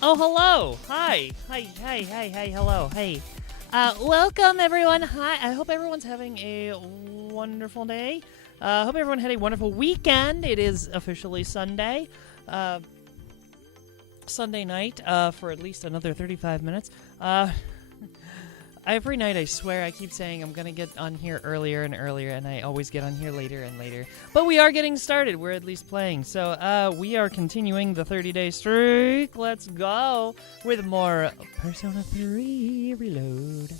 Oh, hello. Hi. Hi, hello. Hey. Welcome, everyone. Hi. I hope everyone's having a wonderful day. Hope everyone had a wonderful weekend. It is officially Sunday. Sunday night for at least another 35 minutes. Every night, I swear, I keep saying I'm going to get on here earlier and earlier, and I always get on here later and later. But we are getting started. We're at least playing. So we are continuing the 30-day streak. Let's go with more Persona 3 Reload.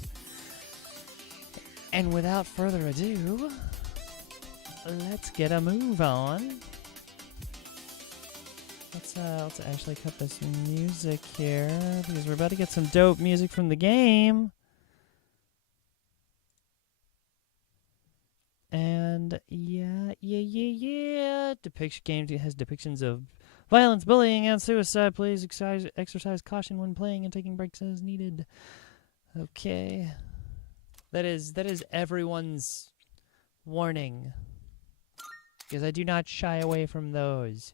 And without further ado, let's get a move on. Let's actually cut this music here, because we're about to get some dope music from the game. And yeah. Game has depictions of violence, bullying, and suicide. Please exercise caution when playing and taking breaks as needed. Okay, that is everyone's warning, because I do not shy away from those.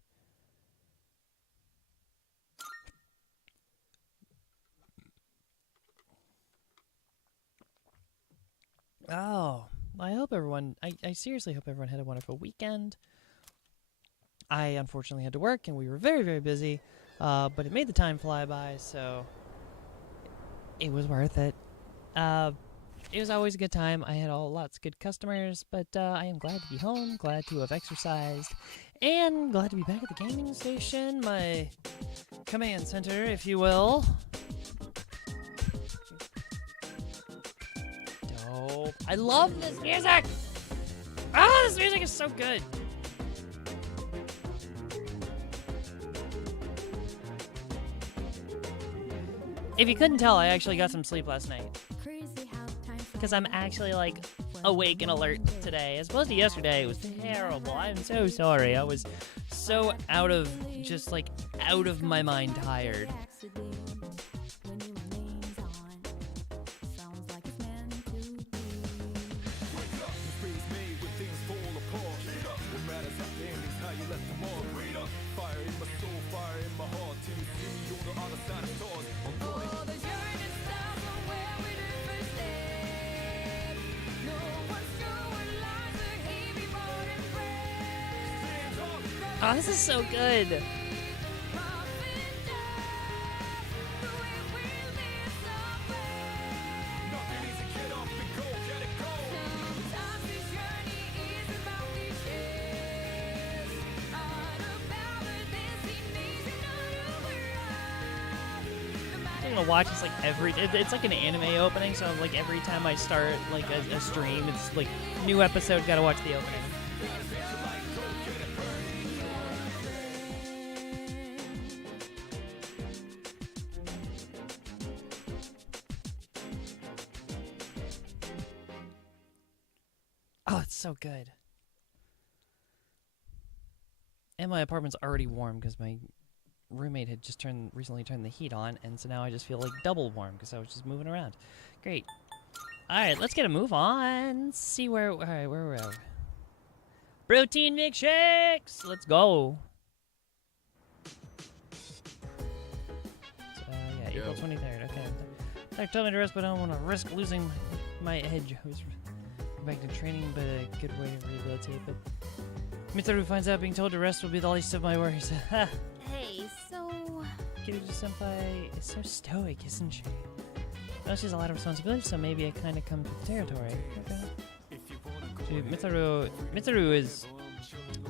Oh. I hope everyone, I seriously hope everyone had a wonderful weekend. I unfortunately had to work, and we were very, very busy, but it made the time fly by, so it was worth it. It was always a good time. I had lots of good customers, but I am glad to be home, glad to have exercised, and glad to be back at the gaming station, my command center, if you will. I love this music! This music is so good! If you couldn't tell, I actually got some sleep last night. Because I'm actually, awake and alert today. As opposed to yesterday, it was terrible. I'm so sorry. I was so out of my mind tired. Oh, this is so good. I'm gonna watch this it's like an anime opening, so every time I start a stream, it's new episode, gotta watch the opening. Oh, it's so good. And my apartment's already warm because my roommate had just recently turned the heat on, and so now I just feel double warm because I was just moving around. Great. Alright, let's get a move on. See where we're at. Protein milkshakes! Let's go. Yeah, April 23rd. Okay. Doctor told me to rest, but I don't want to risk losing my edge. I was back to training, but a good way to rehabilitate. But Mitsuru finds out being told to rest will be the least of my worries. Hey, so... Kiryu-senpai is so stoic, isn't she? Well, she has a lot of responsibility, so maybe I kind of come to the territory. Okay. Mitsuru is...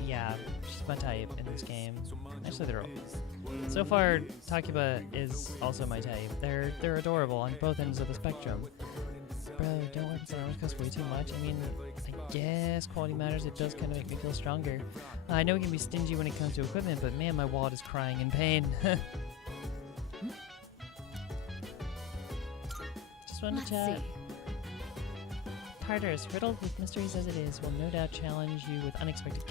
Yeah, she's my type in this game. Actually, they're all... So far, Takuba is also my type. They're adorable on both ends of the spectrum. Bro, don't weapons and armor cost way too much. I mean, I guess quality matters. It does kind of make me feel stronger. I know it can be stingy when it comes to equipment, but man, my wallet is crying in pain. Just want to chat. Tartarus, riddled with mysteries as it is, will no doubt challenge you with unexpected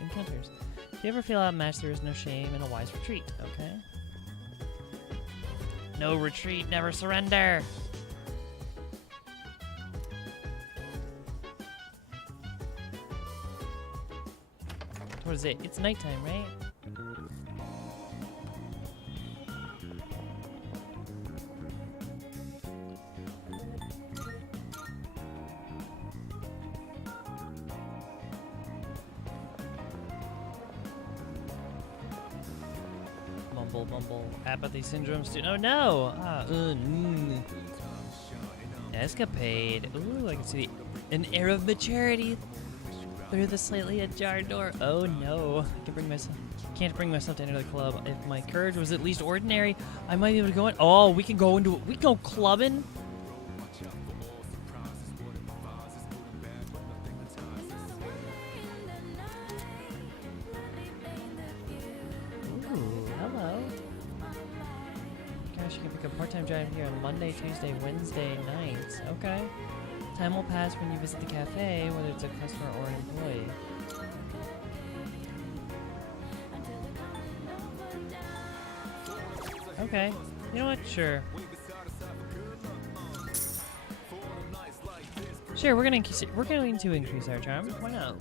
encounters. If you ever feel outmatched, there is no shame in a wise retreat, okay? No retreat, never surrender! What is it? It's nighttime, right? Mumble. Apathy syndrome student. Oh no! Escapade. Ooh, I can see an air of maturity through the slightly ajar door. Oh no! Can't bring myself to enter the club. If my courage was at least ordinary, I might be able to go in. Oh, we can go clubbing. You can pick a part-time job here on Monday, Tuesday, Wednesday nights. Okay. Time will pass when you visit the cafe, whether it's a customer or an employee. Okay. You know what? Sure. Sure, we're going to increase our charm. Why not?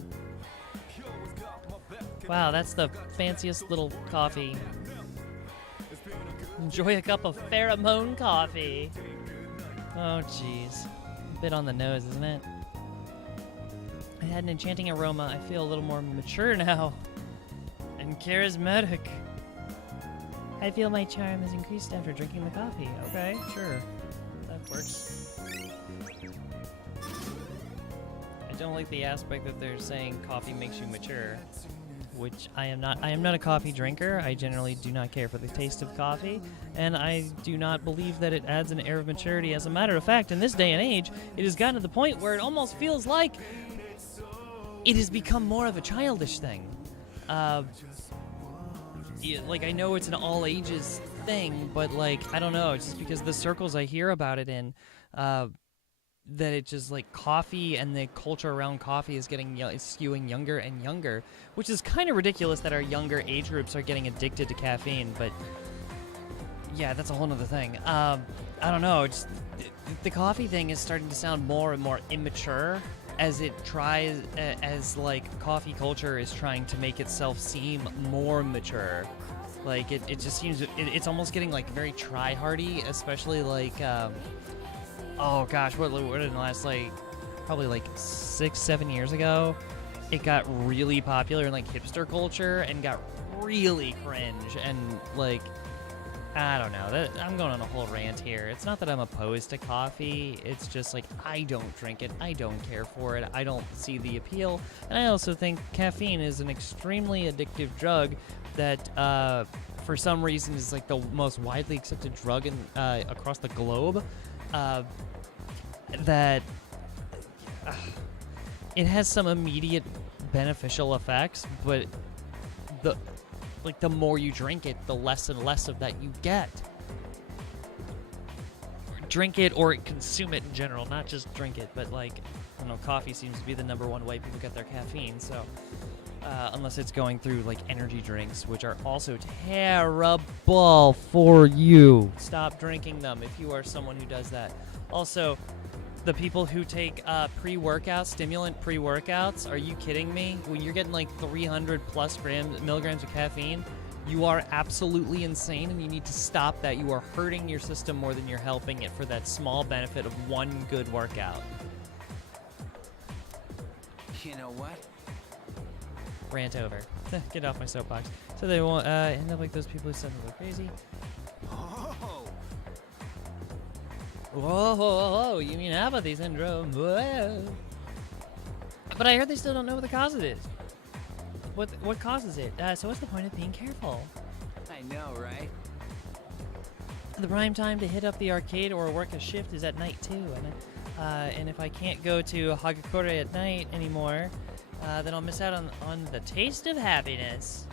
Wow, that's the fanciest little coffee. Enjoy a cup of pheromone coffee. Oh, jeez. A bit on the nose, isn't it? I had an enchanting aroma. I feel a little more mature now. And charismatic. I feel my charm has increased after drinking the coffee. Okay, sure. That works. I don't like the aspect that they're saying coffee makes you mature. Which I am not. I am not a coffee drinker. I generally do not care for the taste of coffee, and I do not believe that it adds an air of maturity. As a matter of fact, in this day and age, it has gotten to the point where it almost feels like it has become more of a childish thing. Like, I know it's an all ages thing, but like, I don't know. It's just because the circles I hear about it in, that it's just like coffee and the culture around coffee is skewing younger and younger, which is kind of ridiculous that our younger age groups are getting addicted to caffeine. But yeah, that's a whole nother thing. I don't know. The coffee thing is starting to sound more and more immature as it tries, as like coffee culture is trying to make itself seem more mature. Like it just seems it's almost getting like very try-hardy, especially like. Oh gosh, what in the last probably 6-7 years ago, it got really popular in like hipster culture and got really cringe and like, I don't know. I'm going on a whole rant here. It's not that I'm opposed to coffee. It's just like I don't drink it. I don't care for it. I don't see the appeal. And I also think caffeine is an extremely addictive drug that for some reason is like the most widely accepted drug across the globe. That it has some immediate beneficial effects, but the more you drink it, the less and less of that you get. Drink it or consume it in general, not just drink it, but like, I don't know, coffee seems to be the #1 way people get their caffeine, so unless it's going through like energy drinks, which are also terrible for you. Stop drinking them if you are someone who does that. Also, the people who take pre-workout, stimulant pre-workouts, are you kidding me? When you're getting like 300 plus milligrams of caffeine, you are absolutely insane and you need to stop that. You are hurting your system more than you're helping it for that small benefit of one good workout. You know what? Rant over. Get off my soapbox. So they won't end up like those people who suddenly go crazy. Whoa, you mean apathy syndrome? Whoa. But I heard they still don't know what the cause of it is. What causes it? So what's the point of being careful? I know, right? The prime time to hit up the arcade or work a shift is at night too, and if I can't go to Hagakure at night anymore, then I'll miss out on the taste of happiness.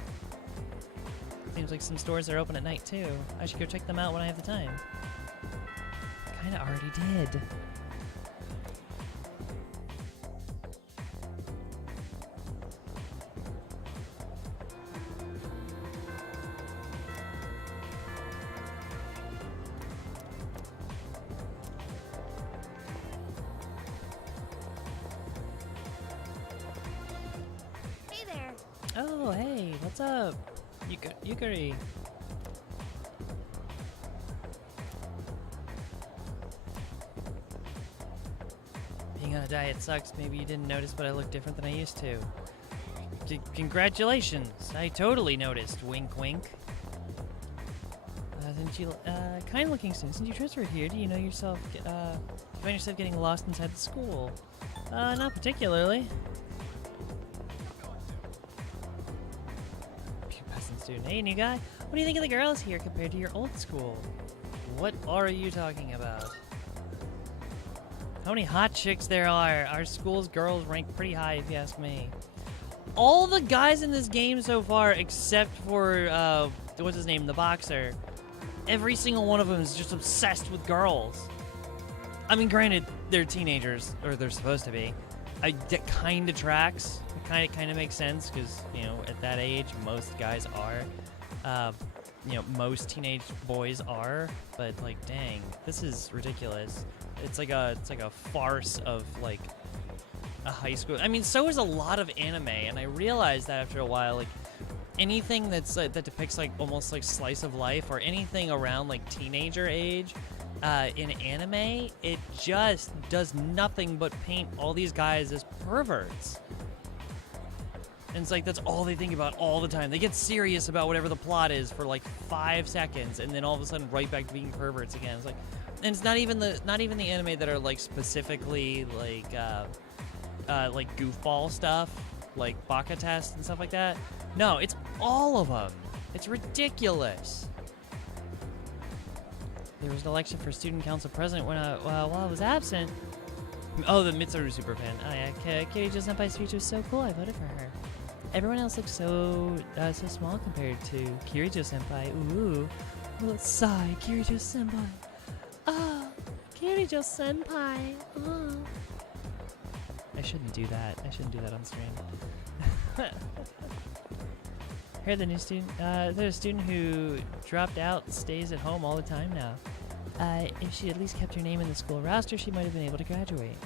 Seems like some stores are open at night too. I should go check them out when I have the time. Kinda already did. Hey there. Oh, hey, what's up? Yukari. Being on a diet sucks. Maybe you didn't notice, but I look different than I used to. Congratulations. I totally noticed. Wink, wink. Since you, kind-looking student, since you transferred here, do you know yourself, you find yourself getting lost inside the school? Not particularly. Peasant student. Hey, new guy. What do you think of the girls here compared to your old school? What are you talking about? How many hot chicks there are? Our school's girls rank pretty high, if you ask me. All the guys in this game so far, except for, what's his name, the boxer, every single one of them is just obsessed with girls. I mean, granted, they're teenagers, or they're supposed to be. That kind of tracks. It kind of makes sense, because, you know, at that age, most guys are. You know, most teenage boys are. But, like, dang, this is ridiculous. It's like a farce of, like, a high school. I mean, so is a lot of anime, and I realized that after a while, like, anything that's that depicts like almost like slice of life or anything around like teenager age in anime, it just does nothing but paint all these guys as perverts. And it's like that's all they think about all the time. They get serious about whatever the plot is for like 5 seconds, and then all of a sudden right back to being perverts again. It's like, and it's not even the anime that are like specifically like goofball stuff, like Baka Test and stuff like that. No, it's all of them. It's ridiculous. There was an election for student council president while I was absent. Oh, the Mitsuru super fan. Oh yeah, Kirijo Senpai's speech was so cool. I voted for her. Everyone else looks so small compared to Kirijo Senpai. Ooh, sigh, Kirijo Senpai. Ah, Kirijo Senpai. Oh. I shouldn't do that. I shouldn't do that on stream. Heard the new student. There's a student who dropped out and stays at home all the time now. If she at least kept her name in the school roster, she might have been able to graduate.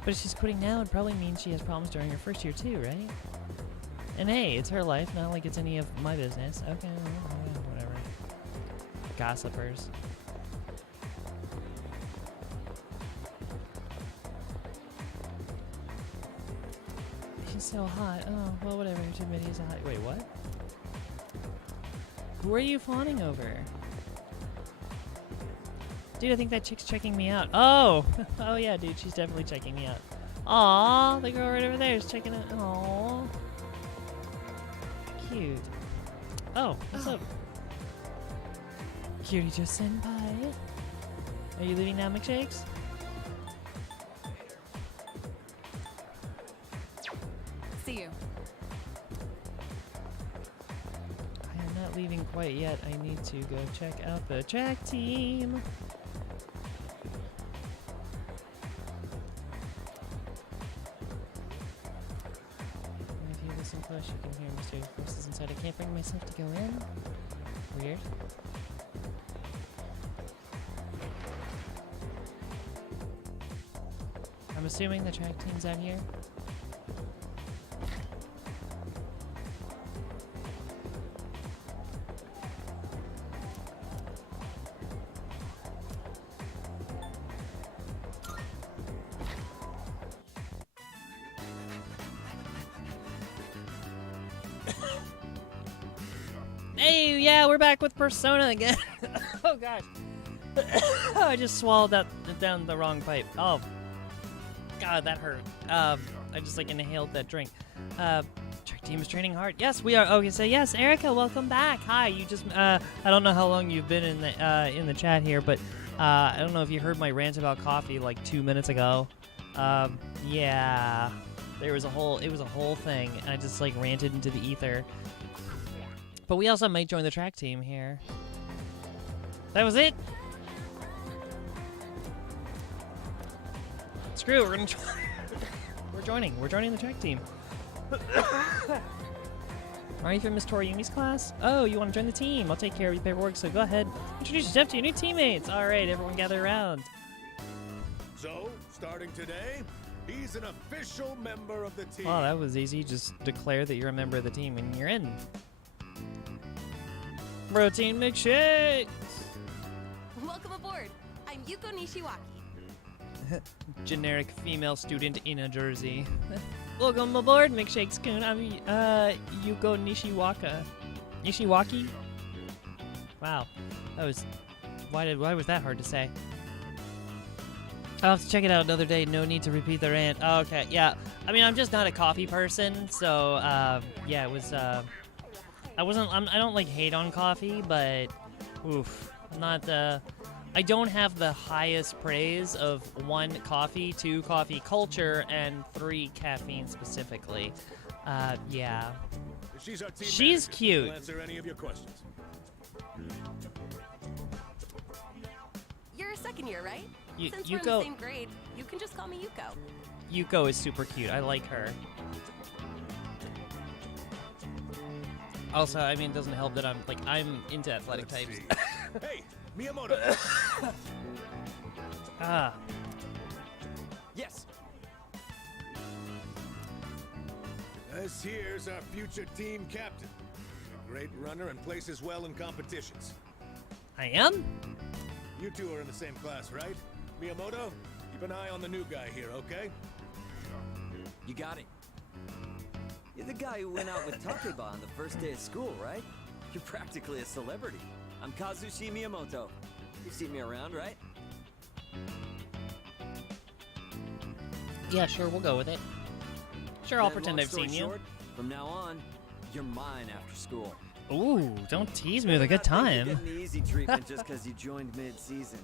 But if she's quitting now, it probably means she has problems during her first year too, right? And hey, it's her life, not like it's any of my business. Okay, whatever. Gossipers. She's so hot. Oh, well, whatever. Too many is hot. Wait, what? Who are you fawning over? Dude, I think that chick's checking me out. Oh! Oh, yeah, dude. She's definitely checking me out. Aw, the girl right over there is checking it. Aw. Cute. Oh, what's up? Kirijo Senpai. Are you leaving now, milkshakes? See you. I am not leaving quite yet. I need to go check out the track team. If you listen close, you can hear mysterious voices inside. I can't bring myself to go in. Weird. I'm assuming the track team's out here. Hey, yeah, we're back with Persona again. Oh, gosh. I just swallowed that down the wrong pipe. Oh, God, that hurt. I just, like, inhaled that drink. Track team is training hard. Yes, we are. Okay, so, yes, Erica, welcome back. Hi, you just, I don't know how long you've been in the chat here, but, I don't know if you heard my rant about coffee, like, 2 minutes ago. Yeah. It was a whole thing, and I just, like, ranted into the ether. But we also might join the track team here. That was it? Screw it, we're gonna try. We're joining the track team. Are you from Miss Toriumi's class? Oh, you want to join the team? I'll take care of your paperwork, so go ahead. Introduce yourself to your new teammates. Alright, everyone gather around. So, starting today, he's an official member of the team. Oh, that was easy. Just declare that you're a member of the team and you're in. Protein milkshakes! Welcome aboard. I'm Yuko Nishiwaki. Generic female student in a jersey. Welcome aboard, milkshakes-kun. I'm Yuko Nishiwaka. Nishiwaki? Wow. That was... Why was that hard to say? I'll have to check it out another day. No need to repeat the rant. Oh, okay, yeah. I mean, I'm just not a coffee person, so, yeah, it was, I don't, like, hate on coffee, but, oof. Not the... I don't have the highest praise of 1, coffee, 2, coffee culture, and 3, caffeine specifically. Yeah. She's our team She's manager. cute. She'll answer any of your questions. You're a second year, right? You- Since we're in Yuko- the same grade, you can just call me Yuko. Yuko is super cute. I like her. Also, I mean, it doesn't help that I'm into athletic Let's types. see. Hey, Miyamoto. Ah. Yes. This here's our future team captain. A great runner and places well in competitions. I am? You two are in the same class, right? Miyamoto, keep an eye on the new guy here, okay? You got it. You're the guy who went out with Takeba on the first day of school, right? You're practically a celebrity. I'm Kazushi Miyamoto. You've seen me around, right? Yeah, sure, we'll go with it. Sure, I'll Then, pretend long I've story seen you. short, from now on, you're mine after school. Ooh, don't tease me with a good Better not think time. you're getting the easy treatment just because you joined mid-season.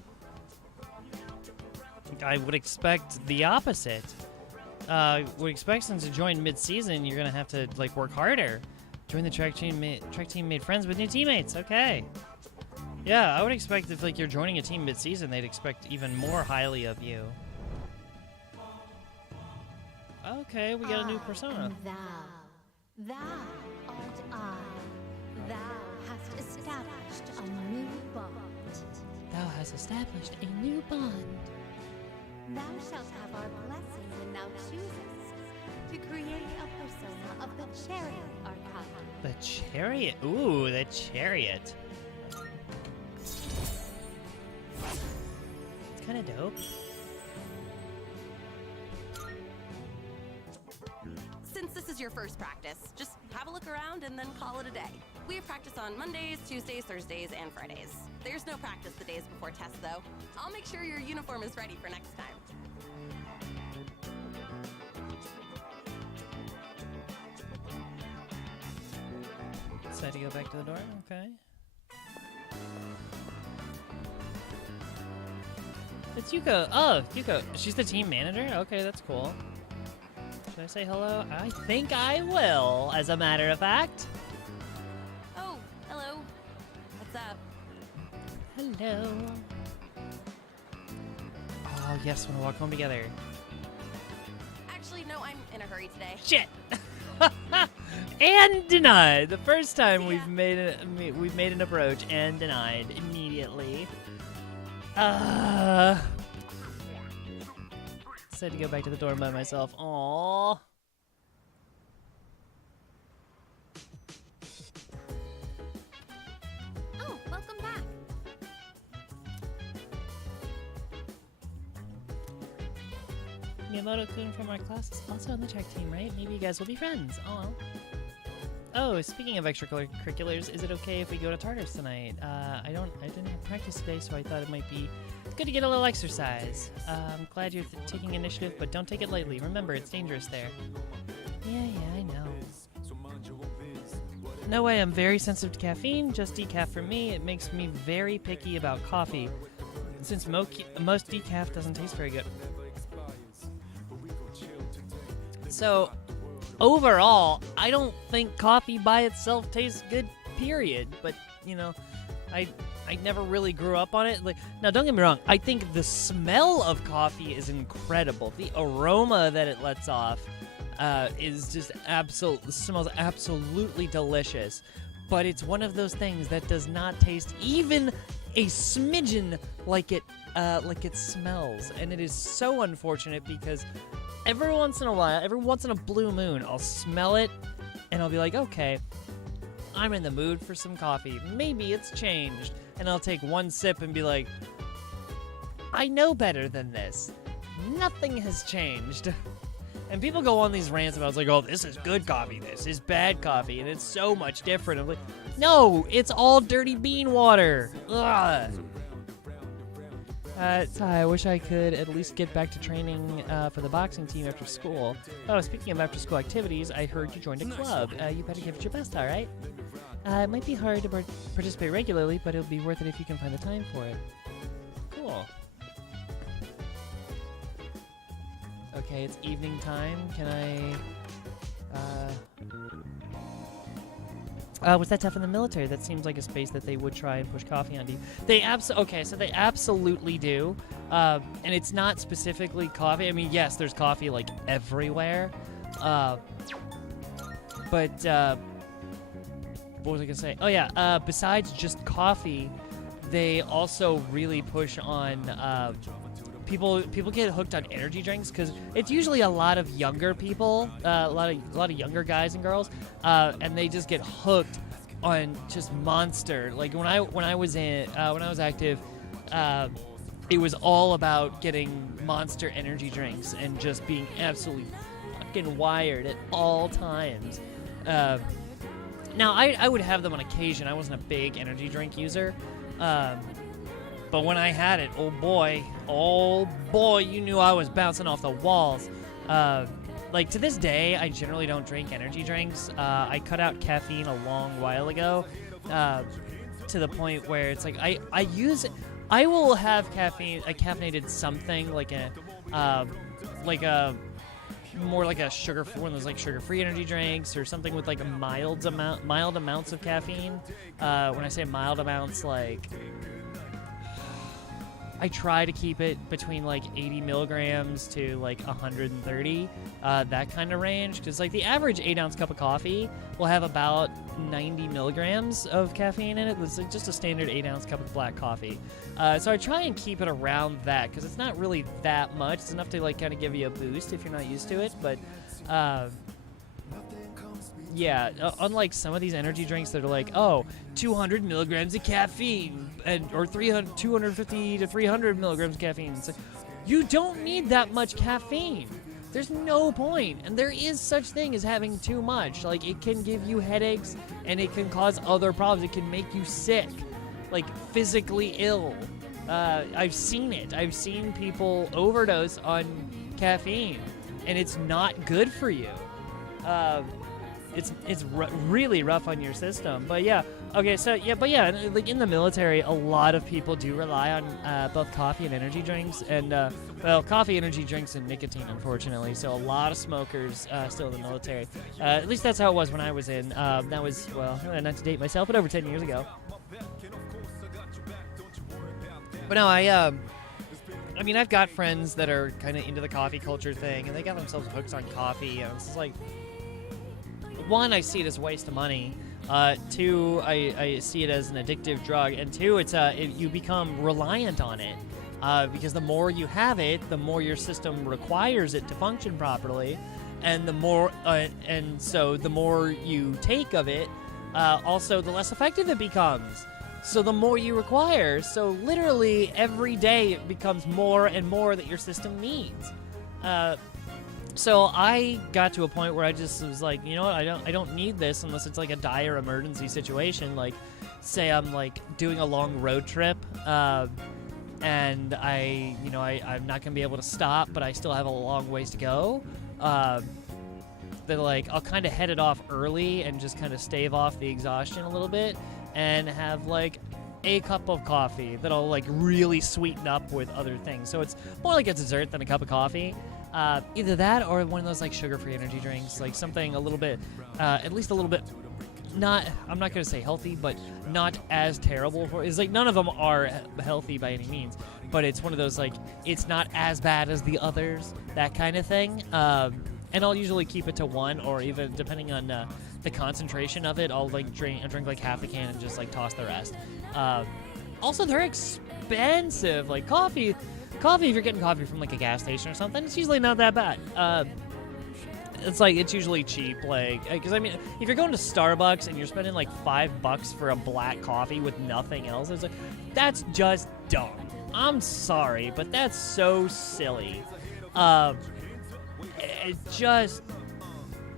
I would expect the opposite. Would expect since you joined mid-season, you're gonna have to like work harder. Join the track team. Track team made friends with new teammates. Okay. Yeah, I would expect if like you're joining a team mid-season, they'd expect even more highly of you. Okay, we got a new persona. Thou art I. Thou hast established a new bond. Thou hast established a new bond. Thou shalt have our blessing when thou choosest to create a persona of the chariot archetype. The chariot. Ooh, the chariot. It's kind of dope. Since this is your first practice, just have a look around and then call it a day. We have practice on Mondays, Tuesdays, Thursdays, and Fridays. There's no practice the days before tests, though. I'll make sure your uniform is ready for next time. Decide to go back to the door? Okay. It's Yuko. Oh, Yuko. She's the team manager? Okay, that's cool. Should I say hello? I think I will, as a matter of fact. Oh, hello. What's up? Hello. Oh, yes, we're gonna walk home together. Actually, no, I'm in a hurry today. Shit! And denied. The first time See ya. we've made an approach and denied immediately. Decided to go back to the dorm by myself. Aww. Oh, welcome back. Miyamoto-kun from our class is also on the track team, right? Maybe you guys will be friends. Oh, speaking of extracurriculars, is it okay if we go to Tartarus tonight? I didn't have practice today, so I thought it might be good to get a little exercise. I'm glad you're taking initiative, but don't take it lightly. Remember, it's dangerous there. Yeah, I know. No way, I'm very sensitive to caffeine. Just decaf for me. It makes me very picky about coffee, since most decaf doesn't taste very good. So, overall, I don't think coffee by itself tastes good, period. But, you know, I never really grew up on it. Like, now, don't get me wrong. I think the smell of coffee is incredible. The aroma that it lets off is just smells absolutely delicious. But it's one of those things that does not taste even a smidgen like it smells. And it is so unfortunate because every once in a while, every once in a blue moon, I'll smell it and I'll be like, okay, I'm in the mood for some coffee. Maybe it's changed. And I'll take one sip and be like, I know better than this. Nothing has changed. And people go on these rants about, it's like, oh, this is good coffee, this is bad coffee, and it's so much different. I'm like, No, it's all dirty bean water. Ugh. I wish I could at least get back to training for the boxing team after school. Oh, speaking of after-school activities, I heard you joined a club. You better give it your best, all right? It might be hard to participate regularly, but it'll be worth it if you can find the time for it. Cool. Okay, it's evening time. Can I... was that tough in the military? That seems like a space that they would try and push coffee onto you. They they absolutely do. And it's not specifically coffee. I mean, yes, there's coffee like everywhere. But what was I gonna say? Oh yeah. Besides just coffee, they also really push on people get hooked on energy drinks because it's usually a lot of younger people, a lot of younger guys and girls, and they just get hooked on just Monster. Like when I was active, it was all about getting Monster energy drinks and just being absolutely fucking wired at all times. Now I would have them on occasion. I wasn't a big energy drink user. But when I had it, oh boy, you knew I was bouncing off the walls. Like, to this day, I generally don't drink energy drinks. I cut out caffeine a long while ago, to the point where it's like, I will have caffeinated something like more like a one of those like sugar-free energy drinks or something with like a mild amounts of caffeine. When I say mild amounts, like, I try to keep it between like 80 milligrams to like 130, that kind of range. Because like the average 8-ounce cup of coffee will have about 90 milligrams of caffeine in it. It's like just a standard 8-ounce cup of black coffee. So I try and keep it around that because it's not really that much. It's enough to like kind of give you a boost if you're not used to it. But yeah, unlike some of these energy drinks that are like, 200 milligrams of caffeine or 250 to 300 milligrams of caffeine. It's like, you don't need that much caffeine. There's no point. And there is such thing as having too much. Like, it can give you headaches and it can cause other problems. It can make you sick, like physically ill. I've seen it. I've seen people overdose on caffeine, and it's not good for you. It's really rough on your system. But yeah, okay, so yeah, like in the military, a lot of people do rely on both coffee and energy drinks, and coffee, energy drinks, and nicotine, unfortunately. So a lot of smokers still in the military. At least that's how it was when I was in. That was, well, not to date myself, but over 10 years ago. But no, I mean, I've got friends that are kind of into the coffee culture thing, and they got themselves hooked on coffee, and it's just like, one, I see it as a waste of money. Two, I see it as an addictive drug. And two, you become reliant on it. Because the more you have it, the more your system requires it to function properly. And so the more you take of it, also the less effective it becomes. So the more you require. So literally every day it becomes more and more that your system needs. So I got to a point where I just was like, you know what, I don't need this unless it's like a dire emergency situation. Like, say I'm like doing a long road trip, and I'm not gonna be able to stop, but I still have a long ways to go. Then like I'll kind of head it off early and just kind of stave off the exhaustion a little bit, and have like a cup of coffee that I'll like really sweeten up with other things. So it's more like a dessert than a cup of coffee. Either that or one of those like sugar-free energy drinks, like something a little bit, at least a little bit, I'm not going to say healthy, but not as terrible for, it's like none of them are healthy by any means, but it's one of those like, it's not as bad as the others, that kind of thing. And I'll usually keep it to one, or even depending on the concentration of it, I'll like drink like half the can and just like toss the rest. Also, they're expensive, like coffee, if you're getting coffee from like a gas station or something, it's usually not that bad. It's usually cheap, like, because I mean, if you're going to Starbucks and you're spending like $5 for a black coffee with nothing else, it's like, that's just dumb. I'm sorry, but that's so silly.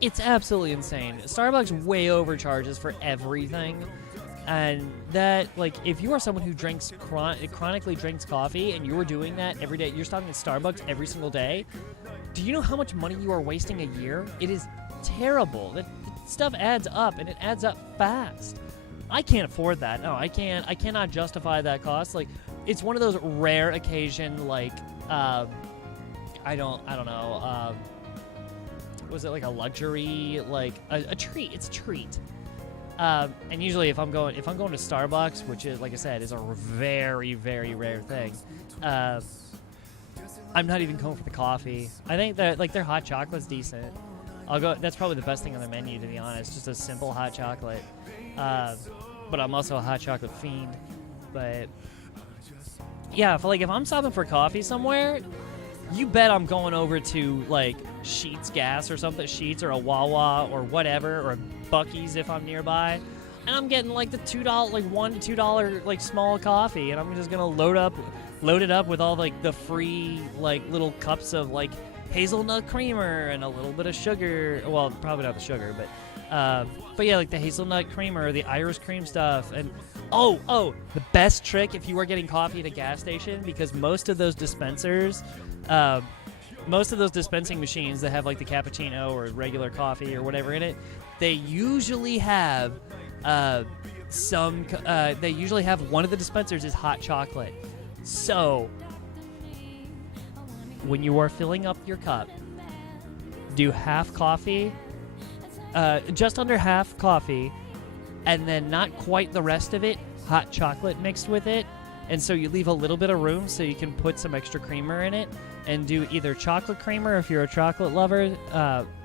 It's absolutely insane. Starbucks way overcharges for everything. And that, like, if you are someone who drinks chronically drinks coffee and you're doing that every day, you're stopping at Starbucks every single day, do you know how much money you are wasting a year? It is terrible. That stuff adds up, and it adds up fast. I can't afford that. No, I can't. I cannot justify that cost. Like, it's one of those rare occasion, like, I don't know. Was it like a luxury, like a treat? It's a treat. And usually, if I'm going to Starbucks, which is, like I said, is a very, very rare thing, I'm not even going for the coffee. I think that, like, their hot chocolate's decent. I'll go. That's probably the best thing on the menu, to be honest. Just a simple hot chocolate. But I'm also a hot chocolate fiend. But yeah, if I'm stopping for coffee somewhere, you bet I'm going over to, like, Sheetz Gas or something, Sheetz or a Wawa or whatever, or a Buc-ee's if I'm nearby, and I'm getting, like, the $2, like, $1 to $2, like, small coffee, and I'm just gonna load it up with all, like, the free, like, little cups of, like, hazelnut creamer and a little bit of sugar. Well, probably not the sugar, but yeah, like the hazelnut creamer, the Irish cream stuff, and the best trick if you are getting coffee at a gas station, because most of those dispensers, most of those dispensing machines that have, like, the cappuccino or regular coffee or whatever in it, they usually have one of the dispensers is hot chocolate. So when you are filling up your cup, do half coffee, just under half coffee, and then not quite the rest of it, hot chocolate mixed with it. And so you leave a little bit of room so you can put some extra creamer in it, and do either chocolate creamer if you're a chocolate lover,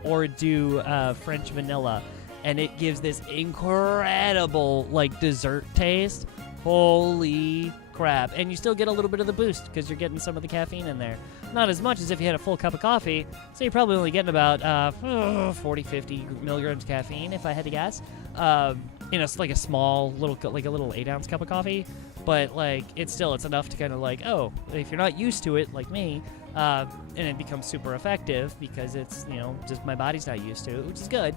or do French vanilla. And it gives this incredible, like, dessert taste. Holy crap. And you still get a little bit of the boost because you're getting some of the caffeine in there. Not as much as if you had a full cup of coffee, so you're probably only getting about 40, 50 milligrams caffeine, if I had to guess. It's like a small, little 8-ounce cup of coffee. But, like, it's enough to kind of, like, if you're not used to it, like me, and it becomes super effective because it's, just my body's not used to it, which is good.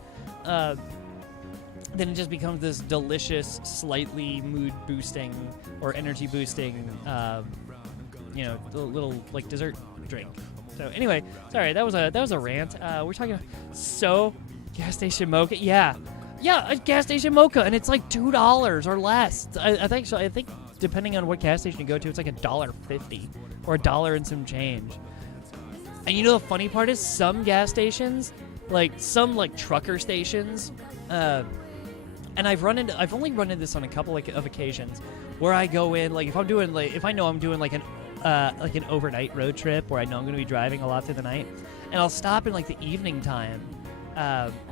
Then it just becomes this delicious, slightly mood-boosting or energy-boosting, little, like, dessert drink. So anyway, sorry, that was a rant. We're talking gas station mocha. Yeah, a gas station mocha, and it's like $2 or less. I think so. I think depending on what gas station you go to, it's like $1.50 or $1 and some change. And the funny part is, some gas stations, like some like trucker stations, and I've only run into this on a couple of occasions where I go in, like, if I know I'm doing like an overnight road trip where I know I'm going to be driving a lot through the night, and I'll stop in, like, the evening time,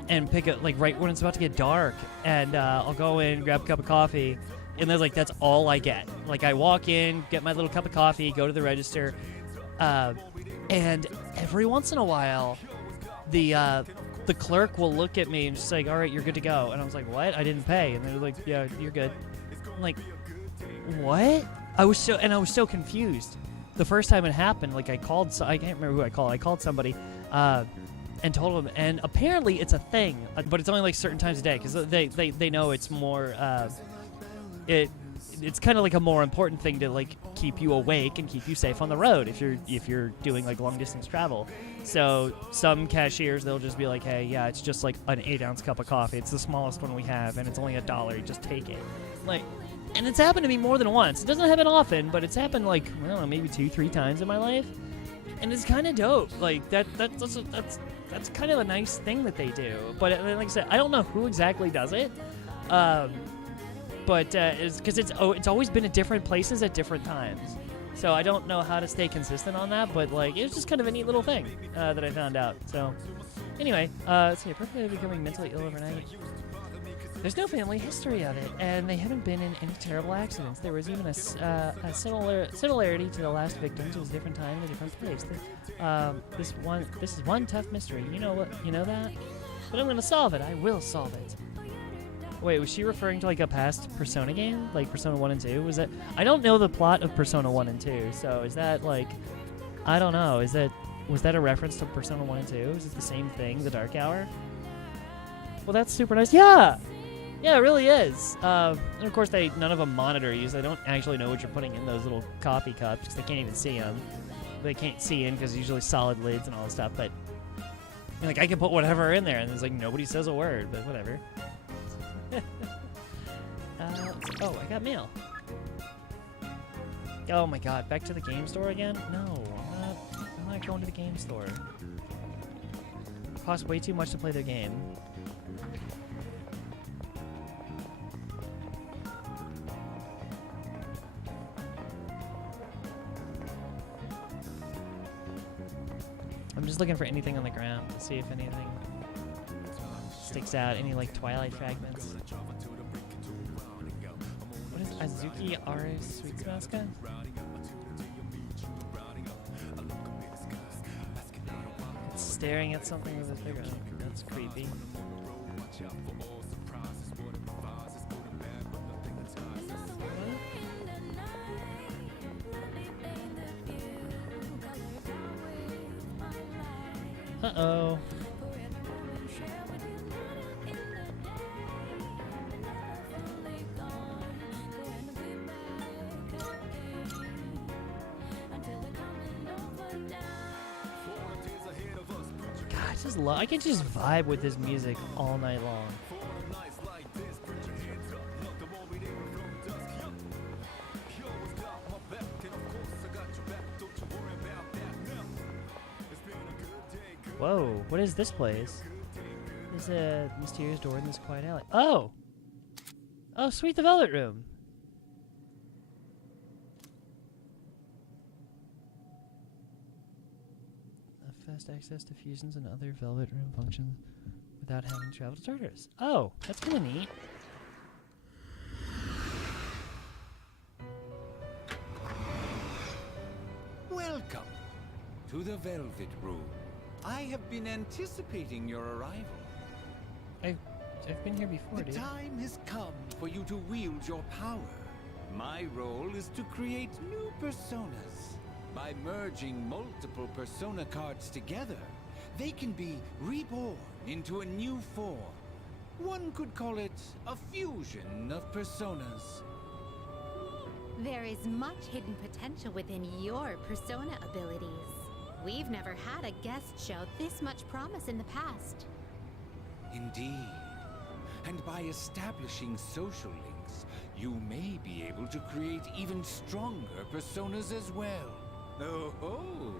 and pick up, like, right when it's about to get dark, and I'll go in, grab a cup of coffee, and that's all I get. Like, I walk in, get my little cup of coffee, go to the register, and every once in a while, the clerk will look at me and just like, all right, you're good to go. And I was like, what? I didn't pay. And they're like, yeah, you're good. I'm like, what? I was so confused. The first time it happened, like, I can't remember who I called. I called somebody, and told them, and apparently it's a thing, but it's only like certain times a day, because they know it's more, it's kind of like a more important thing to, like, keep you awake and keep you safe on the road if you're doing, like, long distance travel. So some cashiers, they'll just be like, hey, yeah, it's just like an 8-ounce cup of coffee. It's the smallest one we have, and it's only $1. You just take it. Like, and it's happened to me more than once. It doesn't happen often, but it's happened, like, I don't know, maybe 2-3 times in my life, and it's kind of dope. Like, that's kind of a nice thing that they do. But like I said, I don't know who exactly does it. But it's because it's always been at different places at different times. So I don't know how to stay consistent on that, but, like, it was just kind of a neat little thing that I found out. So anyway, let's see, a person becoming mentally ill overnight. There's no family history of it, and they haven't been in any terrible accidents. There was even a similarity to the last victims. It was a different time and a different place. This is one tough mystery. You know that? But I'm gonna solve it. I will solve it. Wait, was she referring to, like, a past Persona game? Like Persona 1 and 2? Was that... I don't know the plot of Persona 1 and 2, so is that, like... I don't know. Was that a reference to Persona 1 and 2? Is it the same thing, the Dark Hour? Well, that's super nice. Yeah! Yeah, it really is. And of course, none of them monitor you, so they don't actually know what you're putting in those little coffee cups because they can't even see them. They can't see in because it's usually solid lids and all this stuff. But like, I can put whatever in there, and it's like nobody says a word. But whatever. Oh, I got mail. Oh my God! Back to the game store again? No, I'm not going to the game store. It costs way too much to play their game. I'm just looking for anything on the ground to see if anything sticks out. Any like Twilight fragments. What is Azuki Are Sweets Mascot? It's staring at something with a finger. That's creepy. Uh-oh. God, I can just vibe with this music all night long. Whoa, what is this place? There's a mysterious door in this quiet alley. Oh! Oh, sweet, the Velvet Room. Fast access to fusions and other Velvet Room functions without having to travel to Tartarus. Oh, that's kind of neat. Welcome to the Velvet Room. I have been anticipating your arrival. I've been here before, The dude. time has come for you to wield your power. My role is to create new personas. By merging multiple persona cards together, they can be reborn into a new form. One could call it a fusion of personas. There is much hidden potential within your persona abilities. We've never had a guest show this much promise in the past. Indeed. And by establishing social links, you may be able to create even stronger personas as well. Oh,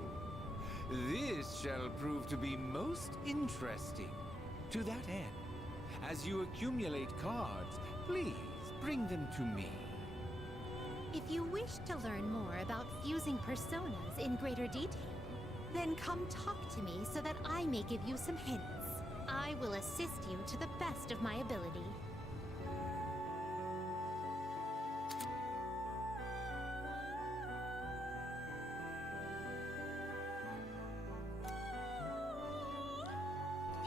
this shall prove to be most interesting. To that end, as you accumulate cards, please bring them to me. If you wish to learn more about fusing personas in greater detail, then come talk to me so that I may give you some hints. I will assist you to the best of my ability.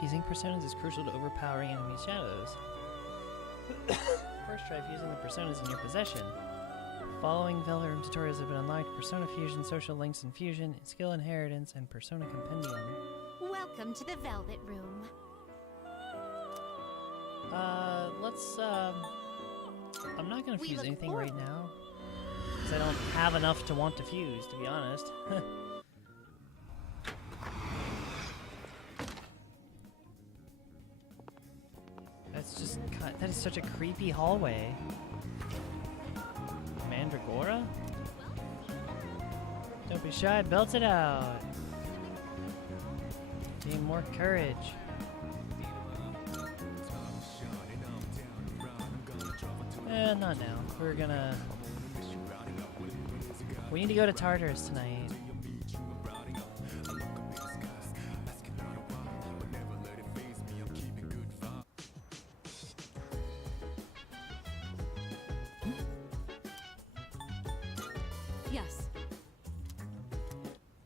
Fusing personas is crucial to overpowering enemy shadows. First, try fusing the personas in your possession. Following Velvet Room tutorials have been unlocked: Persona Fusion, Social Links and Fusion, Skill Inheritance, and Persona Compendium. Welcome to the Velvet Room. I'm not gonna We fuse look anything forward- right now. Because I don't have enough to want to fuse, to be honest. That is such a creepy hallway. Mandragora? Don't be shy, belt it out. Gain more courage. Not now. We need to go to Tartarus tonight. Yes.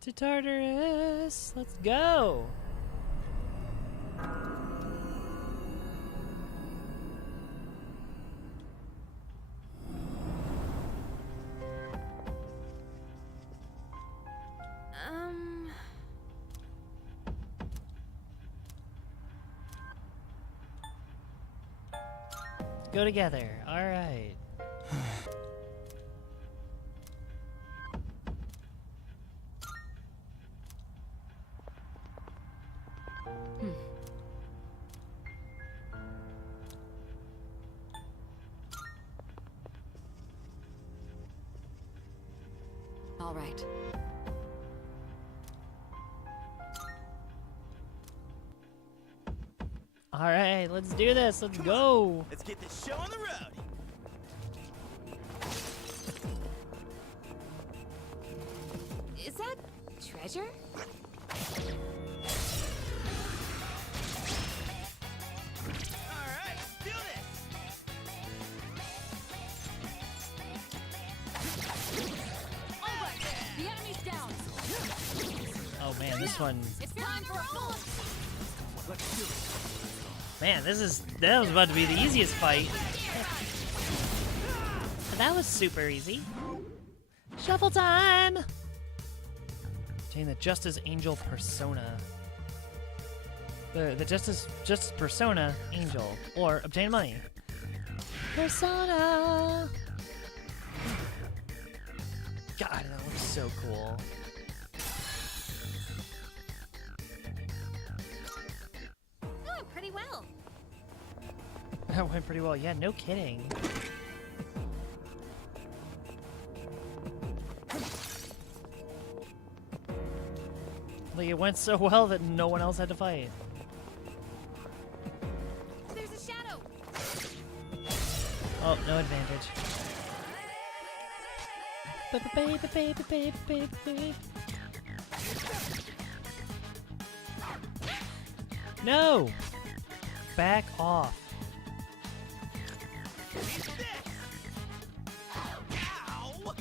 To Tartarus! Let's go! go together. All right. All right. All right, let's do this. Let's go. Let's get this show on the road. Is that treasure? All right, let's do this. All right, the enemy's down. Oh man, this one. It's time for a full. Man, that was about to be the easiest fight. That was super easy. Shuffle time. Obtain the Justice Angel persona. The Justice persona angel, or obtain money. Persona. God, that looks so cool. Oh, pretty well. That went pretty well. Yeah, no kidding. Like, it went so well that no one else had to fight. There's a shadow. Oh, no advantage. Baby. No! Back off. Ow! Let's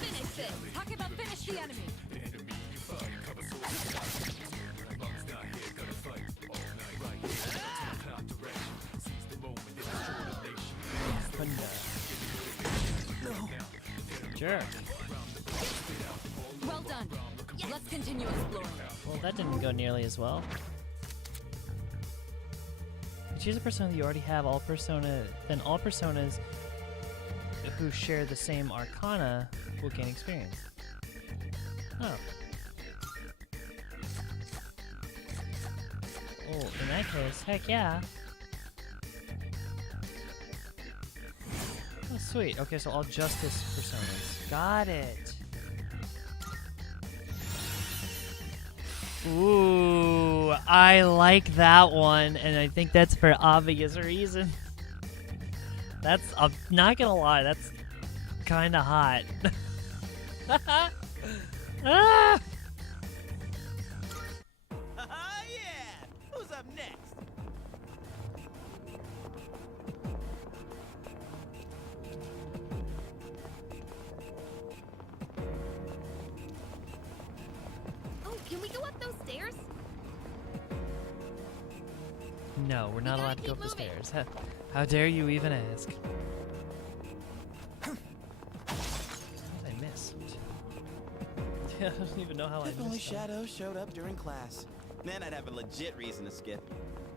finish this. Talk about finish the enemy. Jerk. Well done. Let's continue exploring. Well, that didn't go nearly as well. If you choose a persona that you already have, then all personas who share the same arcana will gain experience. Oh. Oh, in that case, heck yeah. Oh, sweet. Okay, so all justice personas. Got it. Ooh, I like that one, and I think that's for obvious reason. I'm not gonna lie, that's kind of hot. Ah! Yeah! Who's up next? Oh, can we go up those stairs? No, we're not gotta allowed to go keep up the moving. stairs. How dare you even ask? How did I miss? I don't even know how I If only missed that. Shadow showed up during class. Then I'd have a legit reason to skip.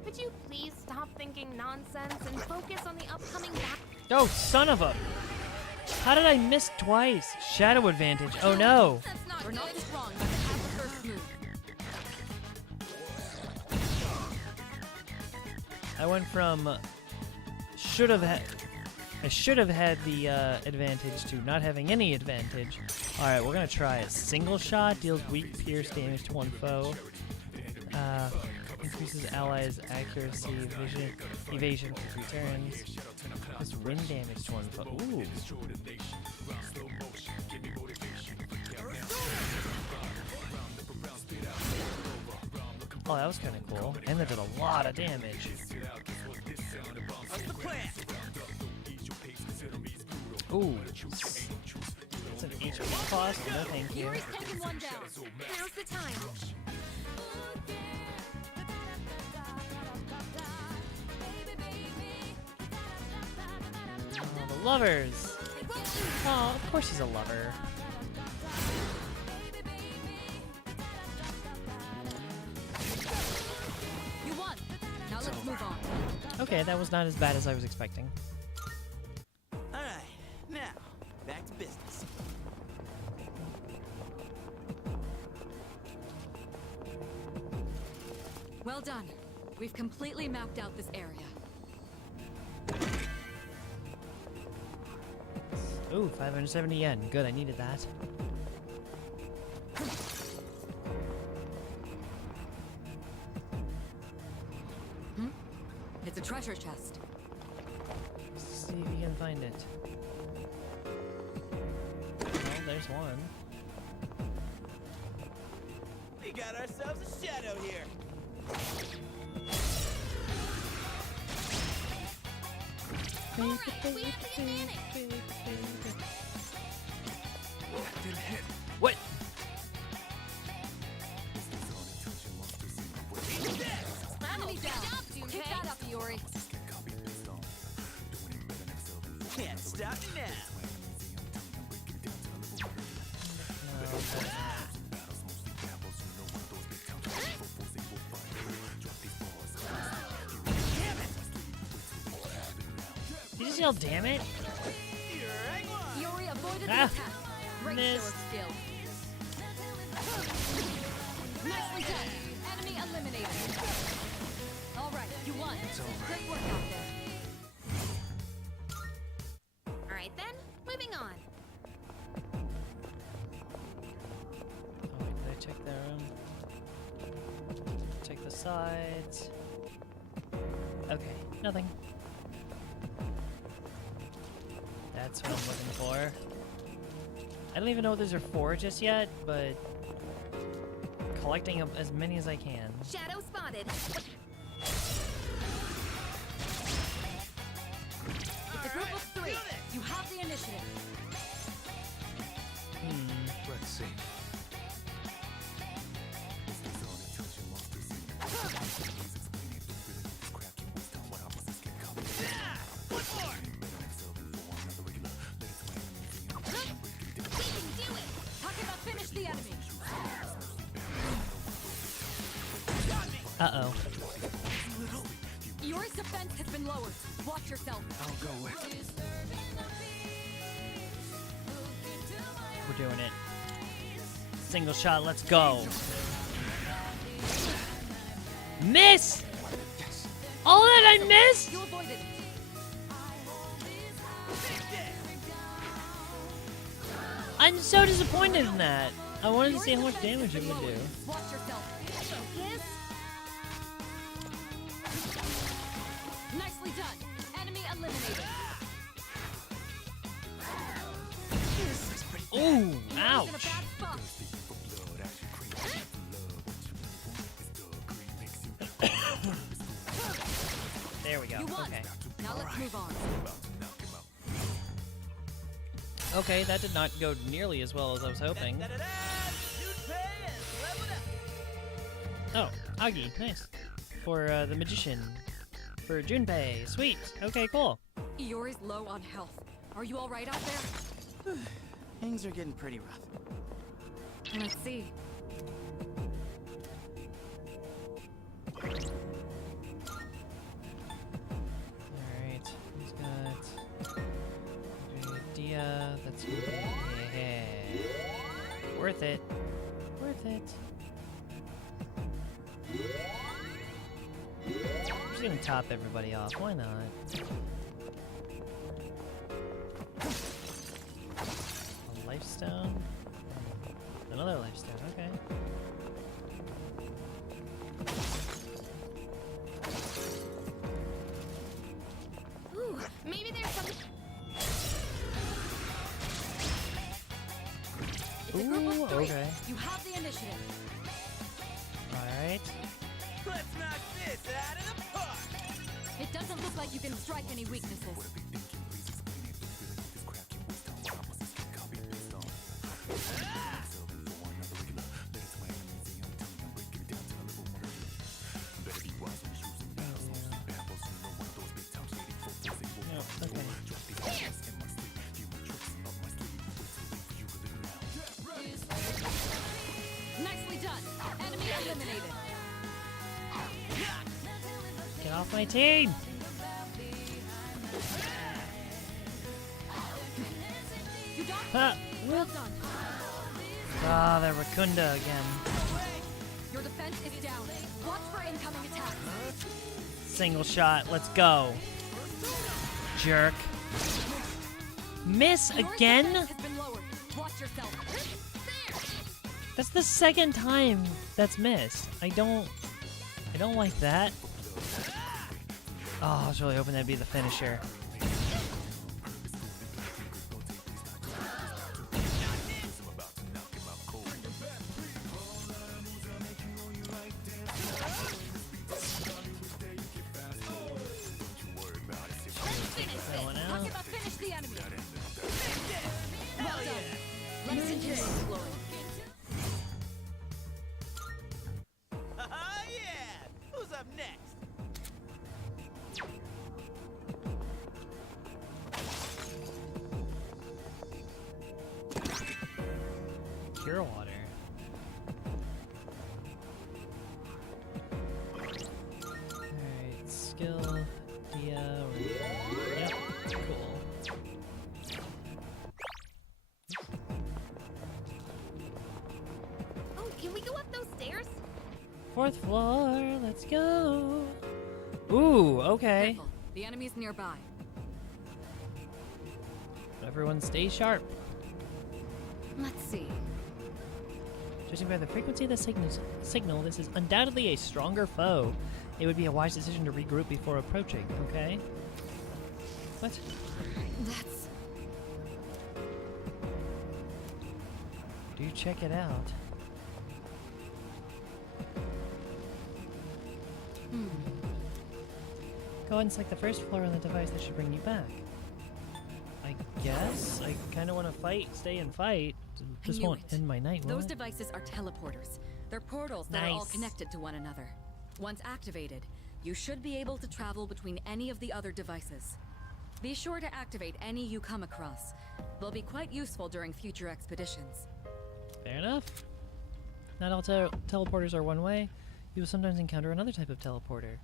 Could you please stop thinking nonsense and focus on the upcoming battle? Oh, son of a... How did I miss twice? Shadow advantage. Oh no. That's not We're not strong, but have the first move. I went from I should have had the advantage to not having any advantage. All right, we're gonna try it. Single shot deals weak pierce damage to one foe. Increases allies' accuracy, evasion for 3 turns. Does wind damage to one foe. Ooh. Oh, that was kind of cool. And that did a lot of damage. What's the plan? Ooh. It's an HP cost? No thank you. Yuri's taking one down. Now's the time. Oh, the lovers. Oh, of course he's a lover. You won. Now let's move on. Okay, that was not as bad as I was expecting. All right, now back to business. Well done. We've completely mapped out this area. Ooh, 570 yen. Good, I needed that. It's a treasure chest. Let's see if you can find it. Well, there's one. We got ourselves a shadow here. What? Enemy down. Pick that up, Yuri. Can't stop me now. Did you just yell, damn it? Yuri avoided the Ah, attack. Great show missed. of skill. Nicely done. Enemy eliminated. All right, you won. Great work out there. Alright then, moving on. Oh, wait, did I check their room? Check the sides. Okay, nothing. That's what I'm looking for. I don't even know what those are for just yet, but collecting as many as I can. Shadow spotted. It's a group of 3. You have the initiative. Let's see. Takeba, finish the enemy. Uh-oh. Yuri's defense has been lowered. Watch yourself. I'll go with it. We're doing it. Single shot, let's go. Miss! All that I missed? You avoided it. I'm so disappointed in that. I wanted to see how much damage it would do. Watch yourself. Focus. Nicely done. Enemy eliminated. Ooh, Yuri's in a ouch. bad spot. There we go. You won. Okay. Now let's move on. Okay, that did not go nearly as well as I was hoping. Oh, Agi, nice. For the magician. For Junpei, sweet. Okay, cool. Yuri's low on health. Are you all right out there? Things are getting pretty rough. Let's see. Alright, he's got Dia, that's yeah. Worth it. Worth it. I'm just gonna top everybody off, why not? A lifestone? Another lifestone, okay. Ooh, maybe there's some. It's a group Ooh, of 3. okay. You have the initiative. Alright. Let's knock this out of the park. It doesn't look like you can strike any weaknesses. Nope, okay. Nicely done. Enemy eliminated. Get off my team! Ha! Well done. Ah, the Rakunda again. Your defense is down. Watch for incoming attacks. Single shot. Let's go. Jerk. Miss Your again? defense has been lowered. Watch yourself. That's the second time that's missed. I don't like that. Oh, I was really hoping that'd be the finisher. That one out. Talk about finish the enemy. Well done. Let's continue exploring. Yeah! Who's up next? Pure water. Alright, skill, Dia, yep, cool. Oh, can we go up those stairs? 4th floor, let's go. Ooh, okay. Careful. The enemy's nearby. Everyone stay sharp. Let's see. Judging by the frequency of the signal, this is undoubtedly a stronger foe. It would be a wise decision to regroup before approaching, okay? What? That's... Do check it out. Go ahead and select the first floor on the device that should bring you back. I guess? I kind of want to fight, stay and fight. This knew won't it. end my night, will Those it? devices are teleporters. They're portals that are all Nice. connected to one another. Once activated, you should be able to travel between any of the other devices. Be sure to activate any you come across. They'll be quite useful during future expeditions. Fair enough. Not all teleporters are one way. You will sometimes encounter another type of teleporter.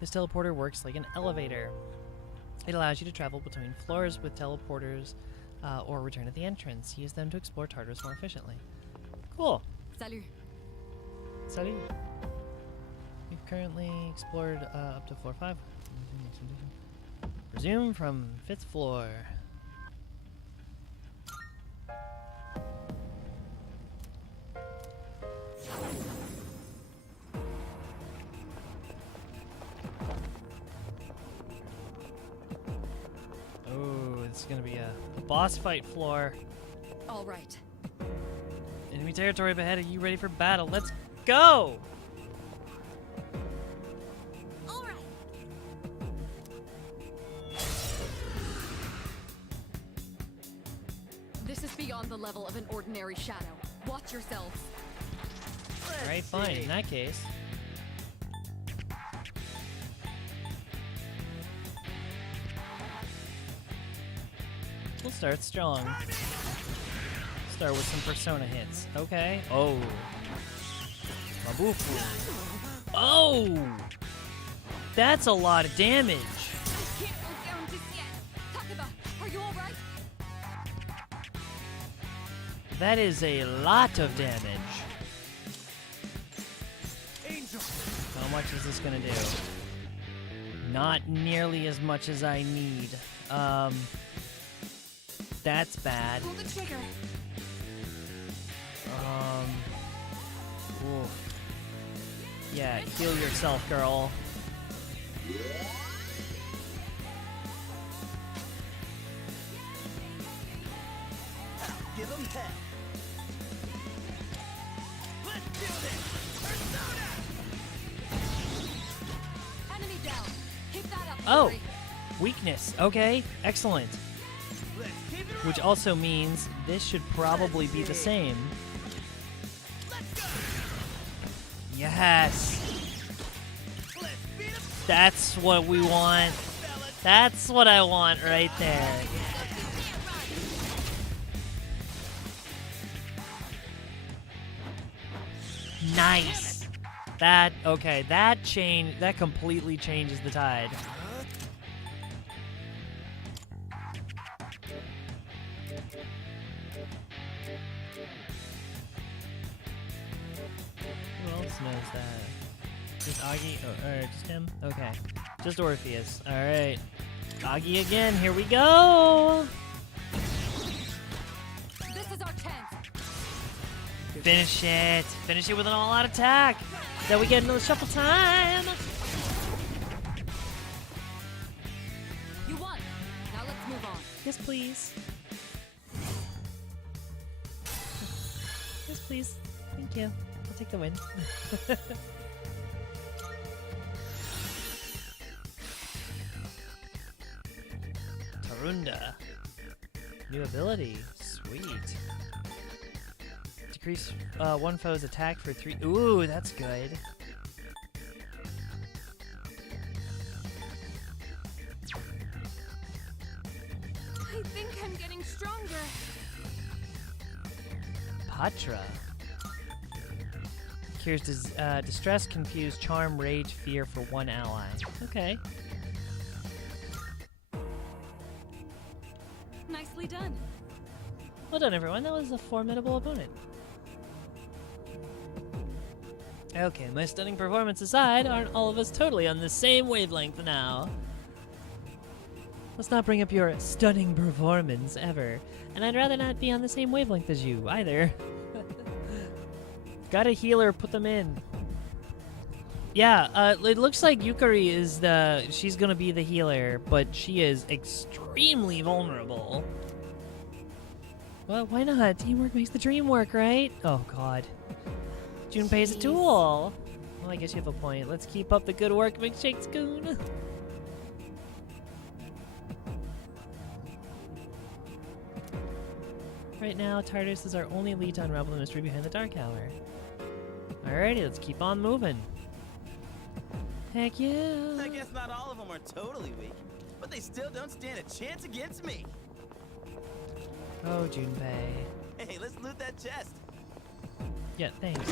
This teleporter works like an elevator. It allows you to travel between floors with teleporters or return at the entrance. Use them to explore Tartarus more efficiently. Cool. Salut. Salut. We've currently explored up to floor 5. Resume from 5th floor. Oh, it's gonna be a boss fight floor. All right. Enemy territory up ahead. Are you ready for battle? Let's go! All right. This is beyond the level of an ordinary shadow. Watch yourselves. Alright, fine. In that case. We'll start strong. Start with some persona hits. Okay. Oh. Mabufu. Oh! That's a lot of damage. I can't go down just yet. Takeba, are you all right? That is a lot of damage. How much is this gonna do? Not nearly as much as I need. That's bad. Pull the trigger. Oof. Yeah, heal yourself, girl. Give him hell. Let's do this! Persona! Enemy down. Keep that up. Oh! Fury. Weakness. Okay, excellent. Let's keep it Which also means this should probably be the same. Yes! Let's beat him, That's what we want. fellas! That's what I want right there. Nice. That, okay, that completely changes the tide. Orpheus knows that. Just Augie? Or just him? Okay. Just Orpheus. Alright. Augie again. Here we go! This is our chance. Finish it. Finish it with an all-out attack. Then we get another shuffle time. You won. Now let's move on. Yes, please. Yes, please. Thank you. I'll take the win. Tarunda. New ability. Sweet. Decrease one foe's attack for 3. Ooh, that's good. I think I'm getting stronger. Patra. Cures distress, confuse, charm, rage, fear for 1 ally. Okay. Nicely done. Well done, everyone. That was a formidable opponent. Okay, my stunning performance aside, aren't all of us totally on the same wavelength now? Let's not bring up your stunning performance ever. And I'd rather not be on the same wavelength as you, either. Got a healer, put them in. Yeah, it looks like Yukari is she's gonna be the healer, but she is extremely vulnerable. Well, why not? Teamwork makes the dream work, right? Oh, God. Junpei's a tool. Well, I guess you have a point. Let's keep up the good work, McShakescoon. Right now, Tartarus is our only lead to unravel the mystery behind the Dark Hour. Alrighty, let's keep on moving. Heck yeah. I guess not all of them are totally weak, but they still don't stand a chance against me. Oh, Junpei. Hey, let's loot that chest. Yeah, thanks.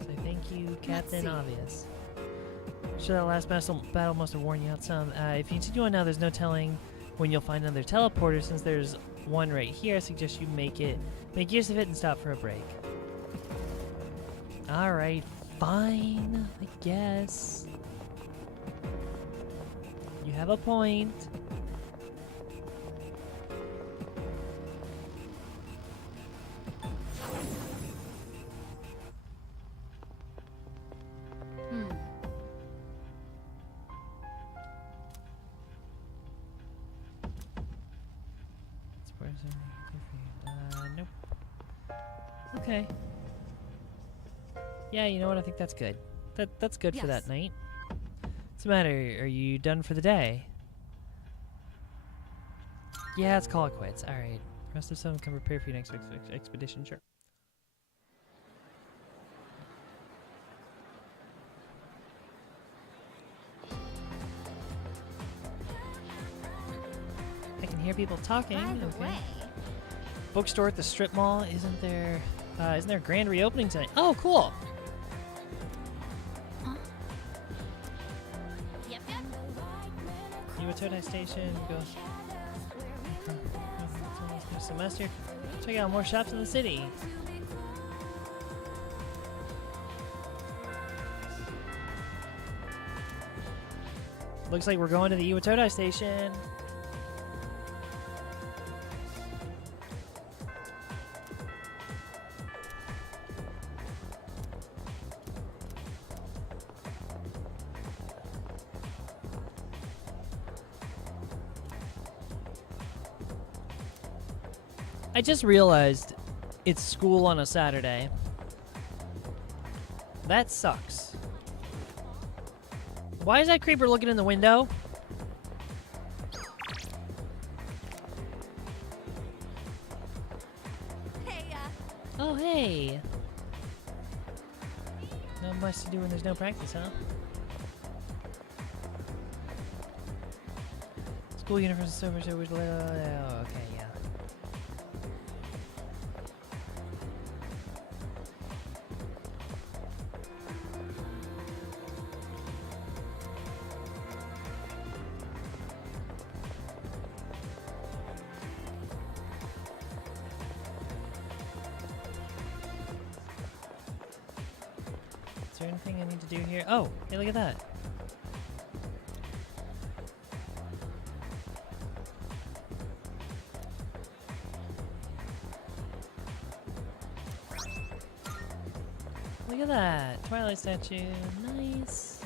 So thank you, Captain Obvious. Sure, that last battle must have worn you out some. If you continue on now, there's no telling when you'll find another teleporter. Since there's one right here, I suggest you make use of it and stop for a break. Alright, fine, I guess. You have a point. Nope. Okay. Yeah, you know what? I think that's good. That's good for that night. What's the matter? Are you done for the day? Yeah, let's call it quits. All right. Rest of some can prepare for your next expedition. Sure. I can hear people talking. Okay. Bookstore at the strip mall. Isn't there a grand reopening tonight? Oh, cool. Huh? Yep. Iwatodai Station. Go. New semester. Check out more shops in the city. Looks like we're going to the Iwatodai Station. I just realized it's school on a Saturday. That sucks. Why is that creeper looking in the window? Hey, Oh, hey. Not much to do when there's no practice, huh? School uniforms is over, so okay, yeah. there anything I need to do here? Oh, hey, look at that. Look at that. Twilight statue. Nice.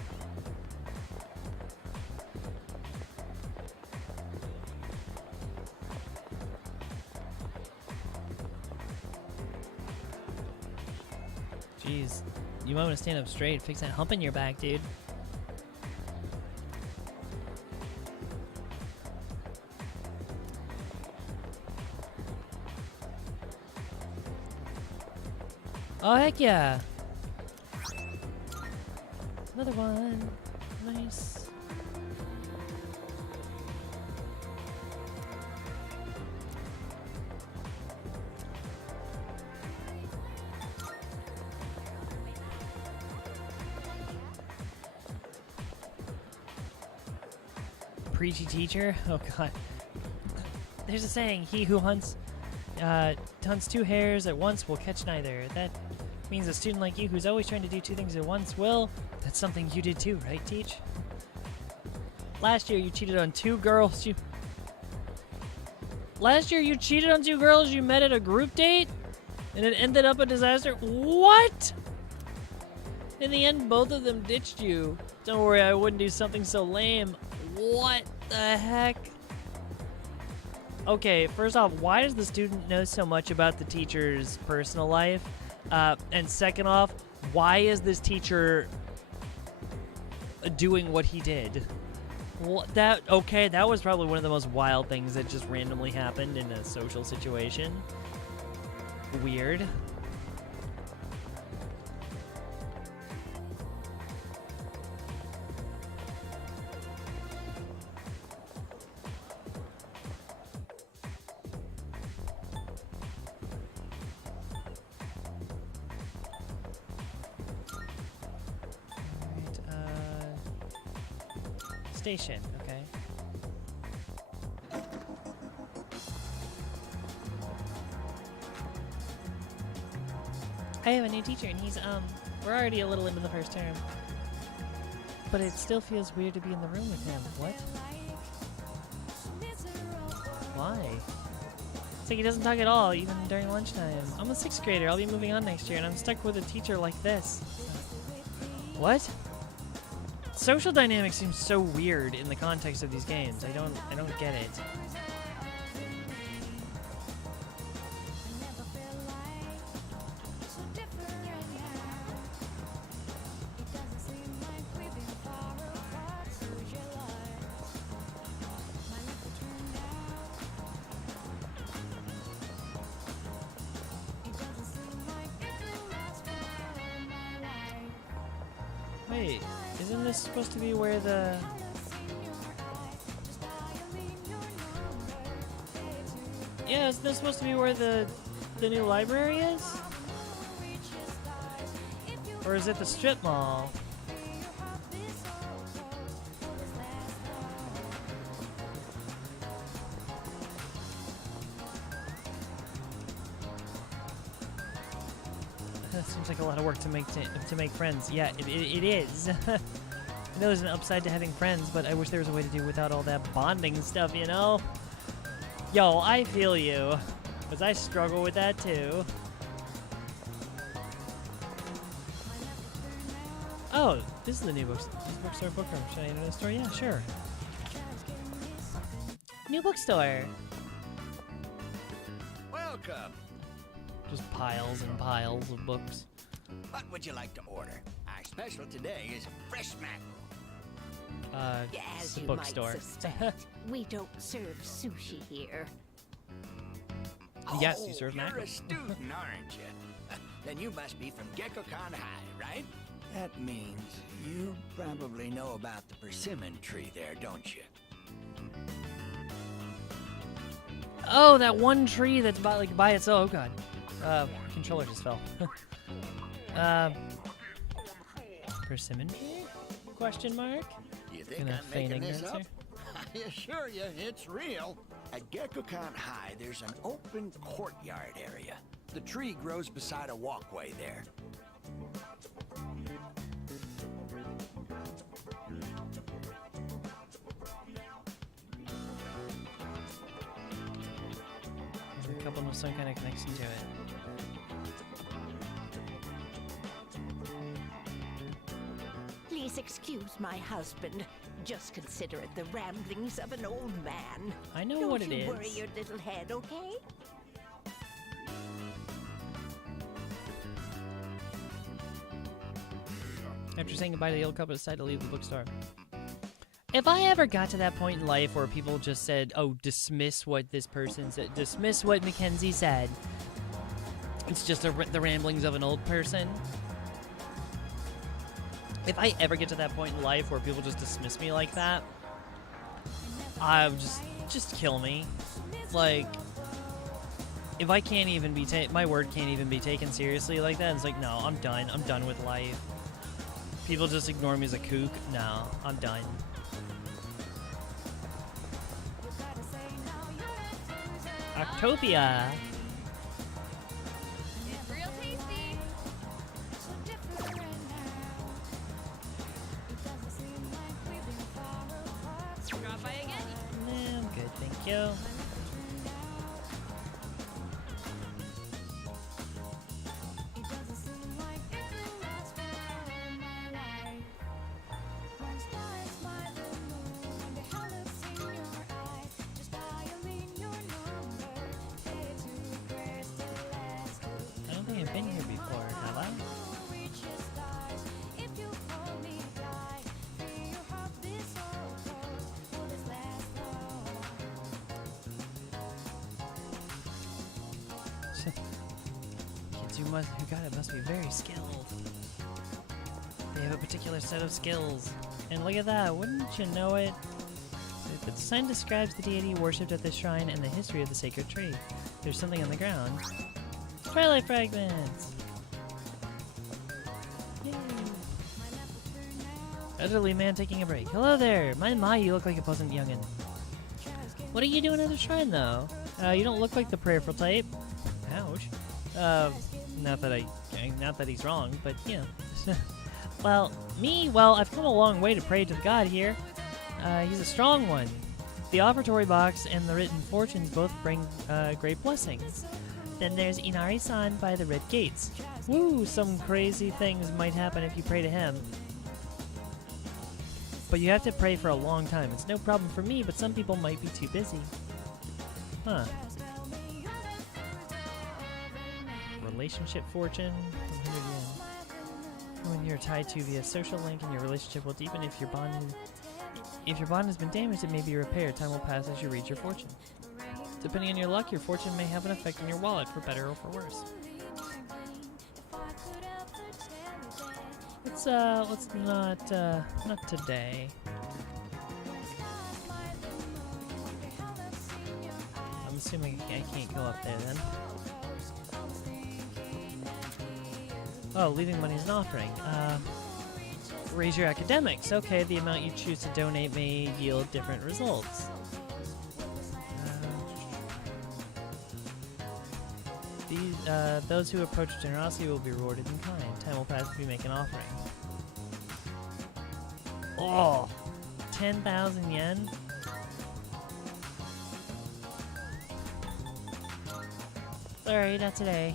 Jeez. You might want to stand up straight. Fix that hump in your back, dude. Oh, heck yeah. Another one. Nice. Preachy teacher? Oh god. There's a saying, he who hunts two hares at once will catch neither. That means a student like you who's always trying to do two things at once will. That's something you did too, right, Teach? Last year you cheated on two girls Last year you cheated on two girls you met at a group date? And it ended up a disaster? What? In the end, both of them ditched you. Don't worry, I wouldn't do something so lame. What the heck? Okay, first off, why does the student know so much about the teacher's personal life? And second off, why is this teacher doing what he did? Okay, that was probably one of the most wild things that just randomly happened in a social situation. Weird. Station, okay. I have a new teacher and he's, we're already a little into the first term. But it still feels weird to be in the room with him. What? Why? It's like he doesn't talk at all, even during lunchtime. I'm a 6th grader, I'll be moving on next year and I'm stuck with a teacher like this. What? Social dynamics seem so weird in the context of these games. I don't get it. Wait, isn't this supposed to be where the... Yeah, isn't this supposed to be where the new library is? Or is it the strip mall? That seems like a lot of work to make friends. Yeah, it is. I know there's an upside to having friends, but I wish there was a way to do without all that bonding stuff, you know? Yo, I feel you. Because I struggle with that too. Oh, this is the new bookstore bookroom. Should I enter the store? Yeah, sure. New bookstore. Welcome. Just piles and piles of books. What would you like to order? Our special today is fresh mackerel. It's As the you bookstore. might suspect, we don't serve sushi here. Yes, you serve you're mackerel. a student, aren't you? Then you must be from Gekkoukan High, right? That means you probably know about the persimmon tree there, don't you? Oh, that one tree that's by itself. Oh god. Controller just fell. Persimmon tree? Question mark? You think Gonna I'm feign making this ignorance up? I assure you, it's real. At Gekkoukan High, there's an open courtyard area. The tree grows beside a walkway there. with some kind of connection to it. Please excuse my husband. Just consider it the ramblings of an old man. I know Don't what it you is. worry your little head, okay? After saying goodbye to the old couple, decided to leave the bookstore. If I ever got to that point in life where people just said, oh, dismiss what this person said, dismiss what Mackenzie said, it's just the ramblings of an old person. If I ever get to that point in life where people just dismiss me like that, I would just kill me. Like, if I can't even be my word can't even be taken seriously like that, it's like, no, I'm done. I'm done with life. People just ignore me as a kook. No, I'm done. Octopia. It's real tasty. Drop by again. No, I'm good, thank you. I don't think I've been here before, have I? Kids who got it must be very skilled. They have a particular set of skills. And look at that, wouldn't you know it? The sign describes the deity worshipped at this shrine and the history of the sacred tree. There's something on the ground. Twilight fragments! Yay! Elderly man taking a break. Hello there! My, you look like a pleasant youngin'. What are you doing at the shrine, though? You don't look like the prayerful type. Ouch. Not that he's wrong, but, you know. Well, I've come a long way to pray to the god here. He's a strong one. The offertory box and the written fortunes both bring great blessings. Then there's Inari-san by the red gates. Woo, some crazy things might happen if you pray to him. But you have to pray for a long time. It's no problem for me, but some people might be too busy. Huh. Relationship fortune. 100 yen. When you're tied to via social link and your relationship will deepen if your bond has been damaged, it may be repaired. Time will pass as you reach your fortune. Depending on your luck, your fortune may have an effect on your wallet, for better or for worse. Let's not today. I'm assuming I can't go up there then. Oh, leaving money is an offering. Raise your academics. Okay, the amount you choose to donate may yield different results. Those who approach generosity will be rewarded in kind. Time will pass if you make an offering. Oh, 10,000 yen? Sorry, not today.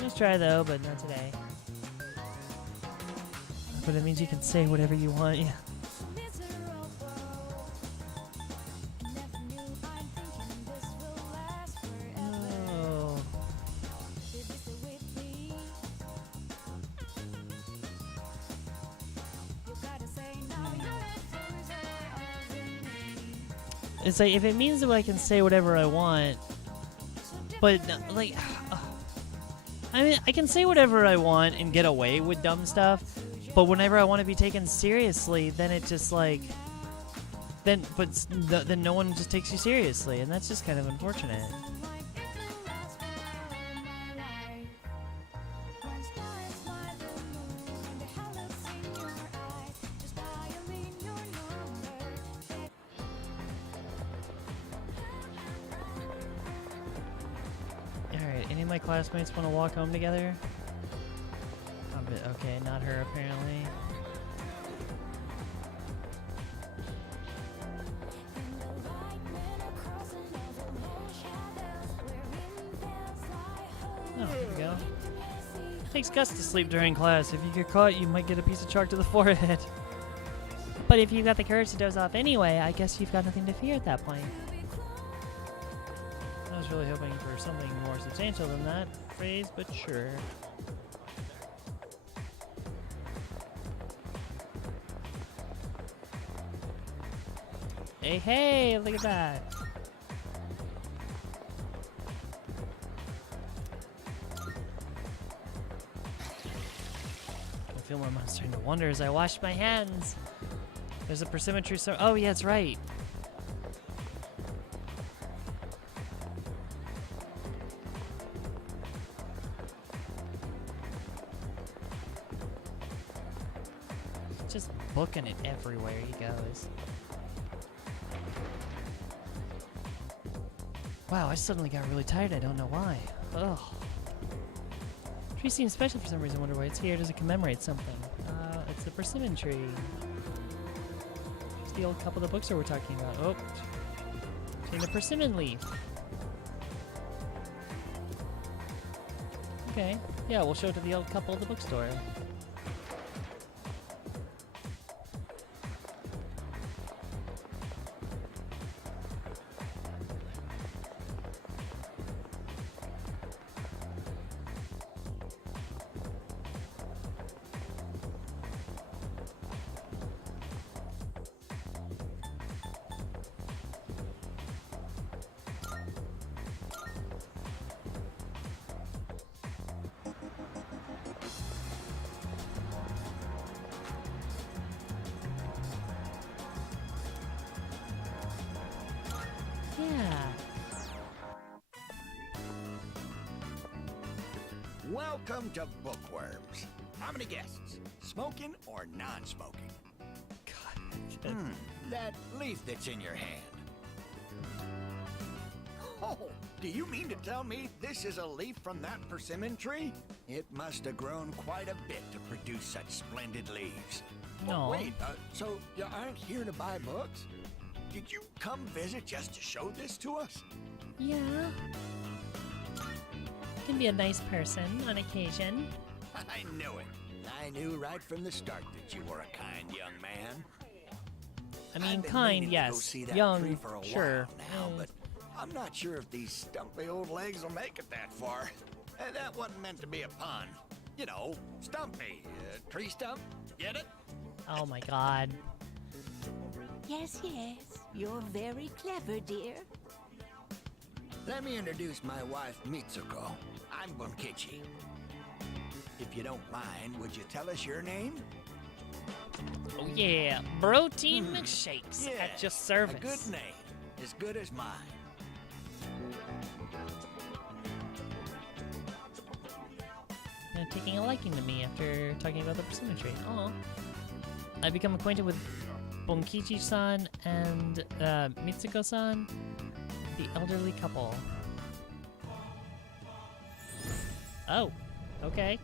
Let's try though, but not today. But it means you can say whatever you want, yeah. Oh. It's like, if it means that I can say whatever I want, but, like, I mean, I can say whatever I want and get away with dumb stuff, but whenever I want to be taken seriously, then it just, like, then no one just takes you seriously, and that's just kind of unfortunate. Any of my classmates want to walk home together? Okay, not her apparently. There we go. Takes guts to sleep during class. If you get caught, you might get a piece of chalk to the forehead. But if you've got the courage to doze off anyway, I guess you've got nothing to fear at that point. I was really hoping for something more substantial than that phrase, but sure. Hey, hey, look at that. I feel my mind's starting to wander as I wash my hands. There's a persimetry so oh yeah, that's right. Just booking it everywhere he goes. Wow, I suddenly got really tired. I don't know why. Ugh. Tree seems special for some reason. Wonder why it's here. Does it commemorate something? It's the persimmon tree. It's the old couple of books that we're talking about. Oh, chain of persimmon leaf. Okay, yeah, we'll show it to the old couple at the bookstore. Yeah. Welcome to Bookworms. How many guests? Smoking or non-smoking? God. That leaf that's in your hand. Oh, do you mean to tell me this is a leaf from that persimmon tree? It must have grown quite a bit to produce such splendid leaves. No. Oh, wait, so you aren't here to buy books? Did you come visit just to show this to us? Yeah. Can be a nice person on occasion. I knew it. I knew right from the start that you were a kind young man. I mean, I've been kind, meaning to go yes. see that Young, tree for a sure. while now, but I'm not sure if these stumpy old legs will make it that far. That wasn't meant to be a pun. You know, stumpy. Tree stump. Get it? Oh my god. Yes, yes. You're very clever, dear. Let me introduce my wife, Mitsuko. I'm Bunkichi. If you don't mind, would you tell us your name? Oh yeah, protein milkshakes at your service. A good name. As good as mine. Taking a liking to me after talking about the persimmon tree. Aw. I've become acquainted with Bunkichi-san and Mitsuko-san, the elderly couple. Oh, okay.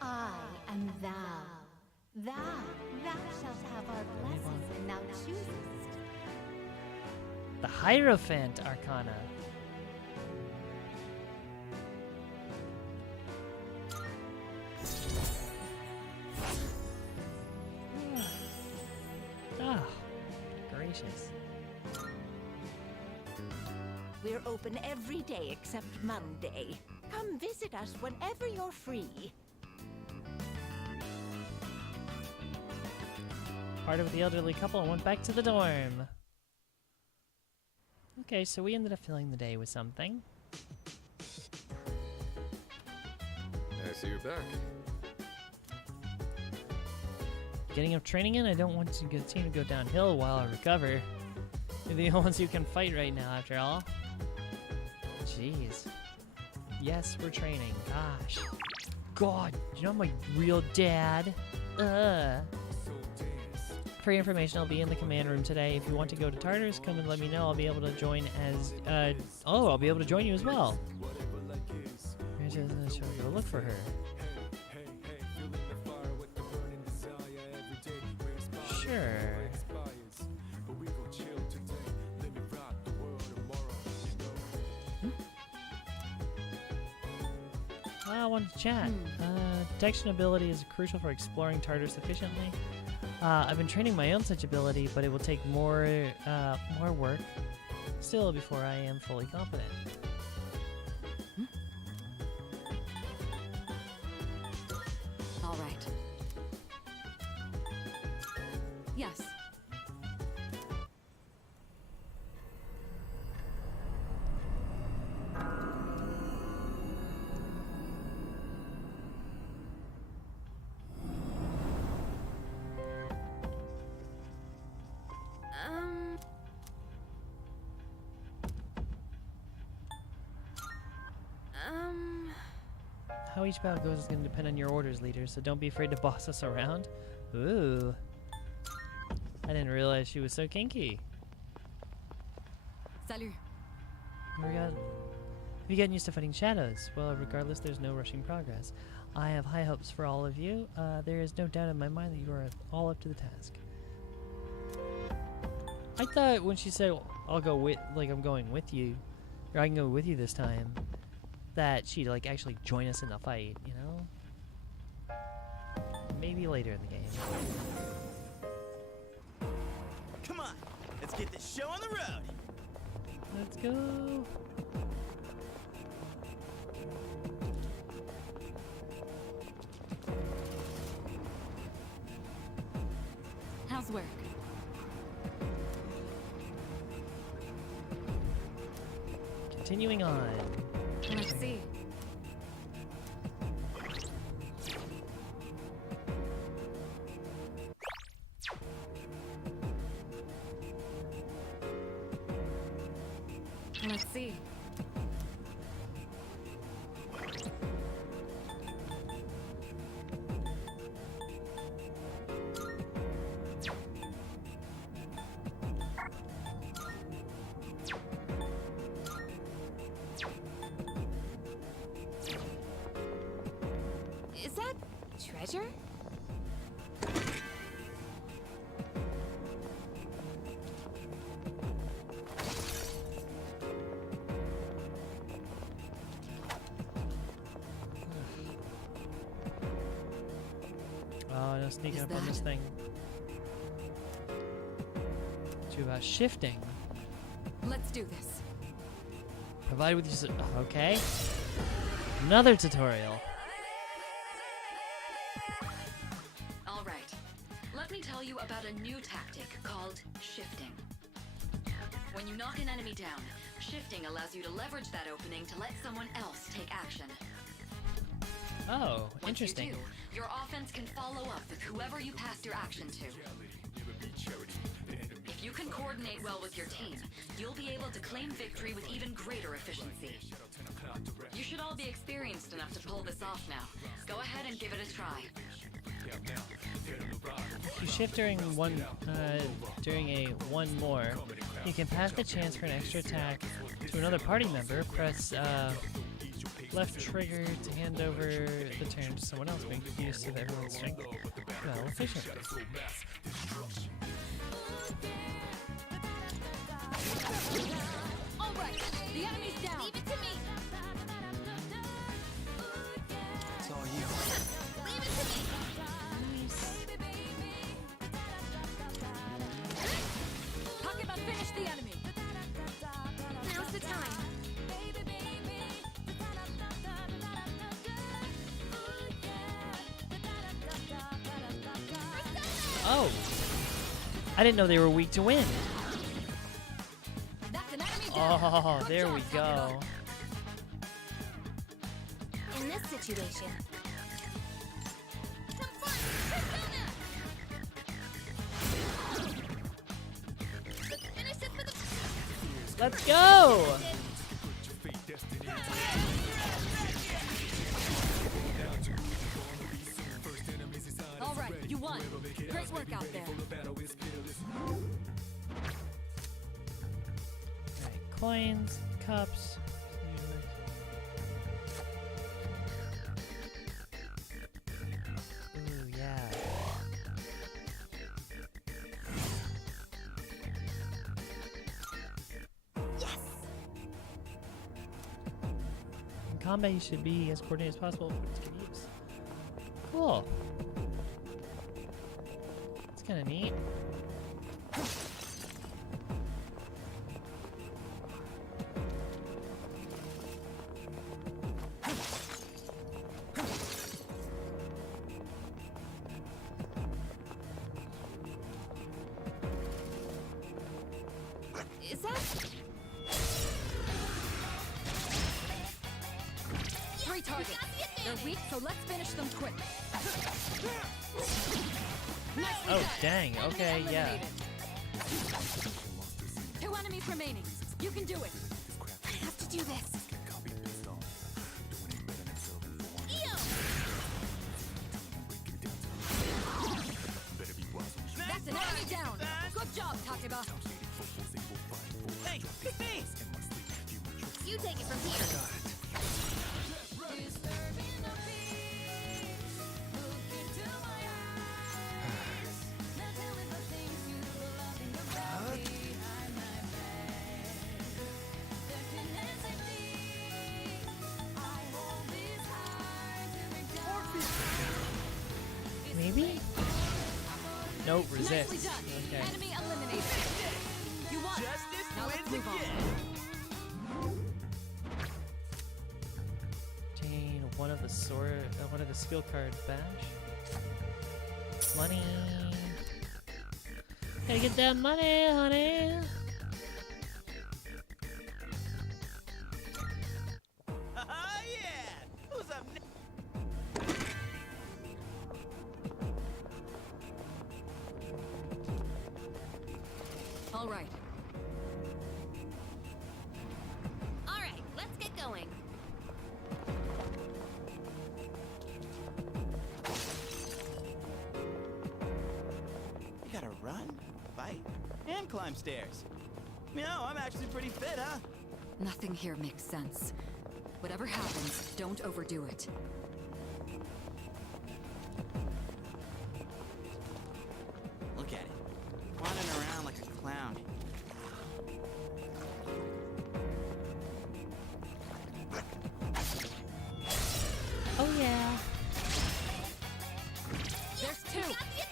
I am thou. Thou shalt have our blessings, and thou choosest. The Hierophant Arcana. Ah, gracious. We're open every day except Monday. Come visit us whenever you're free. Parted with the elderly couple and went back to the dorm. Okay, so we ended up filling the day with something. I see you're back. Getting up training in, I don't want to continue to go downhill while I recover. You're the only ones who can fight right now, after all. Jeez. Yes, we're training. Gosh. God, you know my real dad? For your information, I'll be in the command room today. If you want to go to Tartarus, come and let me know. I'll be able to join as, I'll be able to join you as well. We'll look for her. Sure. I wanted to chat. Detection ability is crucial for exploring Tartarus efficiently. I've been training my own such ability, but it will take more work still before I am fully confident. All right. Yes. How each battle goes is going to depend on your orders, leader, so don't be afraid to boss us around. Ooh. I didn't realize she was so kinky. Salut. Have you gotten used to fighting shadows? Well, regardless, there's no rushing progress. I have high hopes for all of you. There is no doubt in my mind that you are all up to the task. I thought when she said, I'll go with, like, I'm going with you, or I can go with you this time, that she'd, like, actually join us in the fight, you know? Maybe later in the game. Come on, let's get this show on the road. Let's go. How's work? Continuing on. Let's see. Let's see. Is that treasure? Oh, no sneaking Is up on this thing. Too about shifting. Let's do this. Provided with you. Okay. Another tutorial. All right. Let me tell you about a new tactic called shifting. When you knock an enemy down, shifting allows you to leverage that opening to let someone else take action. Oh, Once interesting. you do, your offense can follow up with whoever you passed your action to. If you can coordinate well with your team, you'll be able to claim victory with even greater efficiency. You should all be experienced enough to pull this off now. Go ahead and give it a try. If you shift during a one more, you can pass the chance for an extra attack to another party member. Press left trigger to hand over the turn to someone else, making use of everyone's strength well efficiently. All right, the enemy's down. Leave it to me. It's all you. Leave it to me. Talking about finish the enemy. Now's the time. Oh! I didn't know they were weak to wind. That's an enemy down. Oh, Good there job, we Sakura. go. In this situation. Let's go! All right, you won. Great work out there. Alright, coins, cups. Ooh, yeah. combat, you should be as coordinated as possible for its good use. Cool. It's kind of neat. Is that... 3 targets. They're weak, so let's finish them quick. Oh, dang. Okay, yeah. 2 enemies remaining. You can do it. I have to do this. That's an enemy down. Good job, Takeba. Hey, hey! You take it from here. Maybe? Nope, resist. Nicely done. Okay. Enemy eliminated. You won. Justice Now let's wins move on. again. Obtain one of the skill card bash. Money. Gotta get that money, honey. Ah, yeah! Who's up next? All right. All right, let's get going. You gotta run, fight, and climb stairs. You know, I'm actually pretty fit, huh? Nothing here makes sense. Whatever happens, don't overdo it. Look at it. Wandering around like a clown. Oh yeah. There's 2.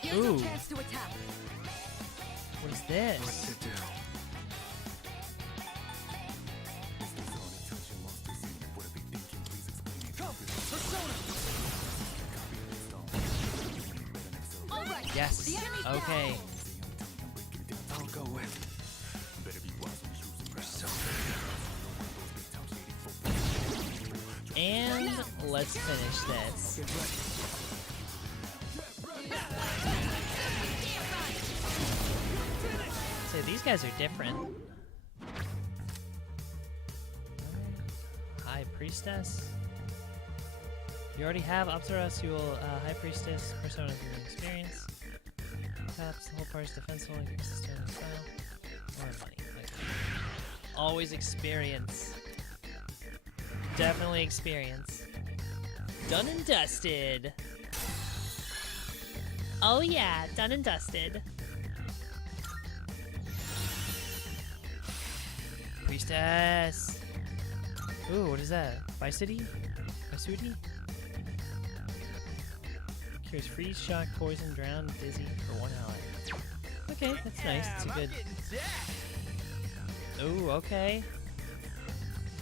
Here's Ooh. your chance to attack. What is this? All right. Yes. The enemy's down. Okay. I'll go with And let's finish this. So these guys are different. High Priestess. You already have Obscuracial High Priestess persona of your experience. Taps the whole party's defensible and keeps the standing style. More money. Okay. Always experience. Definitely experience. Done and dusted. Oh yeah, done and dusted. Priestess. Ooh, what is that? Vicity? Vicity? Cures freeze, shock, poison, drown, dizzy for 1 hour. Okay, that's nice. It's a good. Ooh, okay.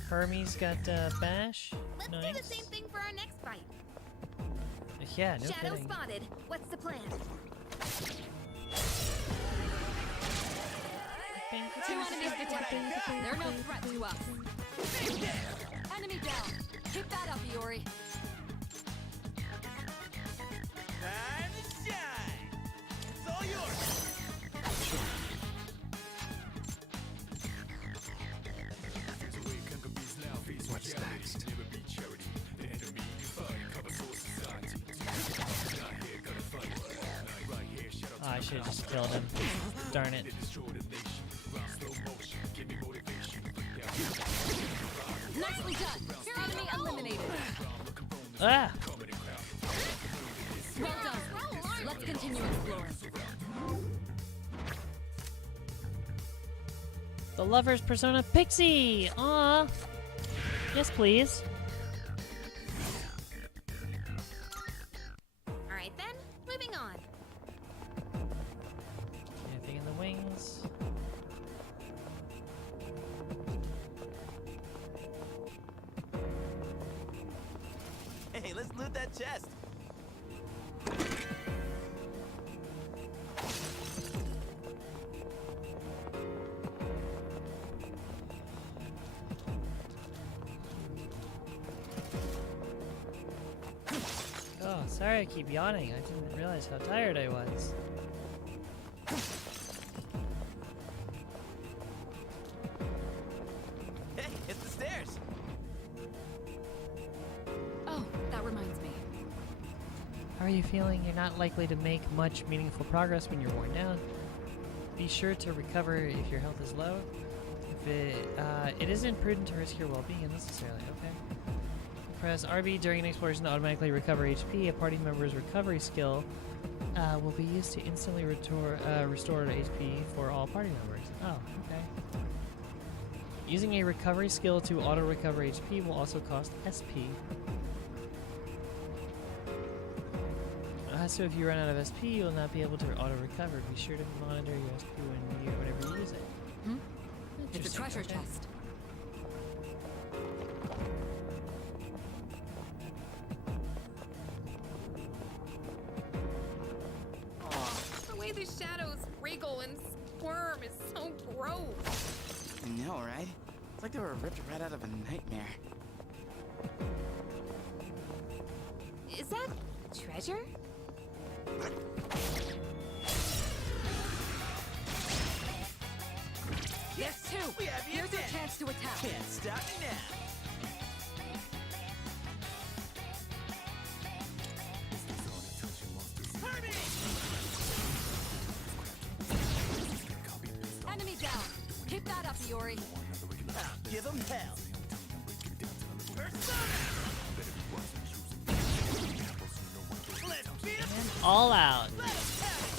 Hermes got bash. Let's Nice. do the same thing for our next fight. Yeah, no Shadow kidding. spotted. What's the plan? 2 enemies detected. They're no threat to us. Enemy down. Keep that up, Iori. Time to shine! It's all yours! what's next. Oh, I should have just killed him. Darn it. Nicely done. Enemy eliminated. Ah! Well done. Let's continue exploring. The lover's persona Pixie! Aw! Yes, please. Hey, let's loot that chest. Oh, sorry I keep yawning. I didn't realize how tired I was. Hey, it's the stairs. Oh, that reminds me. How are you feeling? You're not likely to make much meaningful progress when you're worn down. Be sure to recover if your health is low. If it isn't prudent to risk your well-being unnecessarily. Okay. Press RB during an exploration to automatically recover HP. A party member's recovery skill will be used to instantly restore HP for all party members. Oh, okay. Using a recovery skill to auto-recover HP will also cost SP. So if you run out of SP, you will not be able to auto-recover. Be sure to monitor your SP whenever you use it. Hmm? It's a Interesting, treasure okay. chest. The way the shadows wriggle and squirm is so gross. I know, right? It's like they were ripped right out of a nightmare. Is that treasure? There's two. We have you Here's your dead. chance to attack. Can't stop me now. Enemy down. Keep that up, Iori. I'll give them hell. Let's beat 'em. All out. Let 'em have it,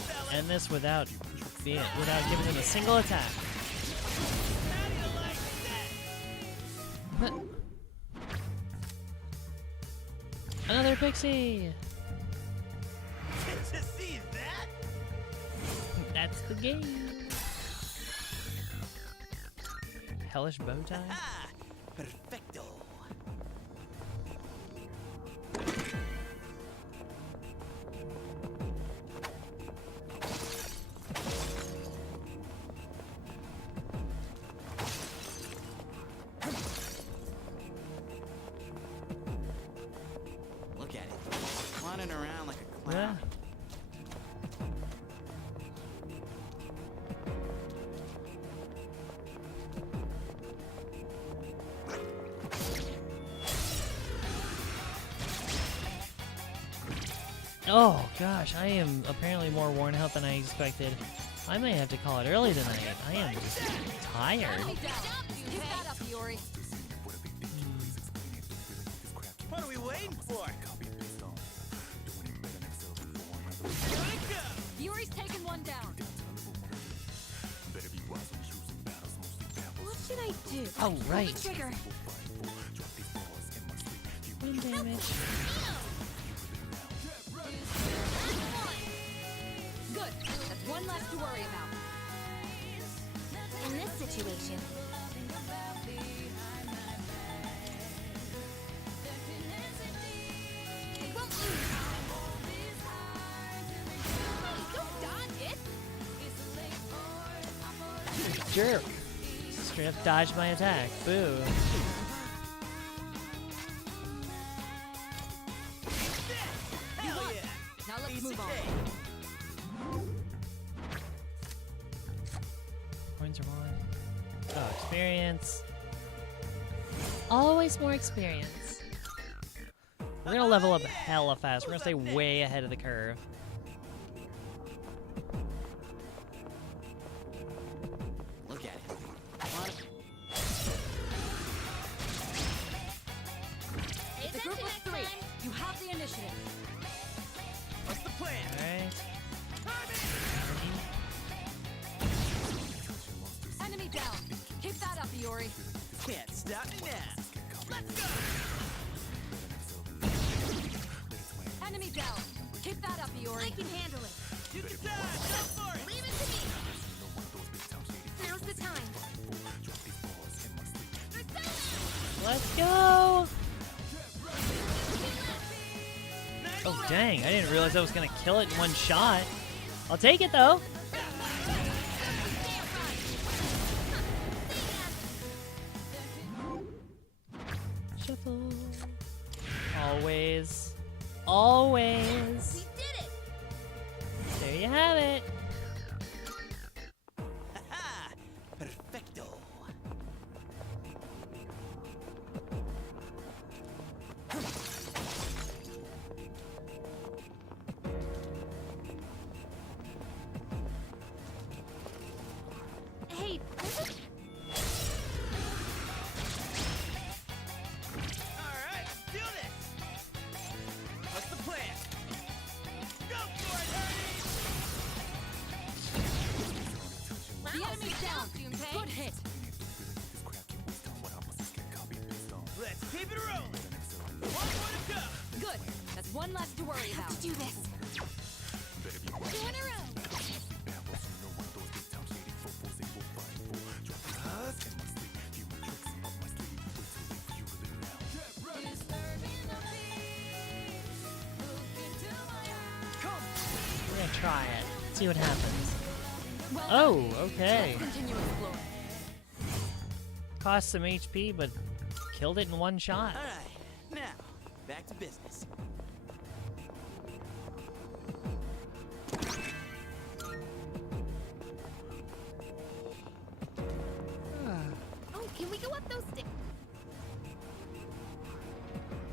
fellas. And this without giving them a single attack. How do you like that? Another pixie. Did you see that? That's the game. Hellish bow tie. Ah, perfecto. Look at it, wandering around like a Yeah. clown. Oh gosh, I am apparently more worn out than I expected. I may have to call it early tonight. I am just tired. Enemy down. Keep that up, Iori. What are we waiting for? Here we go. Iori's taken one down. What should I do? Oh Pull the right. trigger. Wind damage. Good. That's one less to worry about. In this situation, it won't lose. Hey, don't dodge it. Jerk. Straight up dodged my attack. Boo. Hell yeah. Now let's Piece move of on. cake. Coins are on. Oh, experience. Always more experience. We're gonna level up hella fast. We're gonna stay way ahead of the curve. Look at it. The group of three. You have the initiative. What's the plan? Alright. Enemy down. Keep that up, Iori. Can't stop me now. Let's go. Enemy down. Keep that up, I Iori. can handle it. You can die. Go for it. Leave it to me. Now's the time. Let's go! Oh, dang. I didn't realize I was going to kill it in one shot. I'll take it, though. Shuffle. Always. Always. We did it! There you have it. Ha! Perfecto. Hey, Alright, let's do this! What's the plan? Go for it, Hurdy! The enemy's down. Good hit. Let's keep it rolling! One more to go! Good. That's one less to worry about. do this. 2 in a row. We're going to try it. See what happens. Well Oh, done. okay. Let's continue exploring. Cost some HP, but killed it in one shot. Alright, now, back to business. Oh, can we go up those stairs?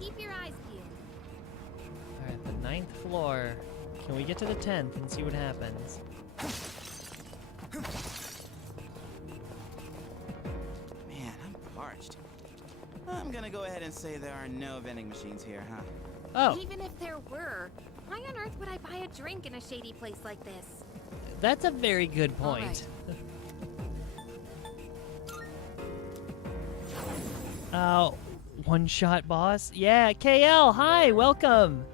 Keep your eyes peeled. Alright, the 9th floor. Can we get to the 10th and see what happens? Man, I'm parched. I'm gonna go ahead and say there are no vending machines here, huh? Oh, Even if there were, why on earth would I buy a drink in a shady place like this? that's a very good All point. right. One shot boss? Yeah, KL, hi, welcome.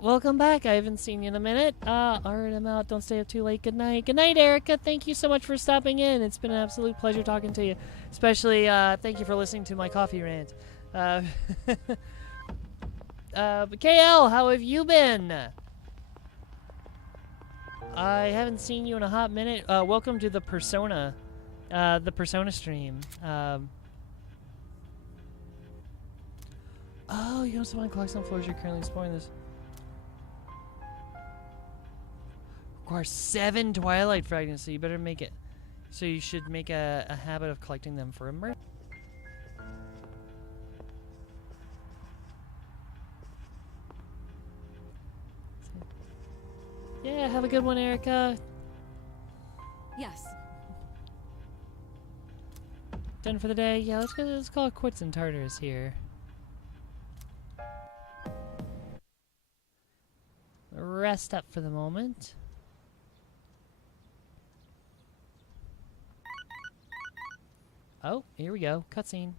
Welcome back. I haven't seen you in a minute. Alright, I'm out. Don't stay up too late. Good night. Good night, Erica. Thank you so much for stopping in. It's been an absolute pleasure talking to you. Especially, thank you for listening to my coffee rant. But KL, how have you been? I haven't seen you in a hot minute. Welcome to the Persona stream. Oh, you also want to collect some floors. You're currently exploring this. Requires 7 Twilight fragments, so you better make it. So you should make a habit of collecting them for immersion. Yeah, have a good one, Erica. Yes. Done for the day? Yeah, let's call it quits in Tartarus here. Rest up for the moment. Oh, here we go. Cutscene.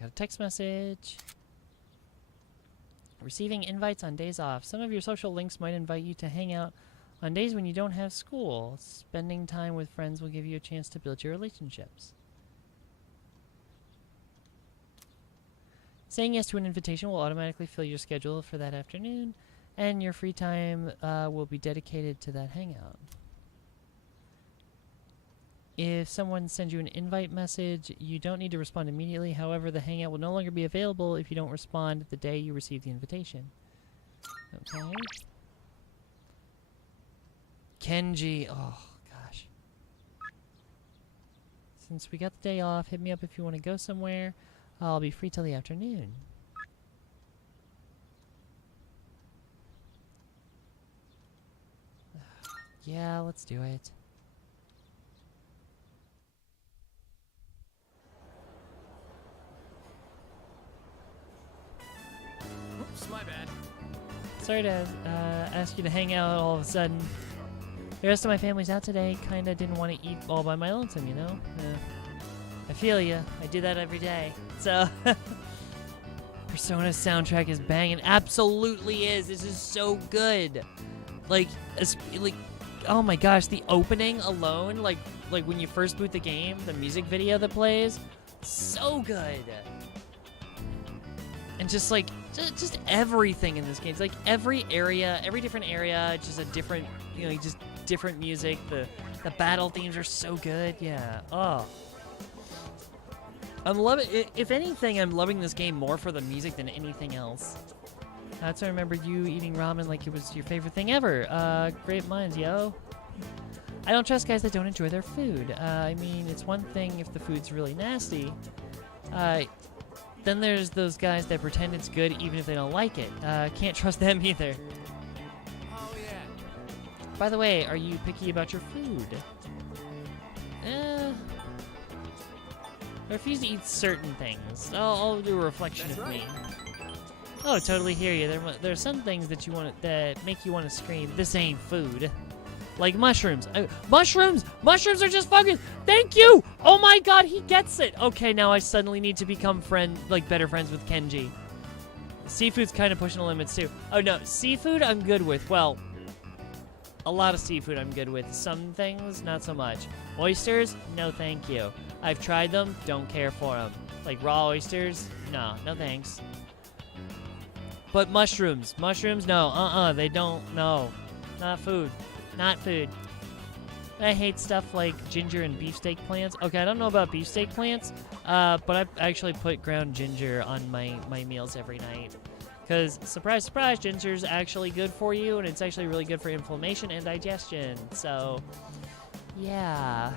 Got a text message. Receiving invites on days off. Some of your social links might invite you to hang out on days when you don't have school. Spending time with friends will give you a chance to build your relationships. Saying yes to an invitation will automatically fill your schedule for that afternoon, and your free time will be dedicated to that hangout. If someone sends you an invite message, you don't need to respond immediately. However, the hangout will no longer be available if you don't respond the day you receive the invitation. Okay. Kenji. Oh, gosh. Since we got the day off, hit me up if you want to go somewhere. I'll be free till the afternoon. Yeah, let's do it. Oops, my bad. Sorry to ask you to hang out all of a sudden. The rest of my family's out today. Kinda didn't want to eat all by my lonesome, you know? I feel ya. I do that every day. So, Persona's soundtrack is banging. Absolutely is. This is so good. Like, oh my gosh, the opening alone, like when you first boot the game, the music video that plays, so good. And just like, just everything in this game. It's like every different area, just a different, you know, just different music. The battle themes are so good. Yeah. Oh. I'm loving it. If anything, I'm loving this game more for the music than anything else. That's I remember you eating ramen like it was your favorite thing ever. Great minds, yo. I don't trust guys that don't enjoy their food. I mean, it's one thing if the food's really nasty. Then there's those guys that pretend it's good even if they don't like it. Can't trust them either. Oh, yeah. By the way, are you picky about your food? I refuse to eat certain things. I'll do a reflection That's of right. me. Oh, totally hear you. There are some things that that make you want to scream, "This ain't food." Like mushrooms. Mushrooms! Mushrooms are just fucking... Thank you! Oh my god, he gets it! Okay, now I suddenly need to become better friends with Kenji. Seafood's kind of pushing the limits too. Oh no, seafood I'm good with. Well, a lot of seafood I'm good with. Some things, not so much. Oysters? No thank you. I've tried them, don't care for them. Like raw oysters? No thanks. But mushrooms. Mushrooms? No, they don't, no. Not food. Not food. I hate stuff like ginger and beefsteak plants. Okay, I don't know about beefsteak plants, but I actually put ground ginger on my meals every night. Because, surprise, surprise, ginger's actually good for you, and it's actually really good for inflammation and digestion. So, yeah.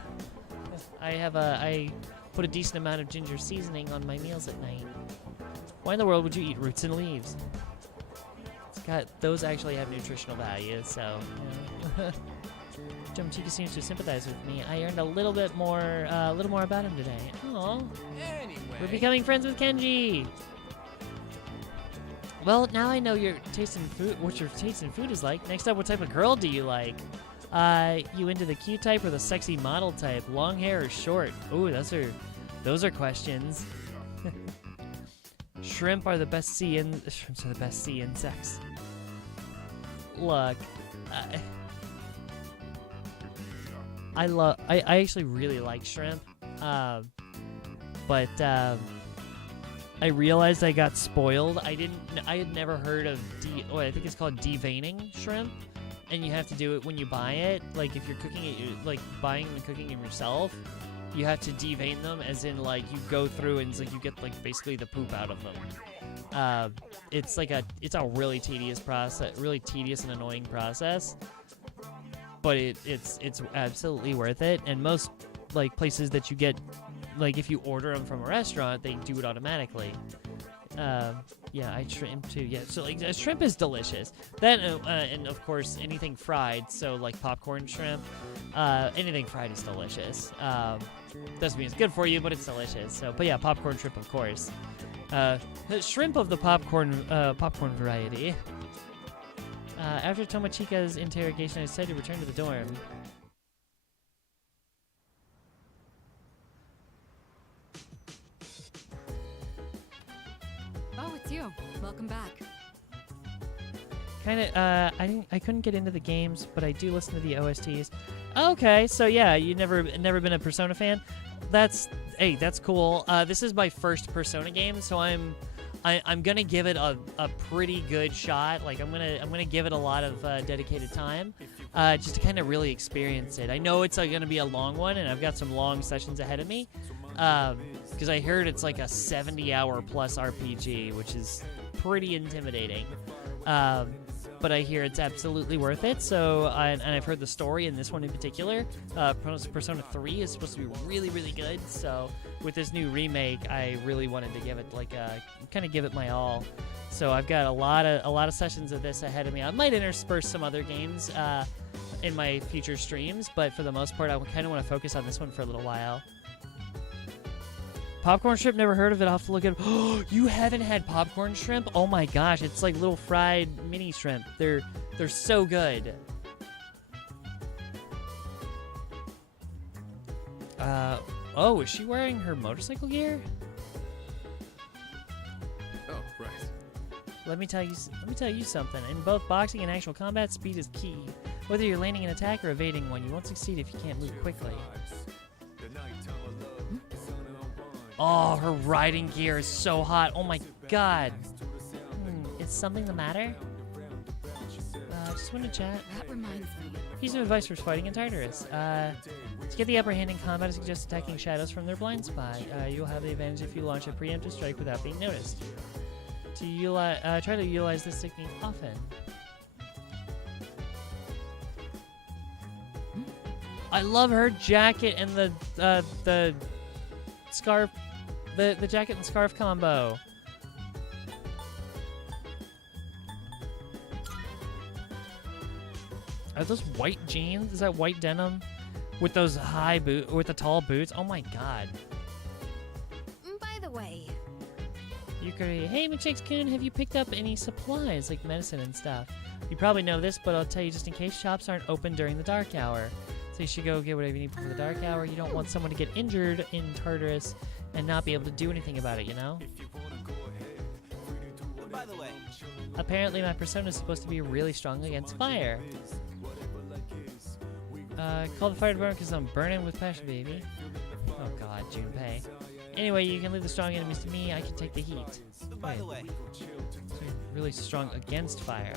I put a decent amount of ginger seasoning on my meals at night. Why in the world would you eat roots and leaves? Those actually have nutritional value, so, you know. Chica seems to sympathize with me. I learned a little more about him today. Aww. Anyway. We're becoming friends with Kenji! Well, now I know your taste in food, what your taste in food is like. Next up, what type of girl do you like? You into the cute type or the sexy model type? Long hair or short? Ooh, those are questions. Shrimps are the best sea insects. Look, I actually really like shrimp, but I realized I got spoiled. I had never heard of I think it's called deveining shrimp, and you have to do it when you buy it. Like if you're cooking it, like buying them and cooking them yourself, you have to devein them, as in like you go through and it's like you get like basically the poop out of them. It's a really tedious process, really tedious and annoying process, but it's absolutely worth it. And most like places that you get, like if you order them from a restaurant, they do it automatically. Yeah, I shrimp too. Yeah, so like shrimp is delicious. Then and of course anything fried. So like popcorn shrimp, anything fried is delicious. Doesn't mean it's good for you, but it's delicious. So, but yeah, popcorn shrimp, of course. Shrimp of the popcorn variety. After Tomochica's interrogation, I decided to return to the dorm. Oh, it's you. Welcome back. I couldn't get into the games, but I do listen to the OSTs. Okay, so yeah, you never been a Persona fan? That's cool. This is my first Persona game, so I'm gonna give it a pretty good shot. Like I'm gonna give it a lot of dedicated time, just to kind of really experience it. I know it's gonna be a long one, and I've got some long sessions ahead of me, because I heard it's like a 70-hour plus RPG, which is pretty intimidating. But I hear it's absolutely worth it. So, and I've heard the story in this one in particular. Persona 3 is supposed to be really, really good. So, with this new remake, I really wanted to give it kind of give it my all. So, I've got a lot of sessions of this ahead of me. I might intersperse some other games in my future streams, but for the most part, I kind of want to focus on this one for a little while. Popcorn shrimp, never heard of it. I'll have to look at it. Oh, you haven't had popcorn shrimp? Oh my gosh, it's like little fried mini shrimp. They're so good. Oh, is she wearing her motorcycle gear? Oh, right. Let me tell you something. In both boxing and actual combat, speed is key. Whether you're landing an attack or evading one, you won't succeed if you can't move quickly. Oh, her riding gear is so hot. Oh my god. Is something the matter? Just want to chat. That reminds me. Piece of advice for fighting in Tartarus. To get the upper hand in combat, I suggest attacking shadows from their blind spot. You'll have the advantage if you launch a preemptive strike without being noticed. Try to utilize this technique often. I love her jacket and the scarf, the jacket and scarf combo. Are those white jeans? Is that white denim with those high boot with the tall boots? Oh my god. By the way, Yukari, hey McShakes-kun, have you picked up any supplies like medicine and stuff? You probably know this, but I'll tell you just in case, shops aren't open during the dark hour. So you should go get whatever you need before the dark hour. You don't want someone to get injured in Tartarus and not be able to do anything about it, you know? By the way, Apparently my persona is supposed to be really strong against fire. Call the fire department because I'm burning with passion, baby. Oh god, Junpei. Anyway, you can leave the strong enemies to me. I can take the heat. by the way, So you're really strong against fire.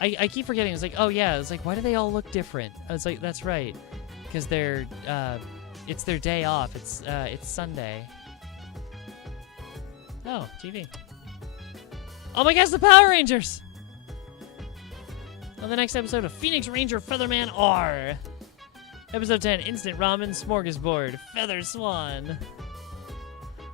Okay. I keep forgetting. It's like, oh yeah. It's like, why do they all look different? I was like, that's right, because they're it's their day off. It's Sunday. Oh, TV. Oh my gosh, the Power Rangers! On the next episode of Phoenix Ranger Featherman R. Episode 10, Instant Ramen Smorgasbord, Feather Swan.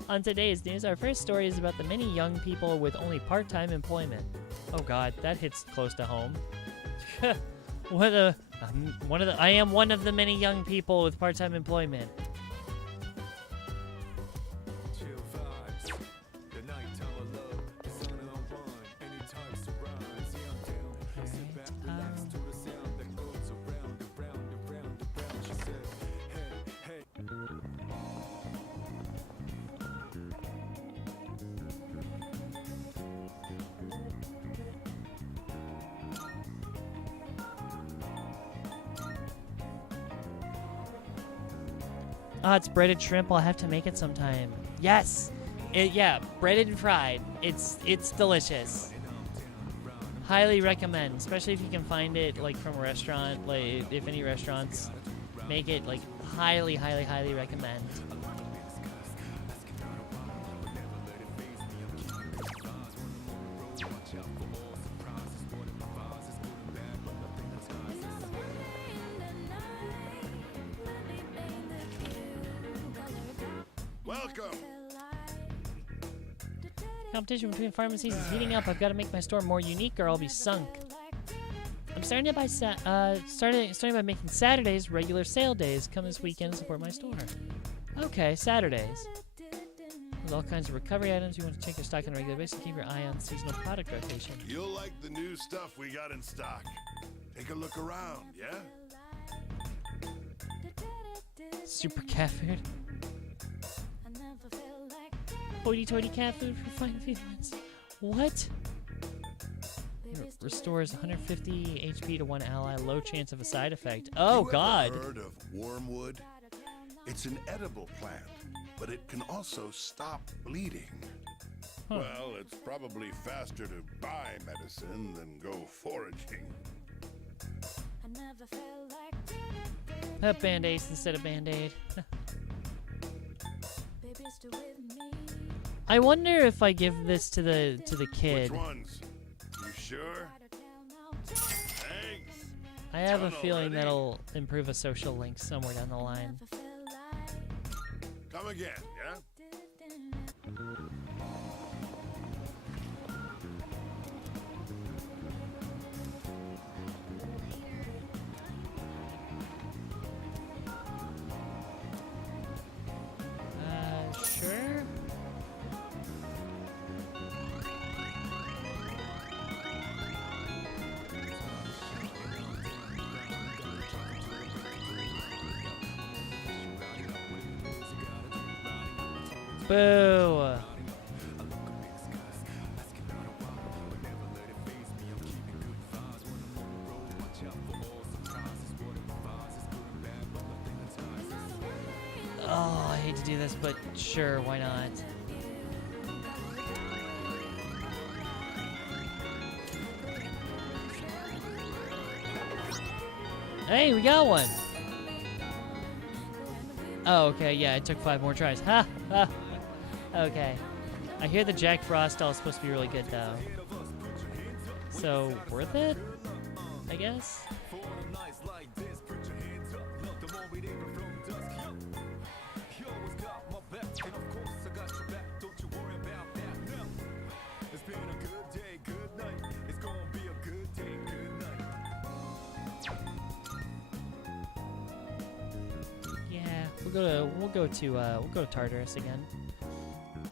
On today's news, our first story is about the many young people with only part-time employment. Oh god, that hits close to home. I am one of the many young people with part-time employment. Ah, it's breaded shrimp. I'll have to make it sometime. Yes! Yeah, breaded and fried. It's delicious. Highly recommend, especially if you can find it like from a restaurant. Like if any restaurants make it, like highly, highly, highly recommend. Welcome. Competition between pharmacies is heating up. I've got to make my store more unique or I'll be sunk. I'm starting by starting by making Saturdays regular sale days. Come this weekend and support my store. Okay, Saturdays. With all kinds of recovery items, you want to check your stock on a regular basis. Keep your eye on seasonal product rotation. You'll like the new stuff we got in stock. Take a look around, yeah? Super cat food. Hoity-toity cat food for fine feelings. What? It restores 150 HP to one ally. Low chance of a side effect. Oh, God. Heard of wormwood? It's an edible plant, but it can also stop bleeding. Huh. Well, it's probably faster to buy medicine than go foraging. Band-Aids instead of Band-Aid. I wonder if I give this to the kid. Which ones? You sure? Thanks. I have a feeling that'll improve a social link somewhere down the line. Come again, yeah? Sure. Boo! Oh, I hate to do this, but sure, why not? Hey, we got one. Oh, okay. Yeah, it took 5 more tries. Ha! Ha! Okay. I hear the Jack Frost doll is supposed to be really good, though. So, worth it? I guess? Yeah, we'll go to Tartarus again.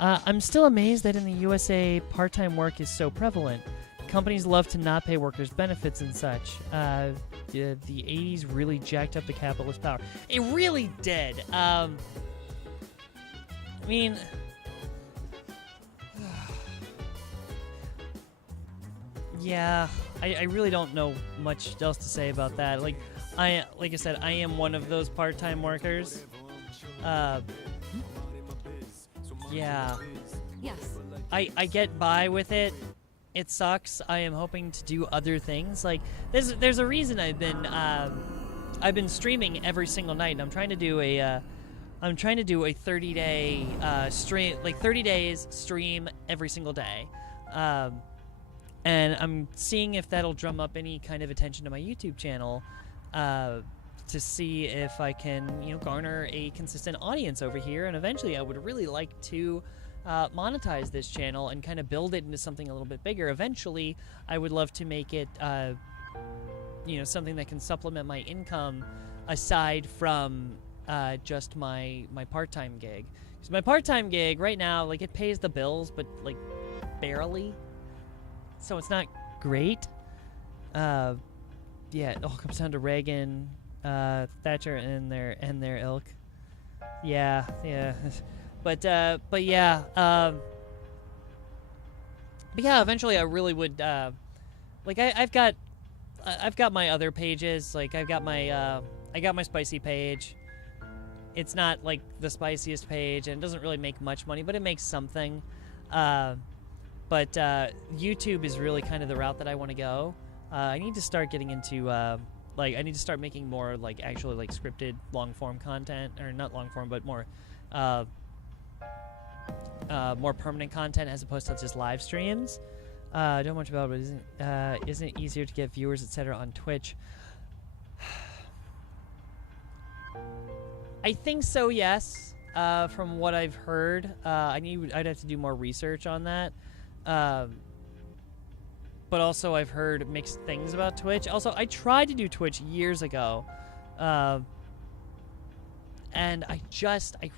I'm still amazed that in the USA, part-time work is so prevalent. Companies love to not pay workers benefits and such. The 80s really jacked up the capitalist power. It really did. I mean, yeah, I really don't know much else to say about that. Like I said, I am one of those part-time workers. Yeah. Yes. I get by with it. It sucks. I am hoping to do other things. Like there's a reason I've been streaming every single night. And I'm trying to do a 30-day stream, like 30 days stream every single day. And I'm seeing if that'll drum up any kind of attention to my YouTube channel, to see if I can, garner a consistent audience over here. And eventually I would really like to monetize this channel and kind of build it into something a little bit bigger. Eventually, I would love to make it, something that can supplement my income aside from just my part-time gig. Because my part-time gig right now, like, it pays the bills, but, like, barely. So it's not great. Yeah, it all comes down to Reagan, Thatcher, and their ilk. Yeah. But yeah. But yeah, eventually I really would. Like I've got my other pages. Like I got my spicy page. It's not like the spiciest page, and it doesn't really make much money, but it makes something. But YouTube is really kind of the route that I want to go. I need to start getting into I need to start making more like actually like scripted long form content, or not long form, but more more permanent content as opposed to just live streams. Don't know much about it, but isn't it easier to get viewers, etc. on Twitch? I think so, yes. From what I've heard, I'd have to do more research on that. But also I've heard mixed things about Twitch. Also, I tried to do Twitch years ago, and I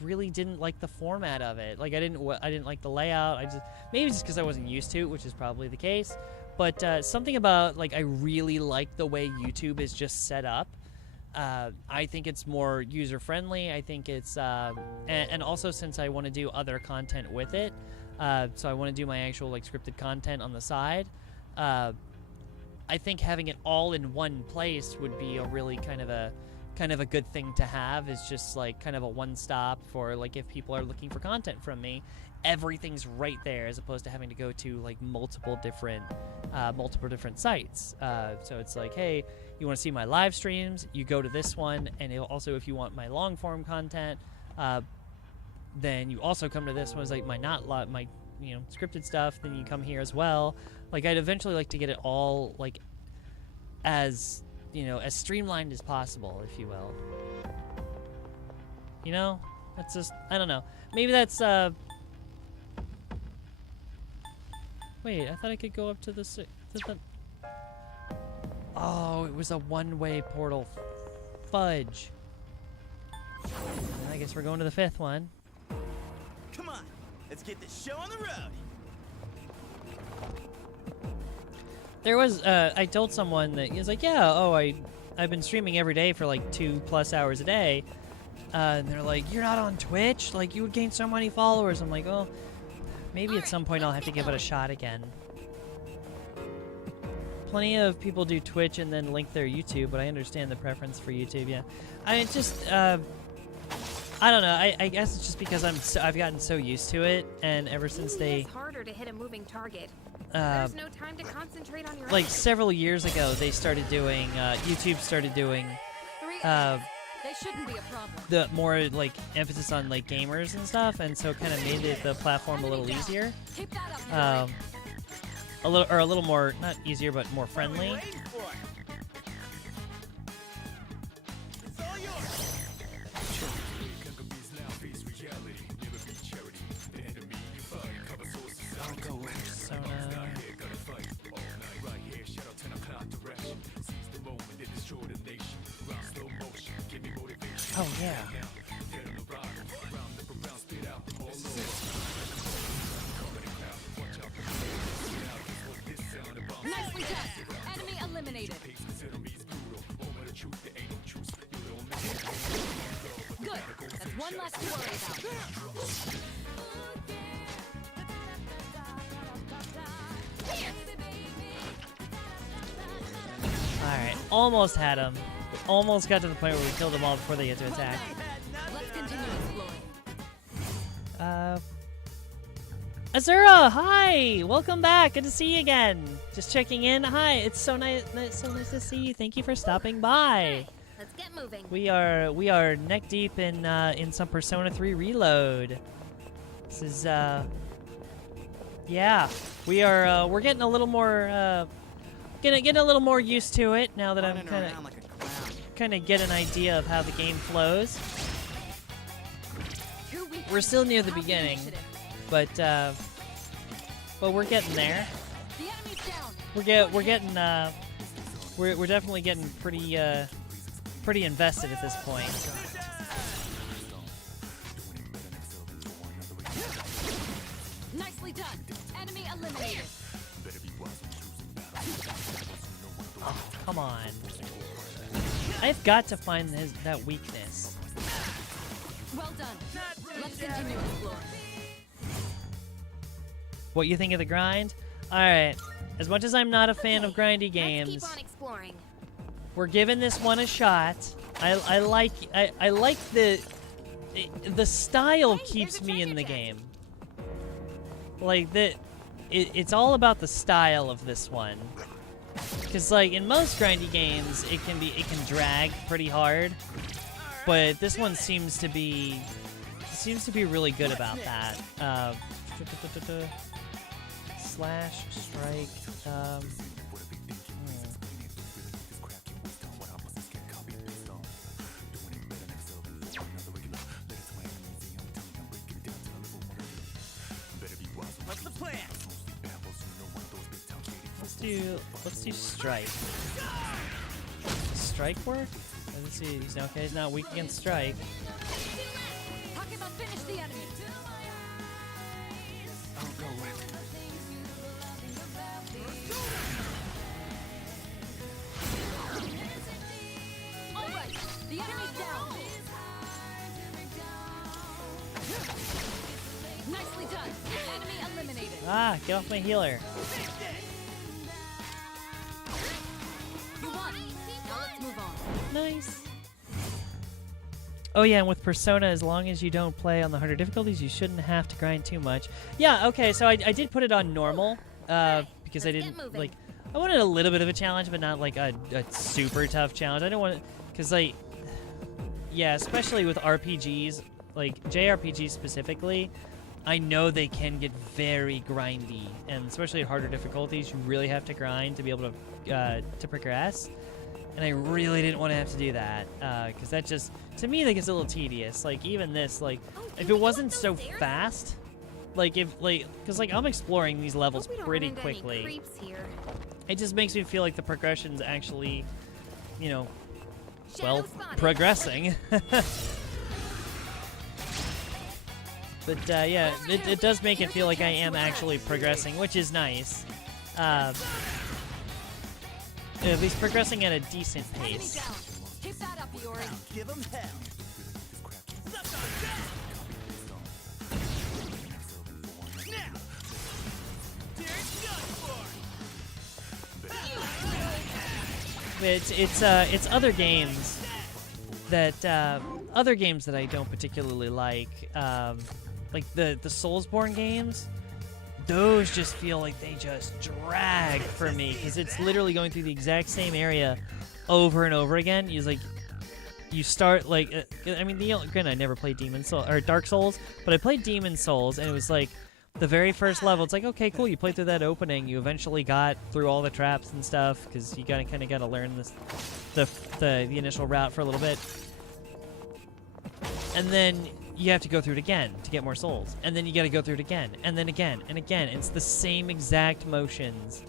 really didn't like the format of it. Like I didn't like the layout. Maybe just because I wasn't used to it, which is probably the case. But something about like I really like the way YouTube is just set up. I think it's more user friendly. I think it's and also since I want to do other content with it, so I want to do my actual like scripted content on the side. I think having it all in one place would be a really kind of a good thing to have. Is just like kind of a one-stop for like if people are looking for content from me, everything's right there, as opposed to having to go to like multiple different sites. So it's like, hey, you want to see my live streams, you go to this one, and also if you want my long form content, then you also come to this one. It's like my scripted stuff, then you come here as well. Like I'd eventually like to get it all like as as streamlined as possible, if you will. That's just, I don't know. Maybe that's wait, I thought I could go up to the oh, it was a one-way portal. Fudge. I guess we're going to the 5th one. Come on, let's get this show on the road. There was, I told someone that he was like, yeah, I've been streaming every day for like 2+ hours a day. And they're like, you're not on Twitch? Like, you would gain so many followers. I'm like, oh, maybe at some point I'll have to give it a shot again. Plenty of people do Twitch and then link their YouTube, but I understand the preference for YouTube, yeah. I just, I don't know. I guess it's just because I've gotten so used to it, and ever since It's harder to hit a moving target. There's no time to concentrate on your like several years ago, they started doing YouTube started doing They shouldn't be a problem. the more like emphasis on like gamers and stuff, and so kind of made the platform a little easier. Keep that up, Yuri. A little more, not easier, but more friendly. Oh yeah. Nicely done. Enemy eliminated. Good. That's one less to worry All right, almost had him. Almost got to the point where we killed them all before they get to attack. Let's continue exploring. Azura, hi! Welcome back. Good to see you again. Just checking in. Hi, it's so nice to see you. Thank you for stopping by. Let's get moving. We are neck deep in some Persona 3 Reload. This is yeah, we're getting a little more getting a little more used to it now that I'm kind of get an idea of how the game flows. We're still near the beginning, but we're getting there. We're definitely getting pretty invested at this point. Nicely done. Enemy eliminated. Oh, come on. I've got to find that weakness. Well done. Let's continue exploring. What you think of the grind? Alright. As much as I'm not a fan of grindy games, Let's keep on exploring. we're giving this one a shot. I like the style keeps me in the game. Like it's all about the style of this one. Cause like in most grindy games, it can drag pretty hard, but this one seems to be really good about that. Slash strike. What's the plan? Let's do strike. Strike work? Let's see. He's not weak against strike. Takeba, finish the enemy. I'll go with. All right, the enemy's down. Nicely done. Enemy eliminated. Ah, get off my healer. You won. Now let's move on. Nice. Oh yeah, and with Persona, as long as you don't play on the harder difficulties, you shouldn't have to grind too much. Yeah, okay, so I did put it on normal, because I didn't, like, I wanted a little bit of a challenge, but not like a super tough challenge. I don't want to, because like, yeah, especially with RPGs, like JRPGs specifically, I know they can get very grindy, and especially at harder difficulties, you really have to grind to be able to progress. And I really didn't want to have to do that, because that just, to me, that gets a little tedious. Like, even this, like, if it wasn't so fast, like, because, like, I'm exploring these levels pretty quickly. It just makes me feel like the progression's actually, you know, well, progressing. But, yeah, it does make it feel like I am actually progressing, which is nice. At least progressing at a decent pace. Keep that up, Yuri. Give him hell. It's other games that I don't particularly like the Soulsborne games. Those just feel like they just drag for me, because it's literally going through the exact same area over and over again. you start like I mean, granted, I never played Demon Soul or Dark Souls, but I played Demon Souls, and it was like the very first level. It's like, okay, cool, you played through that opening, you eventually got through all the traps and stuff because you kind of got to learn the initial route for a little bit, and then you have to go through it again to get more souls, and then you got to go through it again, and then again and again. It's the same exact motions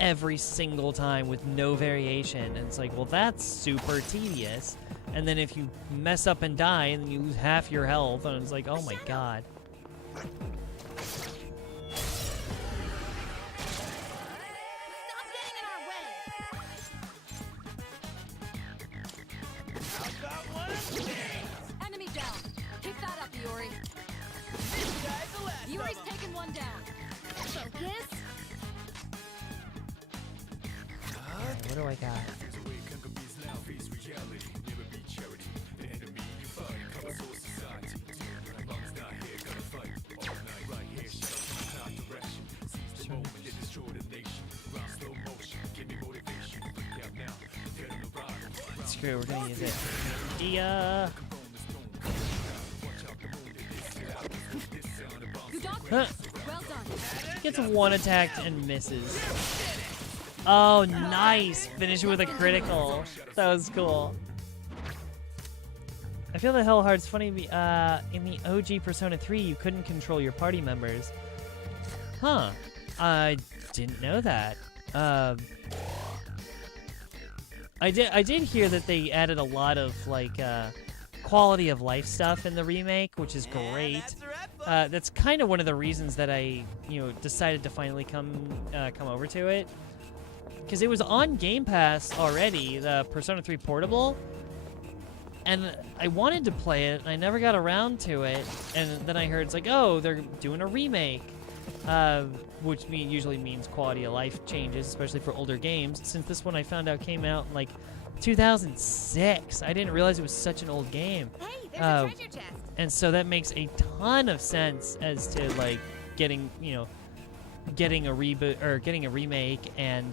every single time with no variation, and it's like, well, that's super tedious. And then if you mess up and die, and then you lose half your health, and it's like, oh my god. Enemy down. Keep that up, Yuri. Yuri's taken one down. Focus. What do I got? Screw it, we're gonna use it. Dia. Huh. Gets one attacked and misses. Oh, nice! Finish it with a critical. That was cool. I feel the hell hard's funny. In the OG Persona 3, you couldn't control your party members. Huh. I didn't know that. I did hear that they added a lot of like quality of life stuff in the remake, which is great. That's kind of one of the reasons that I decided to finally come over to it, because it was on Game Pass already, the Persona 3 Portable, and I wanted to play it, and I never got around to it, and then I heard it's like, oh, they're doing a remake, which usually means quality of life changes, especially for older games, since this one I found out came out in like 2006. I didn't realize it was such an old game. Hey, there's a treasure chest. And so that makes a ton of sense as to like getting a reboot or getting a remake, and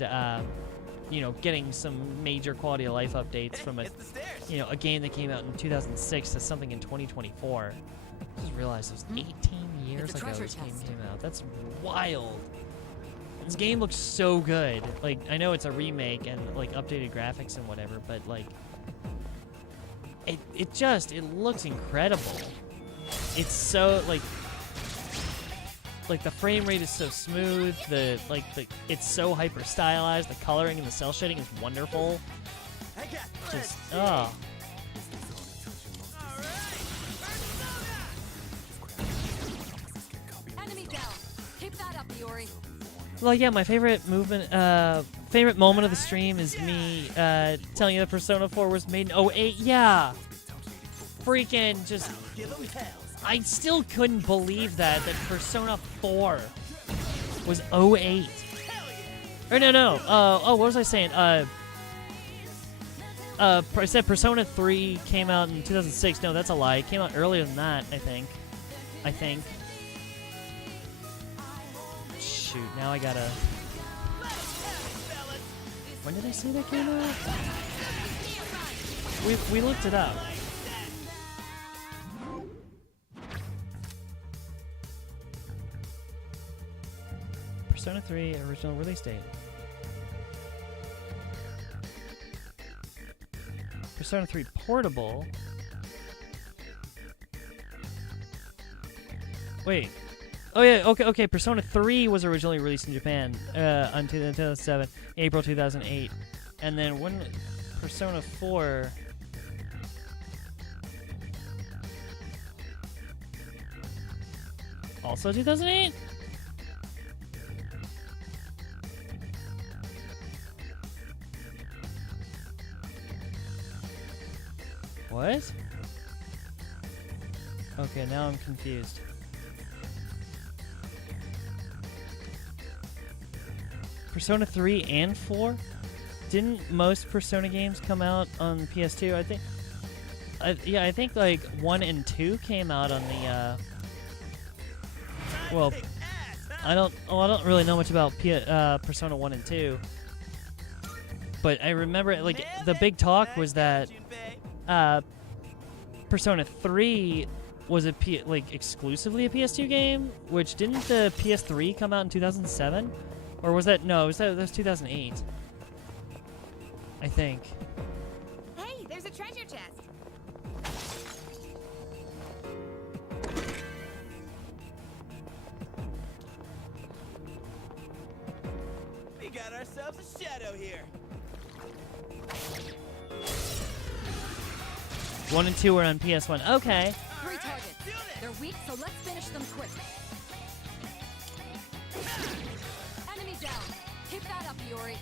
getting some major quality of life updates from a game that came out in 2006 to something in 2024. I just realized it was 18 years ago this game came out. That's wild. This game looks so good. Like, I know it's a remake and like updated graphics and whatever, but like it looks incredible. It's so like the frame rate is so smooth, it's so hyper stylized, the coloring and the cell shading is wonderful. Just Enemy down. Keep that up, Yuri. Well, yeah, my favorite moment of the stream is me telling you that Persona 4 was made in 08. Yeah. Freaking just... I still couldn't believe that Persona 4 was 08. Or no. What was I saying? I said Persona 3 came out in 2006. No, that's a lie. It came out earlier than that, I think. Shoot, now I gotta... When did I say that came out? We looked it up. Persona 3 original release date. Persona 3 Portable. Wait. Oh yeah, okay. Persona 3 was originally released in Japan on 2007, April 2008, and then when Persona 4. Also 2008. What? Okay, now I'm confused. Persona 3 and 4? Didn't most Persona games come out on PS2? I think... I think like 1 and 2 came out on the... Well, I don't really know much about Persona 1 and 2. But I remember, like, the big talk was that Persona 3 was exclusively a PS2 game, which didn't the PS3 come out in 2007? Or was that, no, that was 2008. I think. Hey, there's a treasure chest. We got ourselves a shadow here. 1 and 2 were on PS1. Okay. 3 targets. They're weak, so let's finish them quick. Enemy down. Keep that up, Yuri.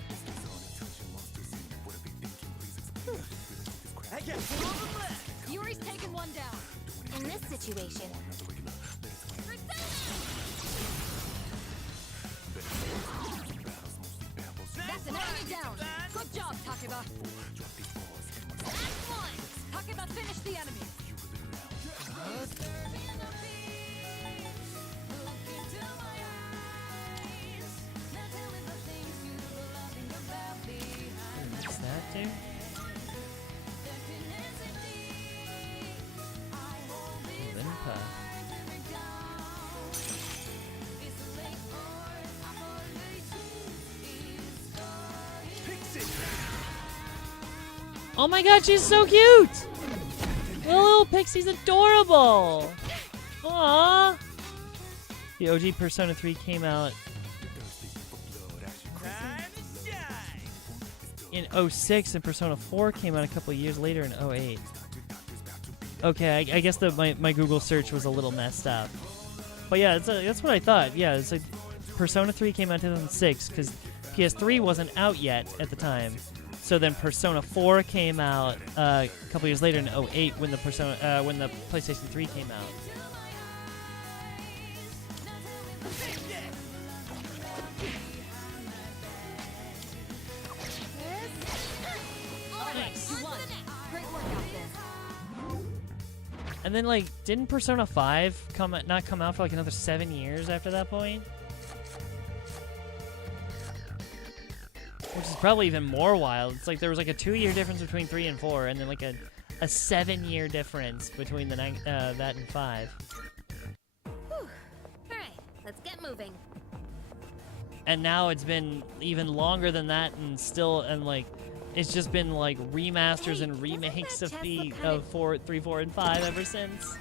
I got 2 of them left. Yuri's taken one down. In this situation, That's an enemy down. Good job, Takeba. Takeba, finish the enemy. What's that do? Limpa. Oh my god, she's so cute! The little pixie's adorable! Aww! The OG Persona 3 came out in 06 and Persona 4 came out a couple years later in 08. Okay, I guess my Google search was a little messed up. But yeah, that's what I thought. Yeah, it's like Persona 3 came out in 2006 because PS3 wasn't out yet at the time. So then Persona 4 came out a couple years later in 08 when the PlayStation 3 came out. And then, like, didn't Persona 5 not come out for like another 7 years after that point? Which is probably even more wild. It's like there was like a 2-year difference between 3 and 4, and then like a 7-year difference between the that and 5. All right, let's get moving. And now it's been even longer than that, and like it's just been like remasters and remakes of 3, 4, and 5 ever since.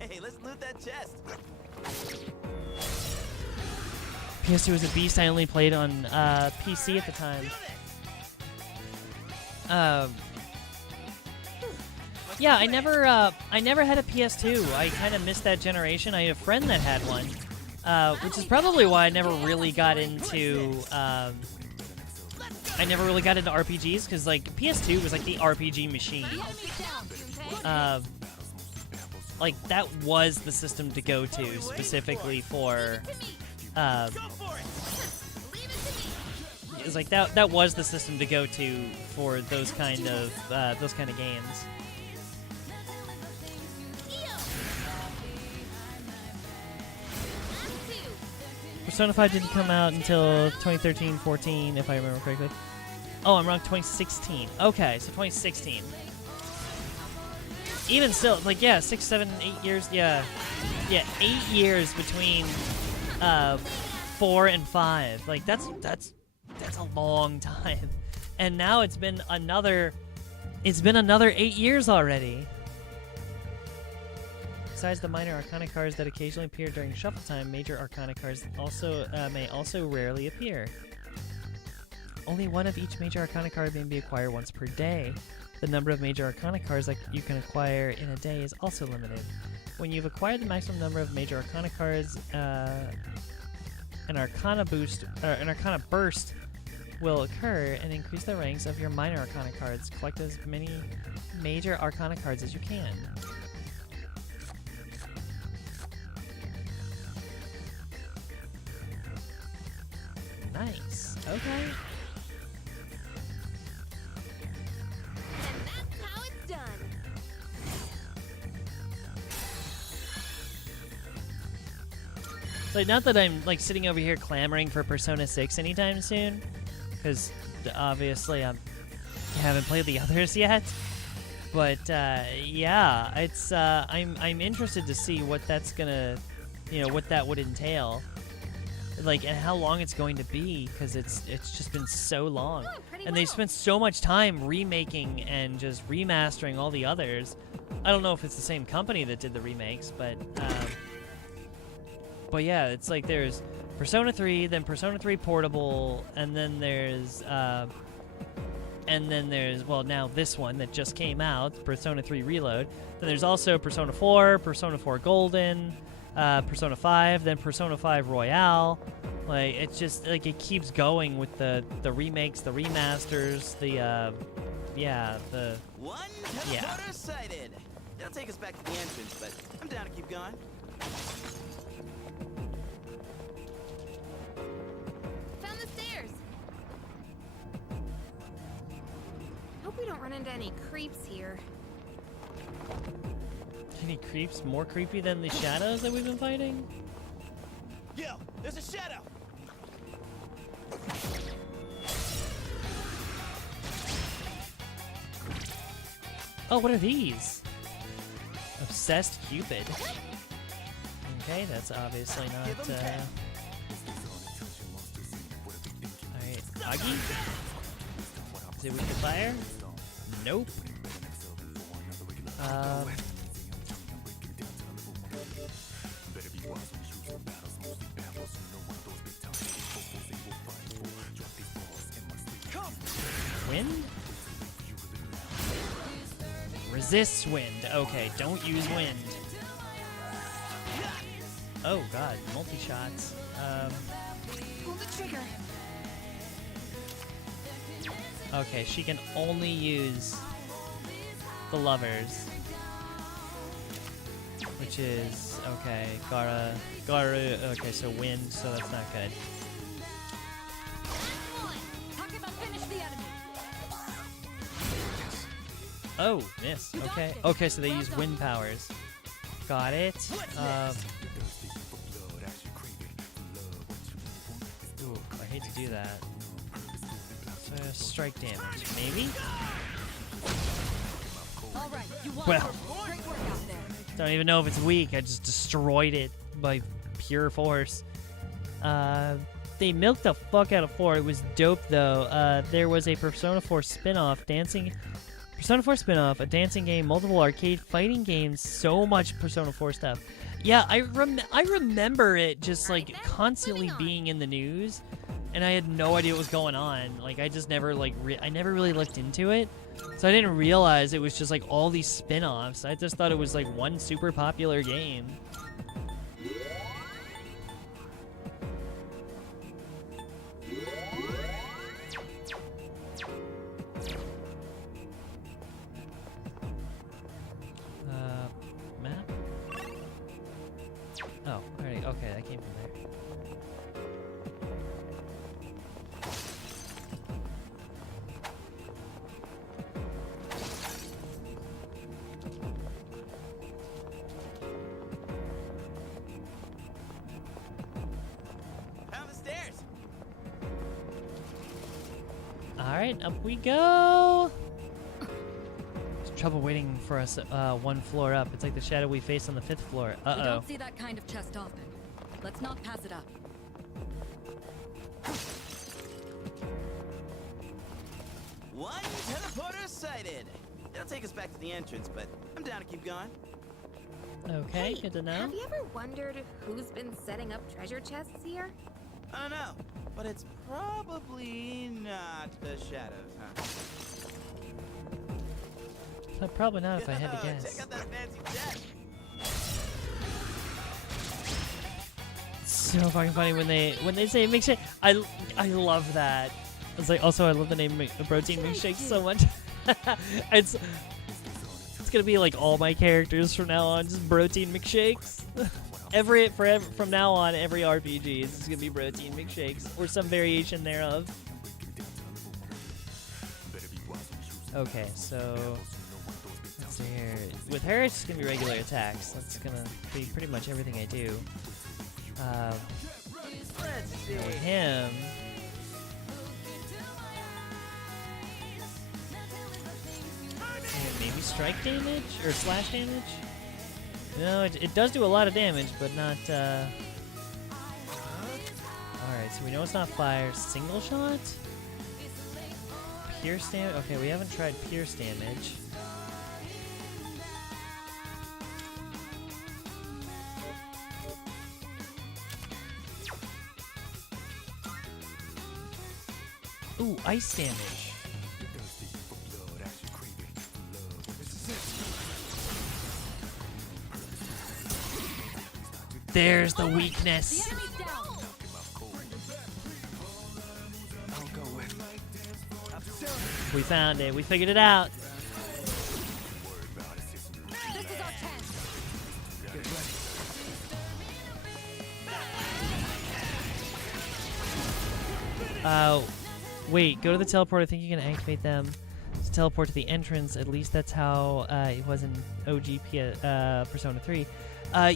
Hey, let's loot that chest. PS2 was a beast. I only played on PC at the time. Yeah, I never had a PS2. I kind of missed that generation. I had a friend that had one, which is probably why I never really got into RPGs, because like PS2 was like the RPG machine. Like that was the system to go to specifically for. It's like that was the system to go to for those kind of games. Persona 5 didn't come out until 2013-14, if I remember correctly. Oh, I'm wrong. 2016. Okay, so 2016. Even still, like, yeah, 6, 7, 8 years. Yeah, 8 years between 4 and 5. Like that's a long time. And now it's been another 8 years already. Besides the minor arcana cards that occasionally appear during shuffle time, major arcana cards may also rarely appear. Only one of each major arcana card may be acquired once per day. The number of major arcana cards that you can acquire in a day is also limited. When you've acquired the maximum number of major arcana cards, an arcana burst will occur and increase the ranks of your minor arcana cards. Collect as many major arcana cards as you can. Nice. Okay. And that's how it's done. So not that I'm like sitting over here clamoring for Persona 6 anytime soon, because obviously I haven't played the others yet. But yeah, it's I'm interested to see what that's gonna, what that would entail, like, and how long it's going to be, because it's just been so long, and they've spent so much time remaking and just remastering all the others. I don't know if it's the same company that did the remakes, but yeah, it's like there's Persona 3, then Persona 3 Portable, and then there's well, now this one that just came out, Persona 3 Reload. Then there's also Persona 4, Persona 4 Golden, Persona 5, then Persona 5 Royale. Like, it's just like it keeps going with the remakes, the remasters, One teleporter sighted. It'll take us back to the entrance, but I'm down to keep going. Found the stairs. Hope we don't run into any creeps here. Any creeps more creepy than the shadows that we've been fighting? Yo, there's a shadow. Oh, what are these? Obsessed Cupid. Okay, that's obviously not, Alright, Aggie? Is it with the fire? Nope. Wind? Resists wind. Okay, don't use wind. Oh god, multi-shots. Pull the trigger. Okay, she can only use the lovers. Which is, okay, Garu, okay, so wind, so that's not good. Oh, miss. Okay. Okay, so they use wind powers. Got it. Ooh, I hate to do that. Strike damage, maybe? Well, don't even know if it's weak. I just destroyed it by pure force. They milked the fuck out of 4. It was dope, though. There was a Persona 4 spin-off, Persona 4 spin-off, a dancing game, multiple arcade fighting games, so much Persona 4 stuff. Yeah, I remember it just, like, constantly being in the news, and I had no idea what was going on. Like, I just never, like, I never really looked into it, so I didn't realize it was just, like, all these spin-offs. I just thought it was, like, one super popular game. Map? Oh, alright, okay, that came from there. Found the stairs. Alright, up we go! Trouble waiting for us one floor up. It's like the shadow we face on the 5th floor. We Uh-oh. don't see that kind of chest often. Let's not pass it up. One teleporter sighted. It'll take us back to the entrance, but I'm down to keep going. Okay, Hey, good to know. Have you ever wondered who's been setting up treasure chests here? I don't know, but it's probably not the shadows, huh? Probably not if I had to Yo, guess. Check out that fancy jet. So fucking funny when they say milkshake. I love that. It's like, also I love the name protein milkshake so much. it's gonna be like all my characters from now on, just protein milkshakes. From now on, every RPG is just gonna be protein milkshakes or some variation thereof. Okay, so let's see here. With her, it's just gonna be regular attacks. That's gonna be pretty much everything I do. With him, maybe strike damage or slash damage. No, it does do a lot of damage, but not. All right, so we know it's not fire. Single shot. Pierce damage. Okay, we haven't tried pierce damage. Ooh, ice damage. There's the weakness. We found it. We figured it out. Wait, go to the teleport. I think you can activate them to teleport to the entrance. At least that's how it was in OG Persona 3.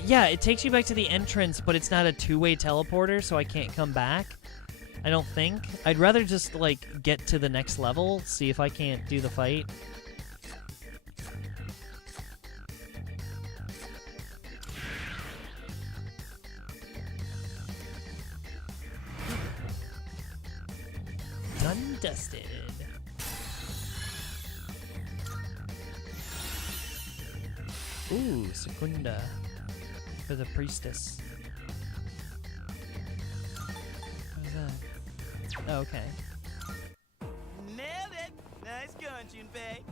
Yeah, it takes you back to the entrance, but it's not a two-way teleporter, so I can't come back. I don't think. I'd rather just, like, get to the next level, see if I can't do the fight. Done dusted. Ooh, Secunda. For the priestess. What is that? Oh, okay. Nailed it! Nice going, Junpei.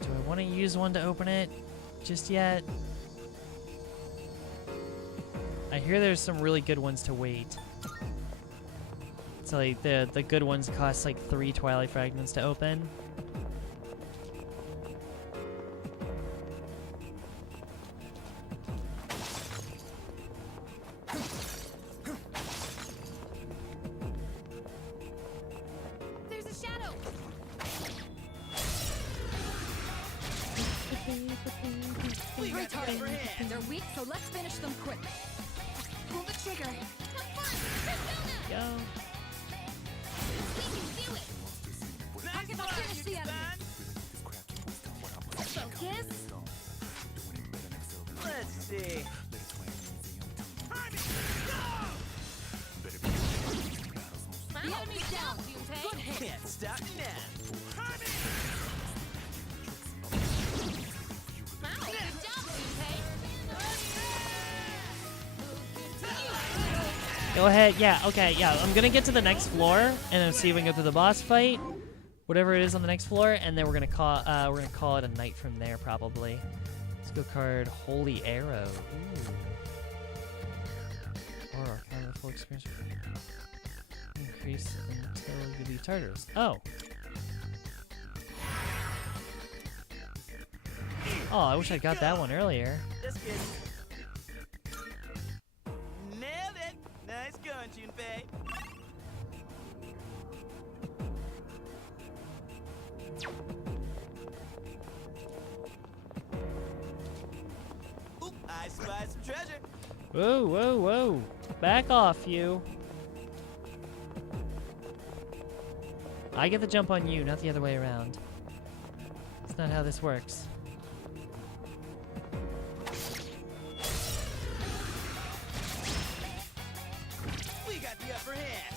Do I want to use one to open it just yet? I hear there's some really good ones to wait. It's like the good ones cost like 3 Twilight Fragments to open. There's a shadow. They're weak, so let's finish them quick. Pull the trigger. Go. We can do it. I can finish the enemy. Focus. Let's see. The enemy's down. Good hit. Can't stop me now. Wow, good job, Junpei. Go ahead. Yeah, okay, yeah. I'm gonna get to the next floor and then see if we can go through the boss fight. Whatever it is on the next floor, and then we're gonna call it a night from there probably. Let's go card Holy Arrow. Ooh. Or kind of full experience. Increase until you leave Tartarus. Oh. Oh, I wish I got that one earlier. Just kidding. Nailed it! Nice going, Junpei. Oop, I spy some treasure. Whoa, whoa, whoa. Back off, you. I get the jump on you, not the other way around. That's not how this works. We got the upper hand.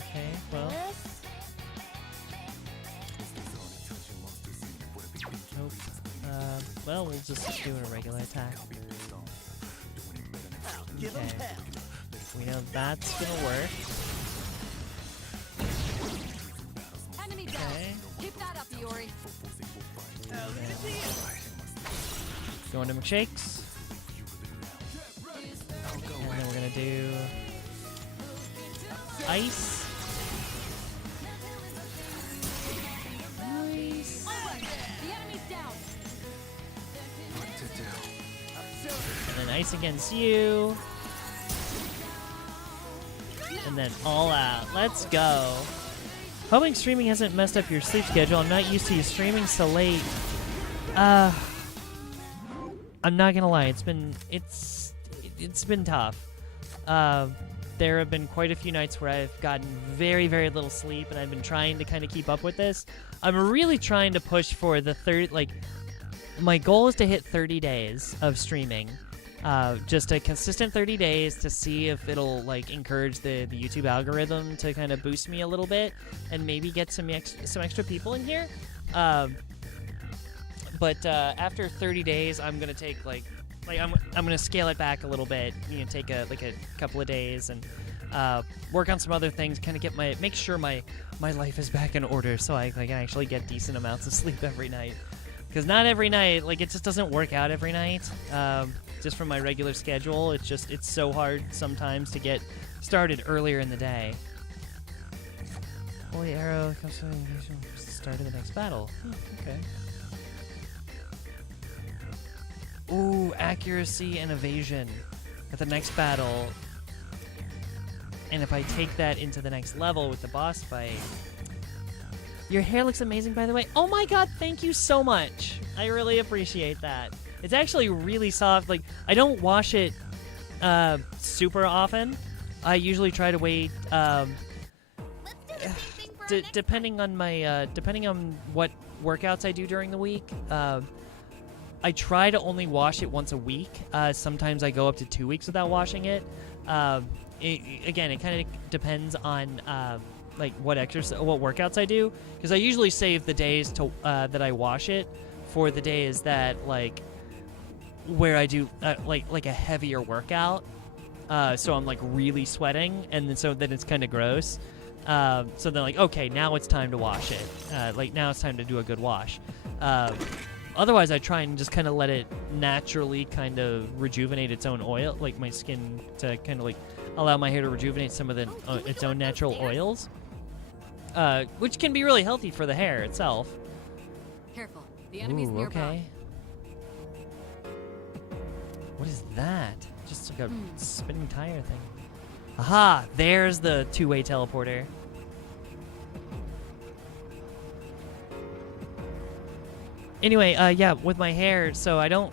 Okay, well. Nope. Well, we'll just do a regular attack. Give him Okay. hell. We know that's gonna work. Enemy Okay. down. Keep that up, Iori. I'll leave it to you. Going to McShakes. And then we're gonna do ice. Nice. Alright, the enemy's down. And then ice against you. And then all out. Let's go. Hoping streaming hasn't messed up your sleep schedule. I'm not used to you streaming so late. I'm not gonna lie, it's been tough. There have been quite a few nights where I've gotten very, very little sleep, and I've been trying to kind of keep up with this. I'm really trying to push for the my goal is to hit 30 days of streaming. Just a consistent 30 days to see if it'll like encourage the YouTube algorithm to kind of boost me a little bit and maybe get some extra people in here. But after 30 days, I'm gonna take I'm gonna scale it back a little bit. Take a couple of days and work on some other things. Kind of make sure my life is back in order, so I can actually get decent amounts of sleep every night. Because not every night, it just doesn't work out every night. Just from my regular schedule, it's so hard sometimes to get started earlier in the day. Holy arrow comes from the start of the next battle. Okay. Ooh, accuracy and evasion at the next battle. And if I take that into the next level with the boss fight... Your hair looks amazing, by the way. Oh my god, thank you so much. I really appreciate that. It's actually really soft. I don't wash it super often. I usually try to wait... depending on what workouts I do during the week, I try to only wash it once a week. Sometimes I go up to 2 weeks without washing it. Again, it kind of depends on what workouts I do, because I usually save the days to that I wash it for the days that where I do a heavier workout. So I'm really sweating, and then it's kind of gross. So then okay, now it's time to wash it. Now it's time to do a good wash. Otherwise, I try and just kind of let it naturally kind of rejuvenate its own oil, my skin to kind of allow my hair to rejuvenate some of its own natural oils, which can be really healthy for the hair itself. Careful, the enemy's nearby. Okay. What is that? Just a spinning tire thing. Aha! There's the two-way teleporter. Anyway, yeah, with my hair, so I don't...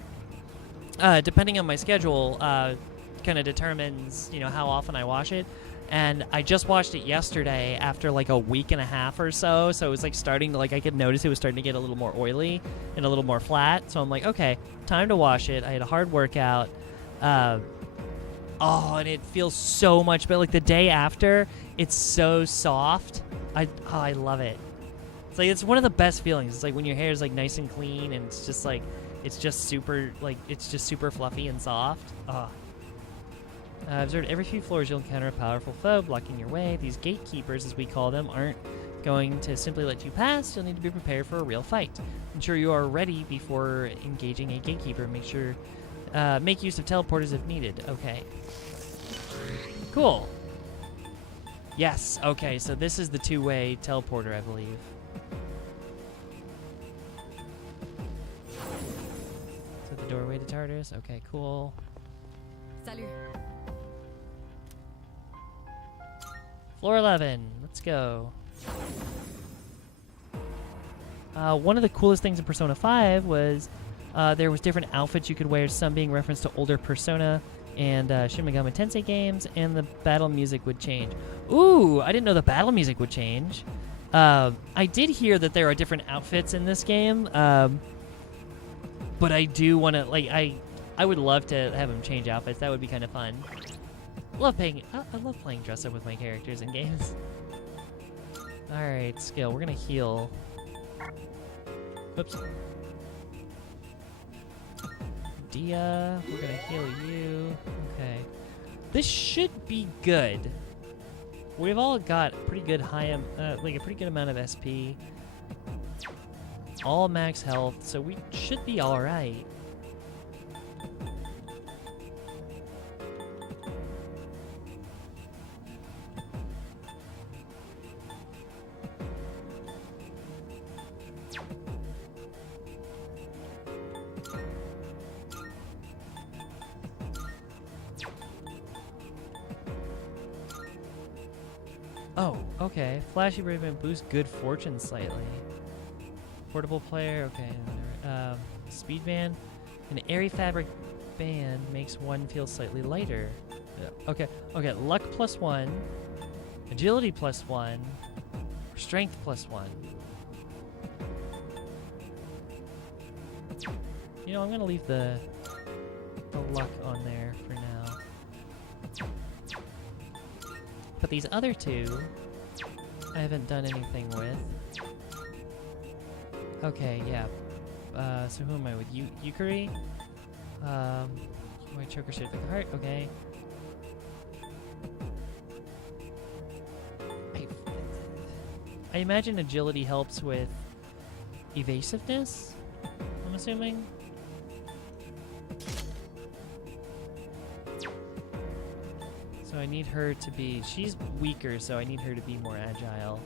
depending on my schedule, kind of determines, how often I wash it. And I just washed it yesterday after, a week and a half or so. So it was, starting to, I could notice it was starting to get a little more oily and a little more flat. So I'm okay, time to wash it. I had a hard workout. And it feels so much better. The day after, it's so soft. I love it. It's one of the best feelings. It's when your hair is nice and clean, and it's just super fluffy and soft. Observed every few floors you'll encounter a powerful foe blocking your way. These gatekeepers, as we call them, aren't going to simply let you pass. You'll need to be prepared for a real fight. Ensure you are ready before engaging a gatekeeper. Make use of teleporters if needed. Okay. Cool. Yes. Okay. So this is the two-way teleporter, I believe. Doorway to Tartarus. Okay, cool. Salut. Floor 11. Let's go. One of the coolest things in Persona 5 was there was different outfits you could wear, some being reference to older Persona and Shin Megami Tensei games, and the battle music would change. Ooh, I didn't know the battle music would change. I did hear that there are different outfits in this game. But I do want to, I would love to have him change outfits. That would be kind of fun. I love playing dress up with my characters in games. Alright, skill. We're going to heal. Oops. Dia, we're going to heal you. Okay. This should be good. We've all got pretty good a pretty good amount of SP. All max health, so we should be alright. Oh, okay. Flashy Raven boosts good fortune slightly. Portable player, okay. Speed band. An airy fabric band makes one feel slightly lighter. Okay, luck +1, agility +1, strength +1. You know, I'm gonna leave the luck on there for now. But these other two, I haven't done anything with. Okay, yeah. So who am I with? Yukari? My choker shaped like a heart, okay. I imagine agility helps with evasiveness, I'm assuming. So I need her to be, she's weaker, so I need her to be more agile.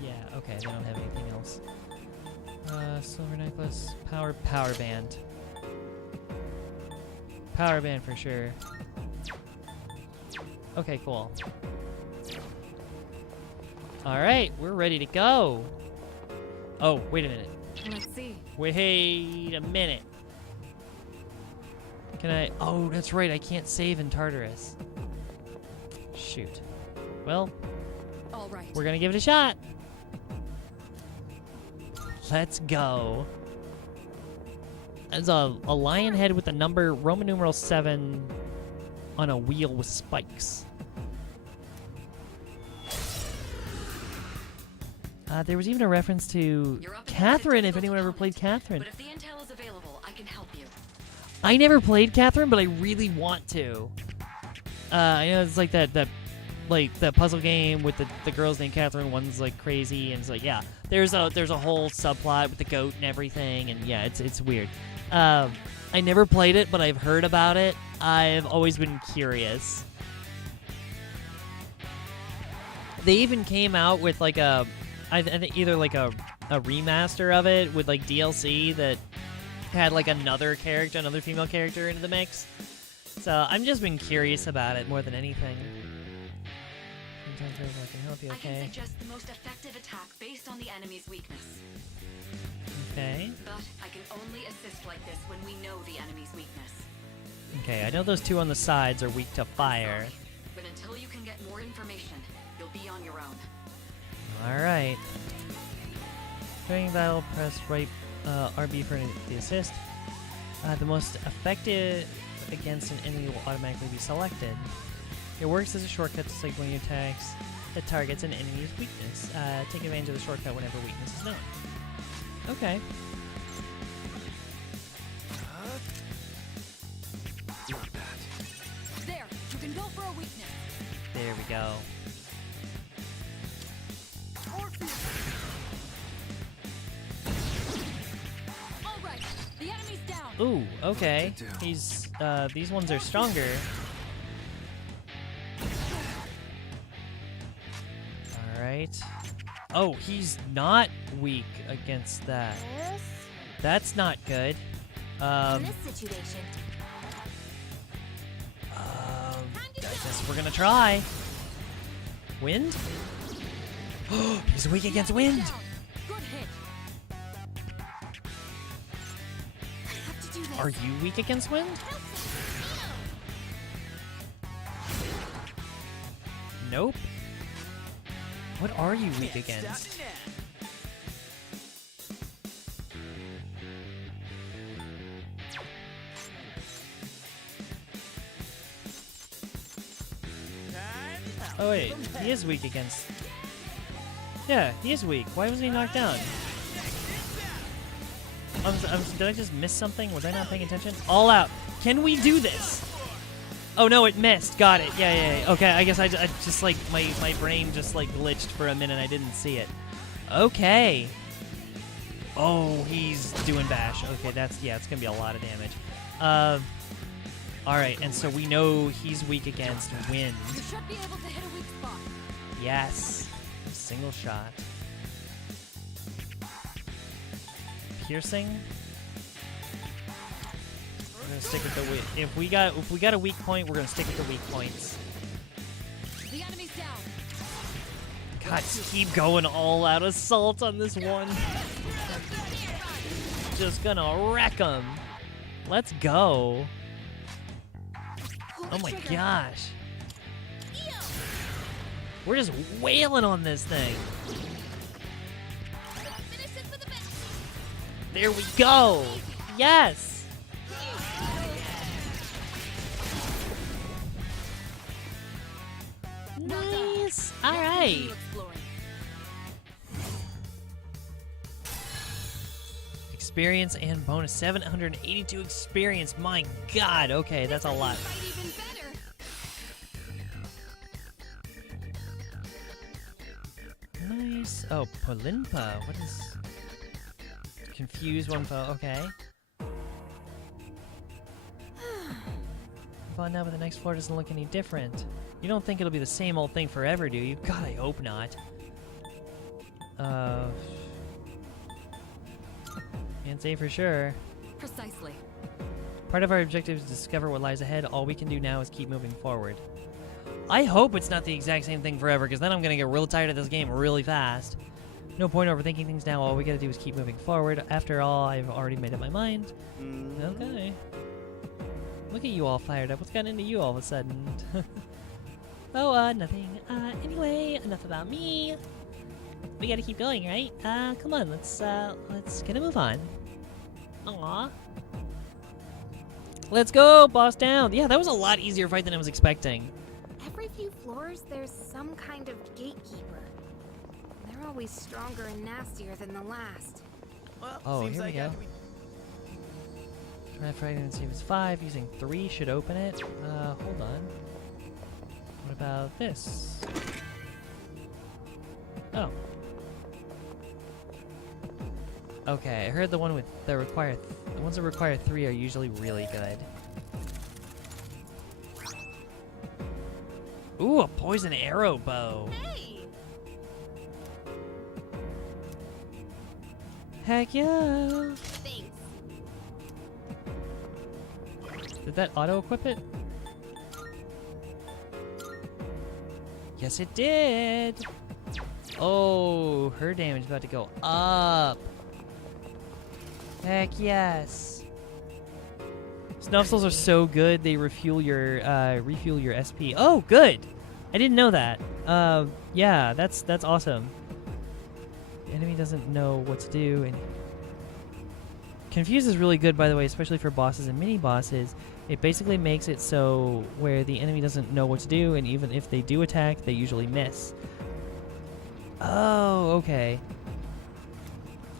Yeah, okay, they don't have anything else. Silver necklace, power band. Power band for sure. Okay, cool. Alright, we're ready to go. Oh, wait a minute. Let's see. Wait a minute. Can I? Oh, that's right. I can't save in Tartarus. Shoot. Well, all right. We're gonna give it a shot. Let's go. It's a lion head with the number Roman numeral 7 on a wheel with spikes. There was even a reference to Catherine, if anyone ever played Catherine. But if the intel is available, I can help you. I never played Catherine, but I really want to. I know it's like that puzzle game with the girls named Catherine. One's like crazy, and it's like, yeah, there's a whole subplot with the goat and everything, and yeah, it's weird. I never played it, but I've heard about it. I've always been curious. They even came out with like I think either like a remaster of it with like DLC that had like another female character into the mix. So I'm just been curious about it more than anything. Sometimes I can help you, okay? I can suggest the most effective attack based on the enemy's weakness. Okay. But I can only assist like this when we know the enemy's weakness. Okay, I know those two on the sides are weak to fire. Sorry, but until you can get more information, you'll be on your own. Alright. During battle, press right RB for the assist. The most effective against an enemy will automatically be selected. It works as a shortcut to select one of your attacks that targets an enemy's weakness. Take advantage of the shortcut whenever weakness is known. Okay. There, you can go for a weakness. There we go. All right, the enemy's down. Ooh, okay. These ones are stronger. All right. Oh, he's not weak against that. That's not good. In this situation. I guess we're gonna try. Wind? He's weak against wind. Good hit. Are you weak against wind? Nope. What are you weak against? Oh wait, he is weak against... Yeah, he is weak. Why was he knocked down? Did I just miss something? Was I not paying attention? All out. Can we do this? Oh no, it missed. Got it. Yeah. Okay, I guess I just like, my brain just like glitched for a minute. I didn't see it. Okay. Oh, he's doing bash. Okay, it's gonna be a lot of damage. Alright, and so we know he's weak against wind. You should be able to hit a weak spot. Yes. Single shot. Piercing. We're gonna stick with the weak. If we got a weak point, we're gonna stick with the weak points. The enemy's down. God, keep going all out assault on this one. Just gonna wreck him. Let's go. Oh my gosh. We're just wailing on this thing. There we go. Yes. Nice. All right. Experience and bonus 782 experience. My God. Okay, that's a lot. Nice. Oh, Polimpa. What is... Confuse one foe. Okay. Fun now, but the next floor doesn't look any different. You don't think it'll be the same old thing forever, do you? God, I hope not. Can't say for sure. Precisely. Part of our objective is to discover what lies ahead. All we can do now is keep moving forward. I hope it's not the exact same thing forever, because then I'm going to get real tired of this game really fast. No point overthinking things now. All we gotta do is keep moving forward. After all, I've already made up my mind. Okay. Look at you all fired up. What's gotten into you all of a sudden? Oh, nothing. Anyway, enough about me. We gotta keep going, right? Come on, let's get a move on. Aww. Let's go, boss down. Yeah, that was a lot easier fight than I was expecting. Every few floors, there's some kind of gatekeeper. They're always stronger and nastier than the last. Well, Oh, seems here we like go. after we Try fragment and see if it's 5. Using 3 should open it. Hold on. What about this? Oh. Okay, I heard the one with the ones that require 3 are usually really good. Ooh, a poison arrow bow. Hey! Heck yeah! Thanks. Did that auto-equip it? Yes, it did! Oh, her damage is about to go up. Heck yes. Snuffles are so good, they refuel your SP. Oh, good! I didn't know that. Yeah, that's awesome. The enemy doesn't know what to do, and Confuse is really good, by the way, especially for bosses and mini-bosses. It basically makes it so where the enemy doesn't know what to do, and even if they do attack, they usually miss. Oh, okay.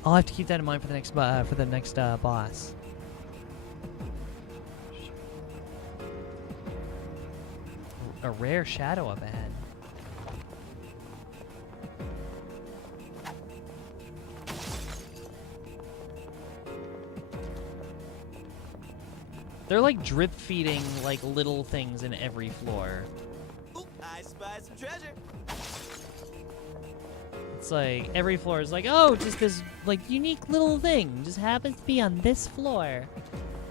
I'll have to keep that in mind for the next boss. A rare shadow up ahead. They're like drip feeding like little things in every floor. Oop, I spy some treasure. It's like every floor is like, oh, just this like unique little thing just happens to be on this floor.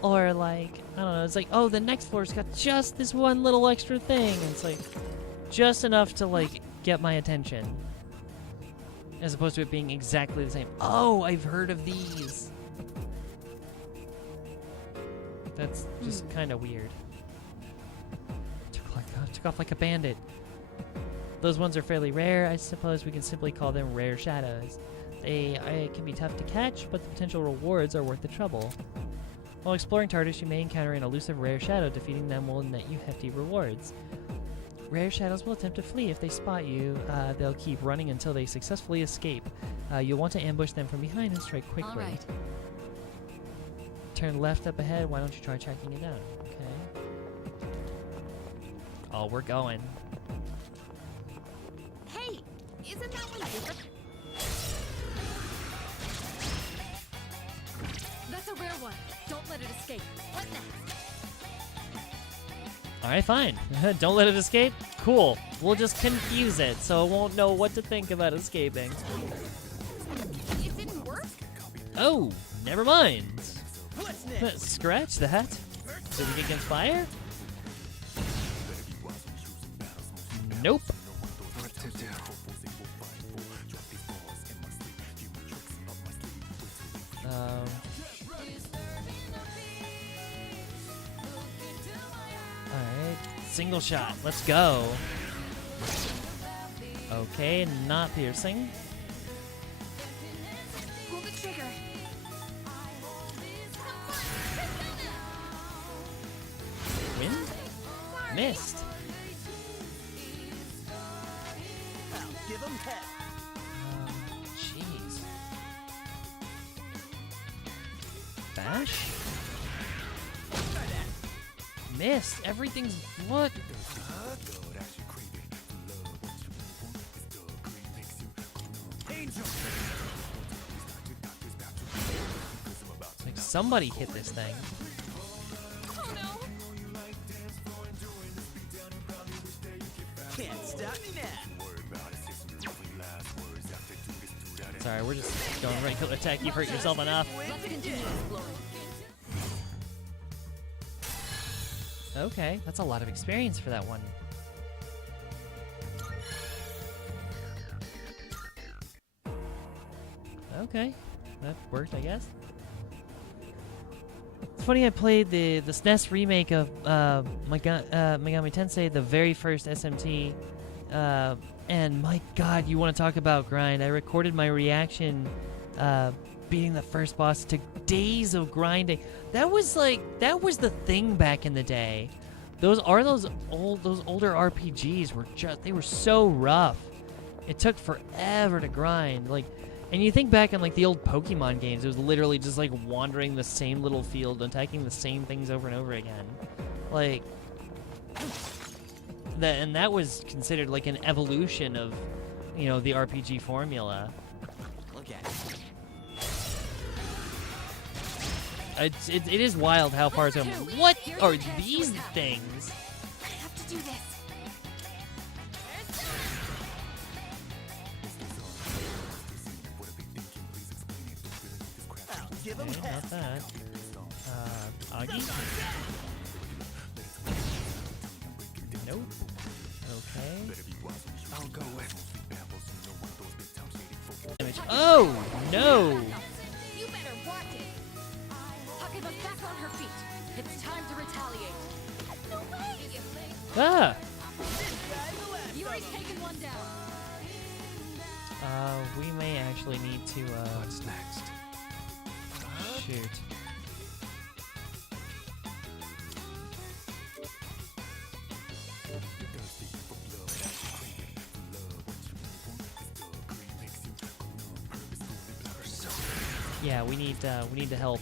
Or like, I don't know, it's like, oh, the next floor's got just this one little extra thing. And it's like just enough to like get my attention. As opposed to it being exactly the same. Oh, I've heard of these. That's just kind of weird. Took off like a bandit. Those ones are fairly rare. I suppose we can simply call them rare shadows. They can be tough to catch, but the potential rewards are worth the trouble. While exploring Tartarus, you may encounter an elusive rare shadow. Defeating them will net you hefty rewards. Rare shadows will attempt to flee. If they spot you, they'll keep running until they successfully escape. You'll want to ambush them from behind and strike quickly. All right. Turn left up ahead. Why don't you try tracking it down? Okay. Oh, we're going. Hey, isn't that one different? That's a rare one. Don't let it escape. What next? All right, fine. Don't let it escape. Cool. We'll just confuse it so it won't know what to think about escaping. It didn't work? Oh, never mind. What's next? Scratch that. Did we get against fire? Nope. Alright, single shot. Let's go. Okay, not piercing. Pull the trigger. Win? Missed. Give him hell. Jeez. Bash? Missed. Everything's what? Like somebody hit this thing. Can't stop me now. Sorry, we're just going regular attack. You've hurt yourself enough. Let's continue exploring. Okay, that's a lot of experience for that one. Okay, that worked, I guess. It's funny, I played the SNES remake of Megami Tensei, the very first SMT, and my god, you want to talk about grind. I recorded my reaction beating the first boss. It took days of grinding. That was the thing back in the day. Those older RPGs were they were so rough. It took forever to grind. Like, and you think back on like the old Pokemon games, it was literally just like wandering the same little field, attacking the same things over and over again. Like that was considered like an evolution of, you know, the RPG formula. Look at it. It is wild how far it's going. What are these things? I have to do this. Give him Okay, hell. not that. Augie? Nope. Okay. I'll go with. Damage. Oh, no! You better watch it. Takeba's back on her feet. It's time to retaliate. No way! Ah! Yuri's taken one down. We may actually need to, What's next? Shoot. Yeah, we need to help.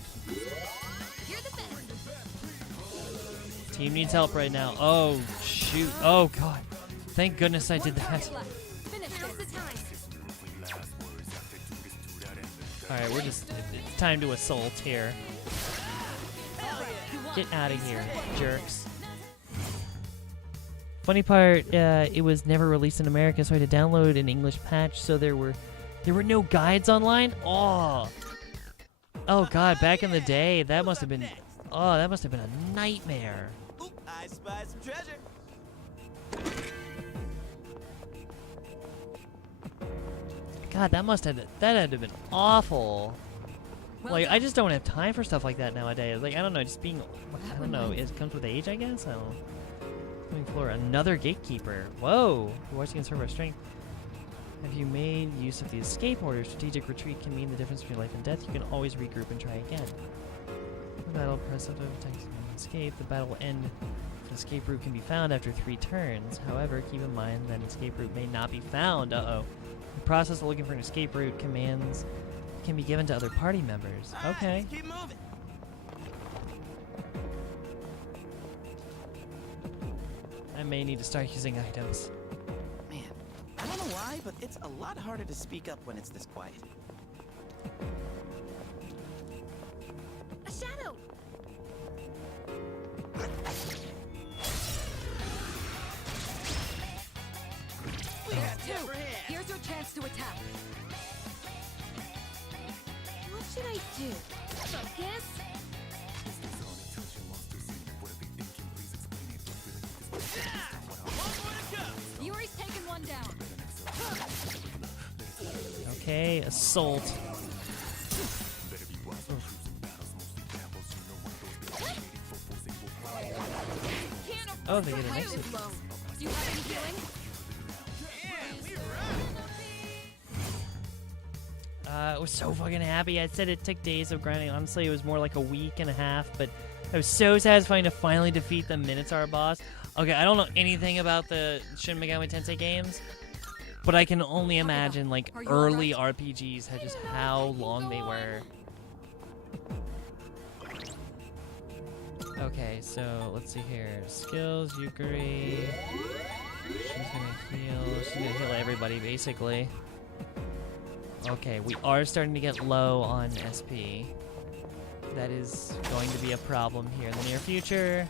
Team needs help right now. Oh, shoot. Oh, God. Thank goodness I did that. Alright, it's time to assault here. Get out of here, jerks. Funny part, it was never released in America, so I had to download an English patch, so there were no guides online? Oh god, back in the day, that must have been a nightmare. Oop, I spy some treasure. God, that had to have been awful. Like, I just don't have time for stuff like that nowadays. Like, I don't know, just being, I don't know, it comes with age, I guess? I don't know. Coming floor, another gatekeeper. Whoa! You're watching and serve our strength. Have you made use of the escape order? Strategic retreat can mean the difference between life and death. You can always regroup and try again. The battle, press up to escape. The battle will end if an escape route can be found after 3 turns. However, keep in mind that an escape route may not be found. Uh-oh. The process of looking for an escape route commands can be given to other party members. Okay. Keep moving. I may need to start using items. Man, I don't know why, but it's a lot harder to speak up when it's this quiet. A shadow. Here's your chance to attack. What should I do? Focus. Yuri's taken one down. Okay, assault. Oh, they get an exit. Do you have any healing? I was so fucking happy. I said it took days of grinding. Honestly, it was more like a week and a half, but it was so satisfying to finally defeat the Minotaur boss. Okay, I don't know anything about the Shin Megami Tensei games, but I can only imagine, like, early RPGs had just how long they were. Okay, so let's see here. Skills, Yukari. She's gonna heal. She's gonna heal everybody, basically. Okay, we are starting to get low on SP. That is going to be a problem here in the near future.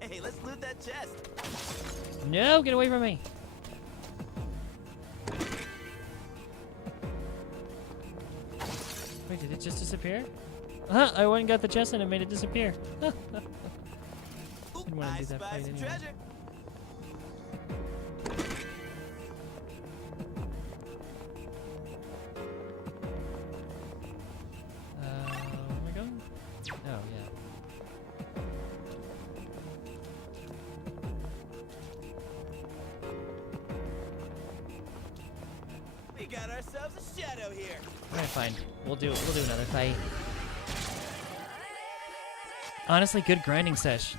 Hey, let's loot that chest. No, get away from me. Wait, did it just disappear? Huh, I went and got the chest and it made it disappear. Didn't want to do that fight anyway. Treasure. Where am I going? Oh, yeah. We got ourselves a shadow here. Alright, fine. We'll do another fight. Honestly, good grinding sesh.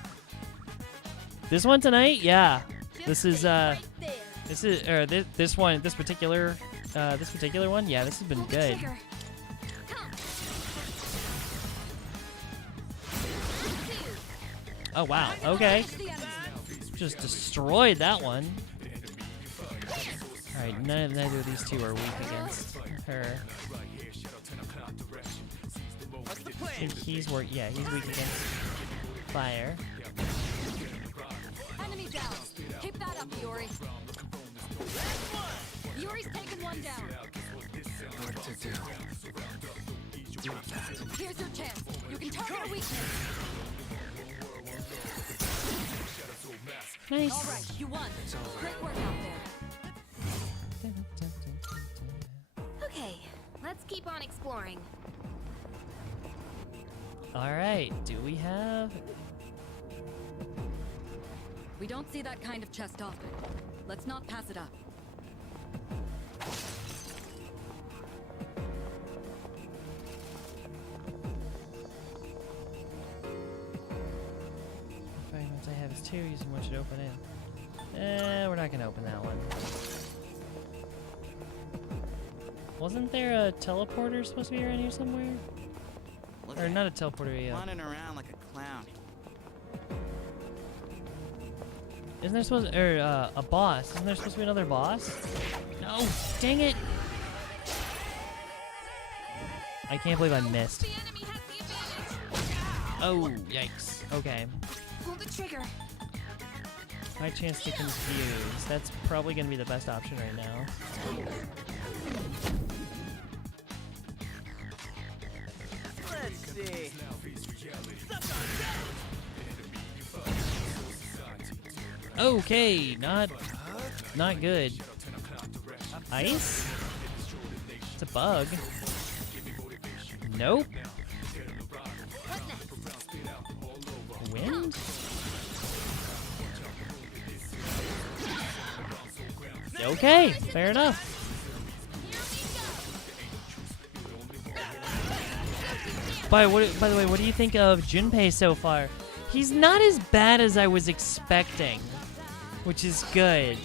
This one tonight, yeah. This particular one, yeah, this has been good. Oh wow, okay. Just destroyed that one. Alright, neither of these two are weak against her. I think he's weak against fire. Enemy down. Keep that up, Yuri. Yuri's taken one down. Here's your chance. You can target a weakness. Nice. All right, you won. Great work out there. Okay, let's keep on exploring. Alright, do we have... We don't see that kind of chest often. Let's not pass it up. The fragments I have is 2, using one should open it. We're not gonna open that one. Wasn't there a teleporter supposed to be around here somewhere? Look Or at not a teleporter, yeah. running around like a clown. Isn't there supposed to, a boss? Isn't there supposed to be another boss? No, dang it! I can't believe I missed. Oh, yikes. Okay. Pull the trigger. High chance to confuse. That's probably gonna be the best option right now. Let's see. Okay, not good. Ice? It's a bug. Nope. Wind? Okay, fair enough. By the way, what do you think of Junpei so far? He's not as bad as I was expecting, which is good.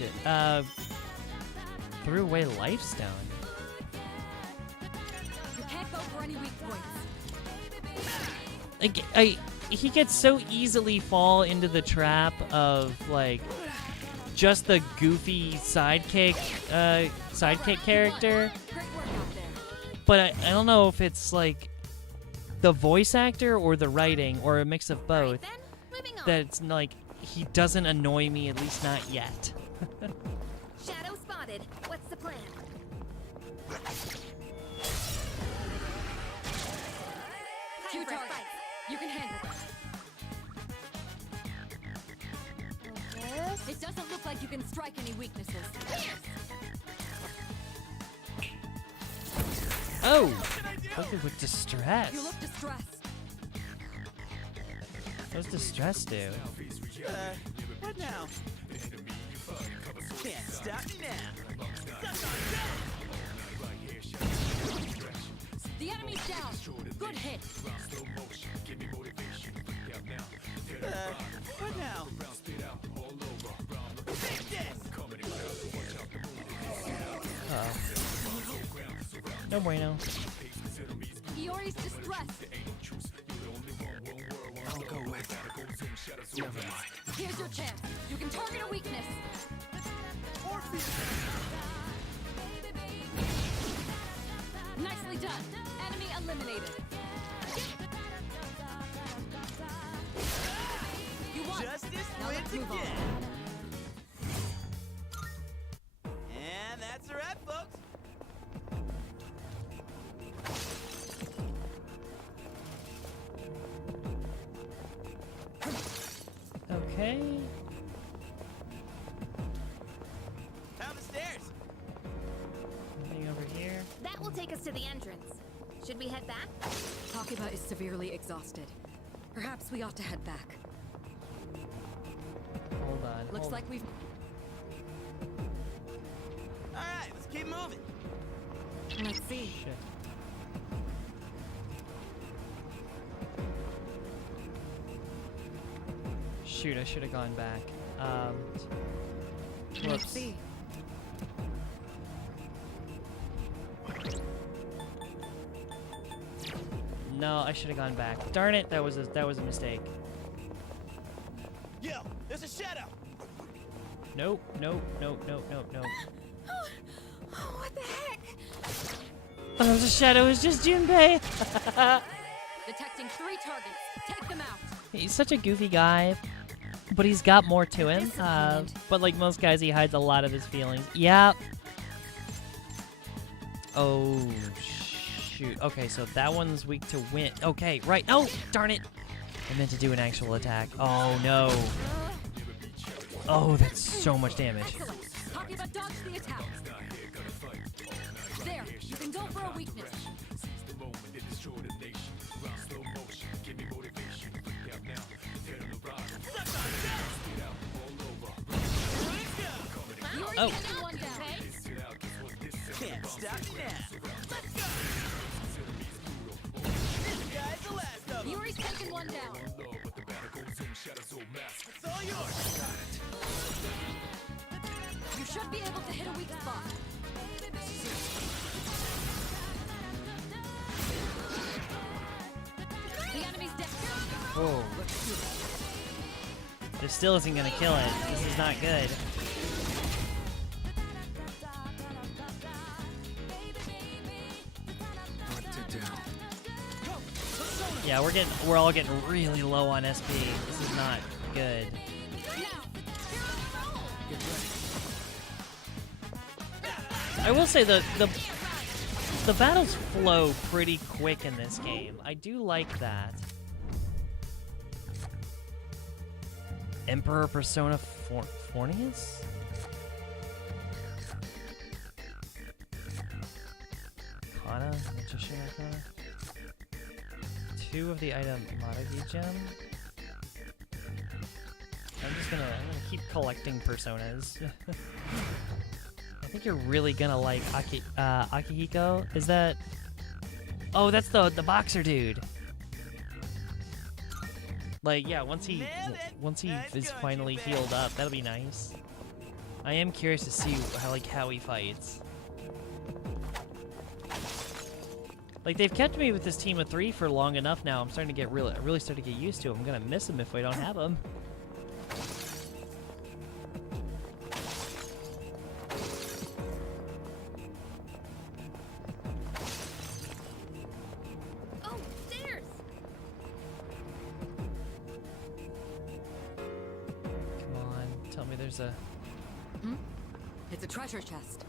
Threw away Lifestone. You can't go for any weak points. He gets so easily fall into the trap of like just the goofy sidekick character. But I don't know if it's like the voice actor or the writing or a mix of both. That's like he doesn't annoy me, at least not yet. Shadow spotted. What's the plan? Two targets. You can handle it. Okay. It doesn't look like you can strike any weaknesses. Oh! Look with distress. You look distressed. What does distress do? What now? Can't stop me now. The enemy's down. Good hit. What now? Take this! No bueno. Iori's distressed. I'll go with her. Never mind. Here's your chance. You can target a weakness. Nicely done. Enemy eliminated. You won. Justice Now wins let's move on. again. And that's a wrap, folks. Okay. How are the stairs? Anything over here? That will take us to the entrance. Should we head back? Takiba is severely exhausted. Perhaps we ought to head back. Hold on. Looks hold like we've... All right, let's keep moving. Let's see. Shit. Shoot, I should have gone back. Let's Whoops. see. No, I should have gone back. Darn it, that was a mistake. Yo, there's a shadow. Nope, nope, nope, nope, nope, nope. What the heck? Oh, it was a shadow, it was just Junpei! Detecting 3 targets. Take them out. He's such a goofy guy, but he's got more to him. But like most guys, he hides a lot of his feelings. Yeah. Oh, shoot. Okay, so that one's weak to wind. Okay, right. Oh, darn it. I meant to do an actual attack. Oh, no. Oh, that's so much damage. Excellent. Takiba dodged the attack. There, you can go for a weakness. Oh. One down. Can't stop me now. Let's go. This guy's the last of them. Yuri's taken one down. It's all yours. You should be able to hit a weak spot. The enemy's dead. Oh. This still isn't gonna kill it. This is not good. What to do? Yeah, we're all getting really low on SP. This is not good. I will say the battles flow pretty quick in this game. I do like that. Emperor Persona Fornius? Kana? Magician Kana? 2 of the item Madagi gem? I'm gonna keep collecting personas. I think you're really gonna like Akihiko. Is that? Oh, that's the boxer dude. Like, yeah, once he is finally healed up, that'll be nice. I am curious to see how he fights. Like, they've kept me with this team of 3 for long enough now. I'm starting to get really starting to get used to him. I'm gonna miss him if I don't have him. Oh, stairs! Come on, tell me there's a... It's a treasure chest.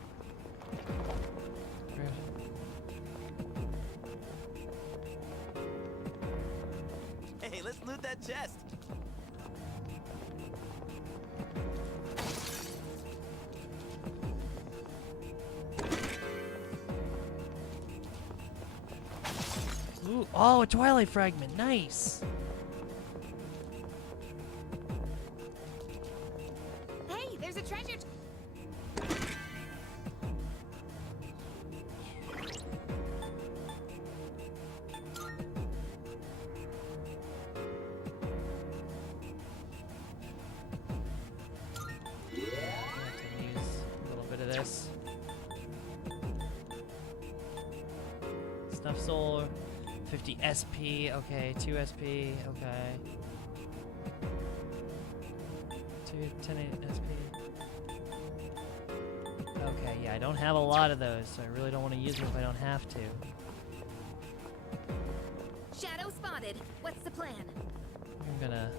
Hey, let's loot that chest. Ooh, oh, a Twilight Fragment. Nice. Hey, there's a treasure. Use a little bit of this. Snuff Soul, 50 SP. Okay, 2 SP. Okay. 10 SP. Okay, yeah, I don't have a lot of those, so I really don't want to use them if I don't have to. Shadow spotted. What's the plan? I'm gonna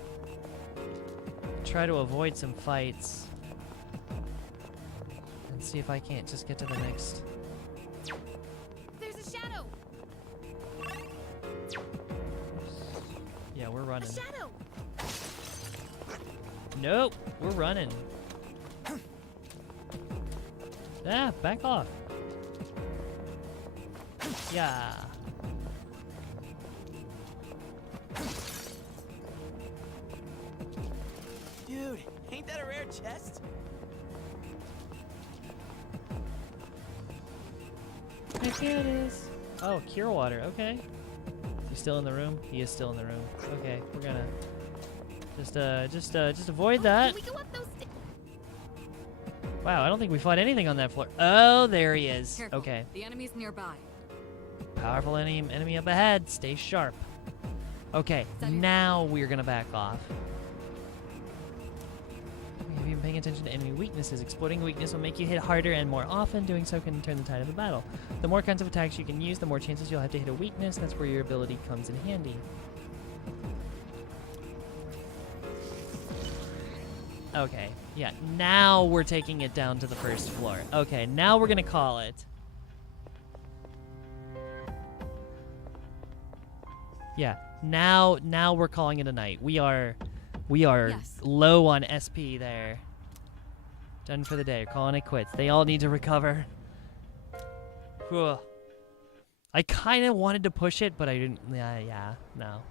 try to avoid some fights and see if I can't just get to the next. There's a shadow. Yeah, we're running. A shadow. Nope, we're running. Ah, back off. Yeah. Dude, ain't that a rare chest? Heck yeah, it is. Oh, cure water. Okay. Is he still in the room? He is still in the room. Okay, we're gonna just avoid that. Can we go up those stairs? Wow, I don't think we fought anything on that floor. Oh, there he is. Careful. Okay. The enemy's nearby. Powerful enemy up ahead. Stay sharp. Okay, now we're gonna back off. Have you been paying attention to enemy weaknesses? Exploiting a weakness will make you hit harder and more often. Doing so can turn the tide of the battle. The more kinds of attacks you can use, the more chances you'll have to hit a weakness. That's where your ability comes in handy. Okay, yeah, now we're taking it down to the first floor. Okay, now we're gonna call it. Yeah, now we're calling it a night. We are Yes. low on SP there. Done for the day. Calling it quits. They all need to recover. Whew. I kind of wanted to push it, but I didn't. Yeah, no.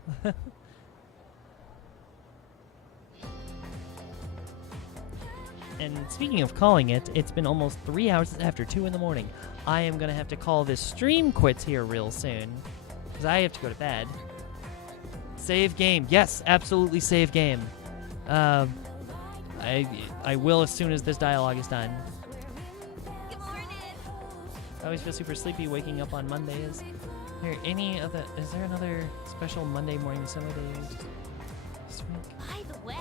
And speaking of calling it, it's been almost 3 hours after 2 in the morning. I am going to have to call this stream quits here real soon, because I have to go to bed. Save game. Yes, absolutely save game. I will as soon as this dialogue is done. Good morning. I always feel super sleepy waking up on Mondays. Is there another special Monday morning assembly day this week? By the way,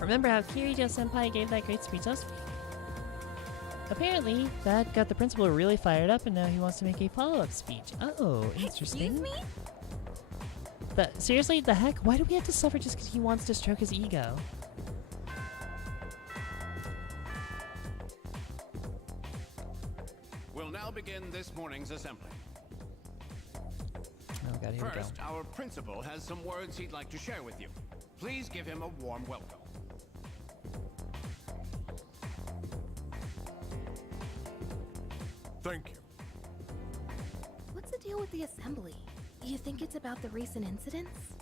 Remember how Kirijo-senpai gave that great speech last week? Apparently, that got the principal really fired up, and now he wants to make a follow-up speech. Oh, interesting. Excuse me? Seriously, the heck? Why do we have to suffer just because he wants to stroke his ego? We'll now begin this morning's assembly. Oh god, here we go. First, our principal has some words he'd like to share with you. Please give him a warm welcome. Thank you. What's the deal with the assembly? You think it's about the recent incidents?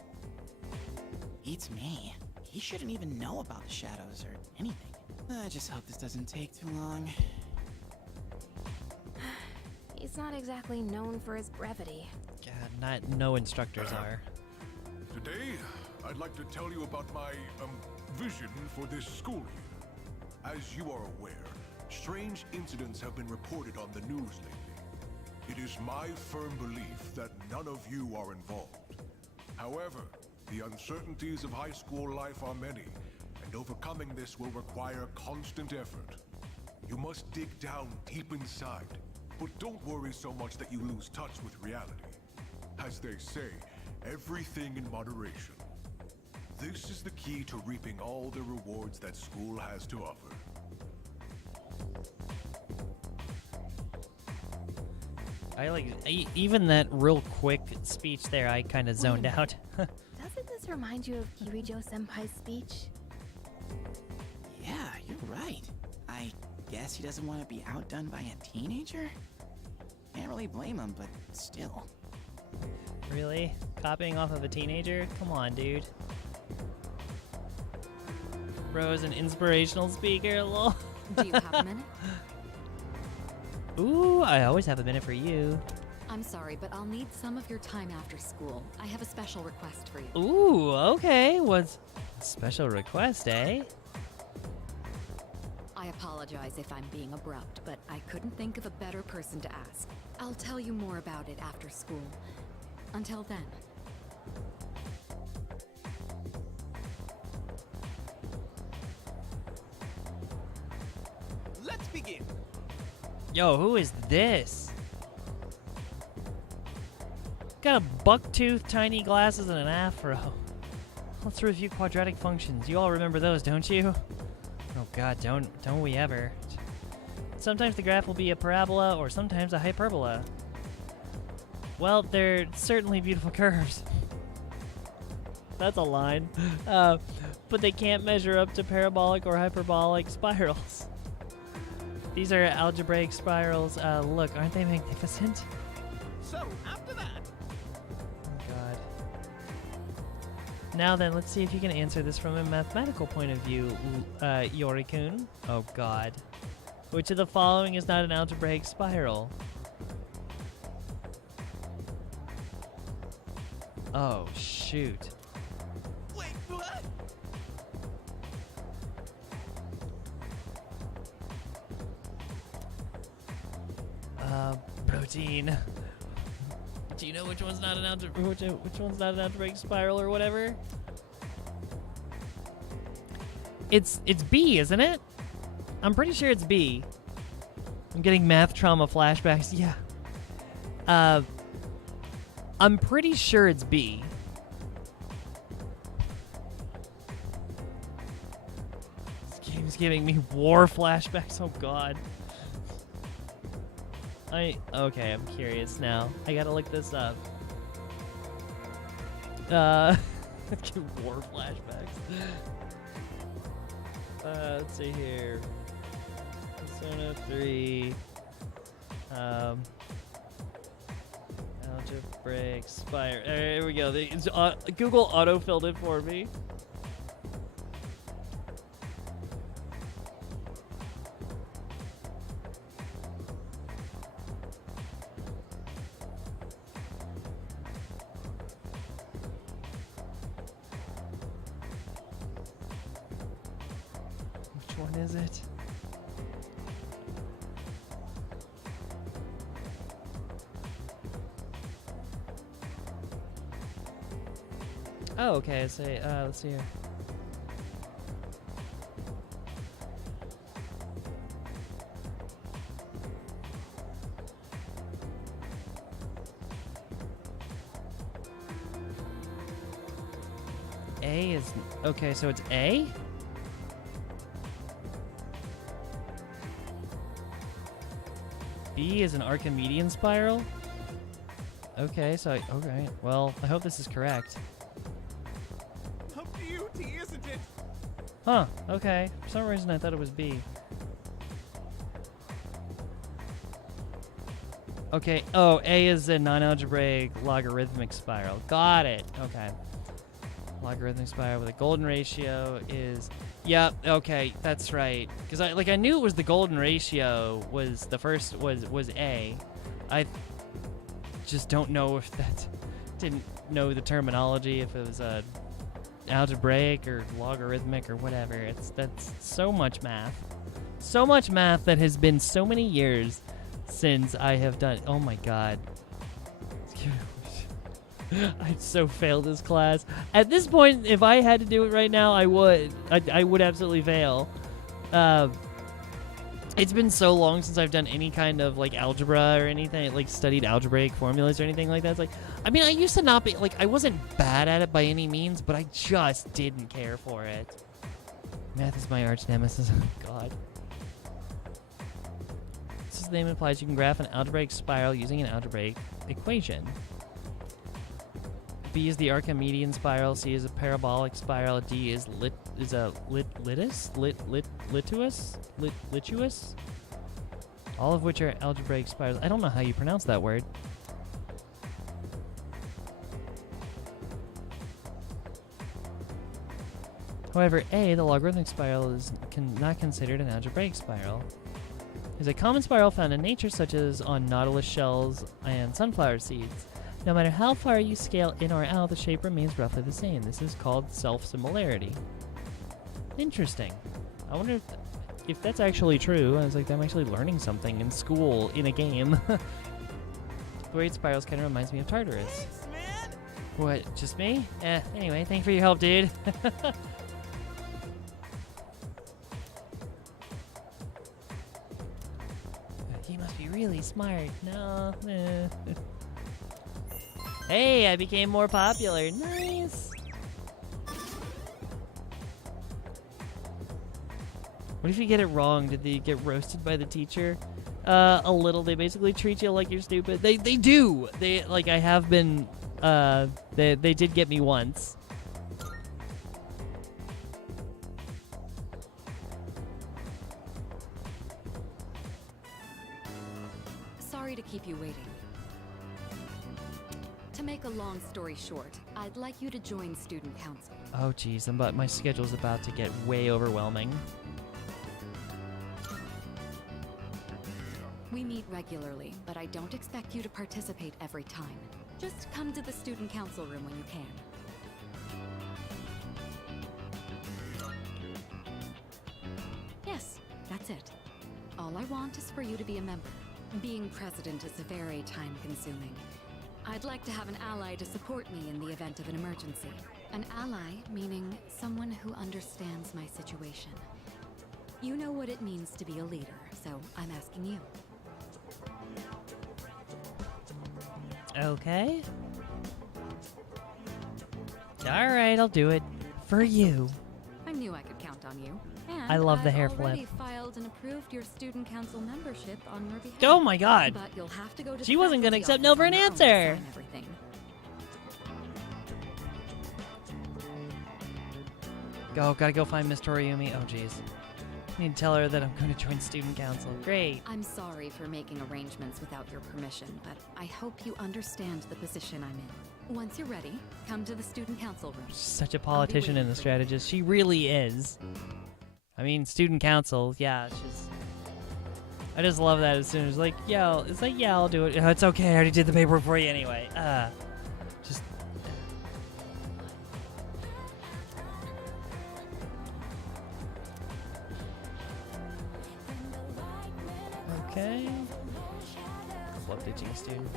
Beats me. He shouldn't even know about the shadows or anything. I just hope this doesn't take too long. He's not exactly known for his brevity. God, no instructors are. Today, I'd like to tell you about my, vision for this school year. As you are aware, strange incidents have been reported on the news lately. It is my firm belief that none of you are involved. However, the uncertainties of high school life are many, and overcoming this will require constant effort. You must dig down deep inside, but don't worry so much that you lose touch with reality. As they say, everything in moderation. This is the key to reaping all the rewards that school has to offer. Even that real quick speech there, I kind of zoned out. Doesn't this remind you of Kirijo-senpai's speech? Yeah, you're right. I guess he doesn't want to be outdone by a teenager? Can't really blame him, but still. Really? Copying off of a teenager? Come on, dude. Bro's an inspirational speaker, lol. Do you have a minute? Ooh, I always have a minute for you. I'm sorry, but I'll need some of your time after school. I have a special request for you. Ooh, okay. What's special request, eh? I apologize if I'm being abrupt, but I couldn't think of a better person to ask. I'll tell you more about it after school. Until then. Let's begin. Yo, who is this? Got a buck-tooth, tiny glasses, and an afro. Let's review quadratic functions. You all remember those, don't you? Oh god, don't we ever. Sometimes the graph will be a parabola, or sometimes a hyperbola. Well, they're certainly beautiful curves. That's a line. But they can't measure up to parabolic or hyperbolic spirals. These are algebraic spirals. Look, aren't they magnificent? So, after that... Oh god. Now then, let's see if you can answer this from a mathematical point of view, Yorikun. Oh god. Which of the following is not an algebraic spiral? Oh, shoot. Wait, what? Protein. Do you know which one's not an which one's not an algebraic spiral or whatever? It's B, isn't it? I'm pretty sure it's B. I'm getting math trauma flashbacks. Yeah. I'm pretty sure it's B. This game's giving me war flashbacks. Oh god. Okay, I'm curious now. I gotta look this up. War flashbacks. Let's see here. Persona 3. Algebraic spiral. Here we go. Google auto-filled it for me. Which one is it? Oh, okay. Say, let's see here. A is okay. So it's A. B is an Archimedean spiral. Okay, so okay. Well, I hope this is correct. A beauty, isn't it? Huh, okay. For some reason I thought it was B. Okay, oh, A is a non-algebraic logarithmic spiral. Got it. Okay. Logarithmic spiral with a golden ratio is... Yep, okay, that's right. Because I knew it was the golden ratio was the first, was A. I just don't know if that... Didn't know the terminology, if it was algebraic or logarithmic or whatever. That's so much math. So much math that has been so many years since I have done... Oh my god. I'd so fail this class. At this point, if I had to do it right now, I would. I would absolutely fail. It's been so long since I've done any kind of, like, algebra or anything, like, studied algebraic formulas or anything like that. It's like, I mean, I used to not be, like, I wasn't bad at it by any means, but I just didn't care for it. Math is my arch nemesis. God. This name implies you can graph an algebraic spiral using an algebraic equation. B is the Archimedean spiral. C is a parabolic spiral. D is lituous. All of which are algebraic spirals. I don't know how you pronounce that word. However, A, the logarithmic spiral is not considered an algebraic spiral. It's a common spiral found in nature, such as on nautilus shells and sunflower seeds. No matter how far you scale in or out, the shape remains roughly the same. This is called self-similarity. Interesting. I wonder if that's actually true. I was like, I'm actually learning something in school in a game. The way it spirals kind of reminds me of Tartarus. Thanks, man. What, just me? Anyway, thank you for your help, dude. He must be really smart. No. Hey, I became more popular. Nice. What if you get it wrong? Did they get roasted by the teacher? A little. They basically treat you like you're stupid. They do. They, like, I have been, they did get me once. Sorry to keep you waiting. To make a long story short, I'd like you to join Student Council. Oh, geez. My schedule's about to get way overwhelming. We meet regularly, but I don't expect you to participate every time. Just come to the Student Council room when you can. Yes, that's it. All I want is for you to be a member. Being president is very time-consuming. I'd like to have an ally to support me in the event of an emergency. An ally meaning someone who understands my situation. You know what it means to be a leader, so I'm asking you. Okay. Alright, I'll do it. For you. I knew I could count on you. And I love the I've hair flip. already filed and approved your student council membership on your behalf. Oh my god! But you'll have to go to She the wasn't gonna faculty accept no office for an on your own to answer! sign everything. Gotta go find Miss Toriumi. Oh jeez. Need to tell her that I'm going to join student council. Great. I'm sorry for making arrangements without your permission, but I hope you understand the position I'm in. Once you're ready, come to the student council room. Such a politician and a strategist. She really is. I mean, student council, yeah, she's... I just love that as soon as, like, yeah, it's like, yeah, I'll do it. Oh, it's okay, I already did the paperwork for you anyway. Just... Okay. Love teaching a student.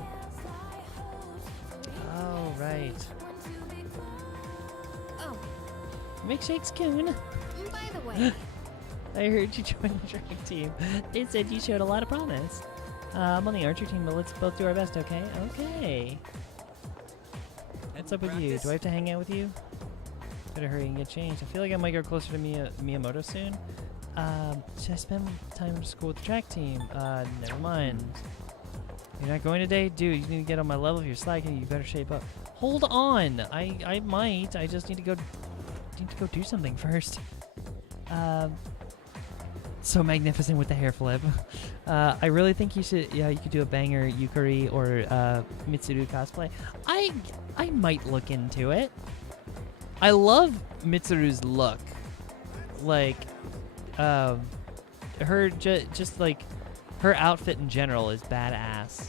Oh, right. Oh, Milkshakes Coon. by the way, I heard you joined the track team. They said you showed a lot of promise. I'm on the archer team, but let's both do our best, okay? Okay. What's up with you? Do I have to hang out with you? Better hurry and get changed. I feel like I might go closer to Miyamoto soon. Should I spend time in school with the track team? Never mind. You're not going today? Dude, you need to get on my level if you're slacking. You better shape up. Hold on! I might. I just need to go do something first. So magnificent with the hair flip. I really think you should, yeah, you could do a banger Yukari or Mitsuru cosplay. I might look into it. I love Mitsuru's look. Like, her just like her outfit in general is badass.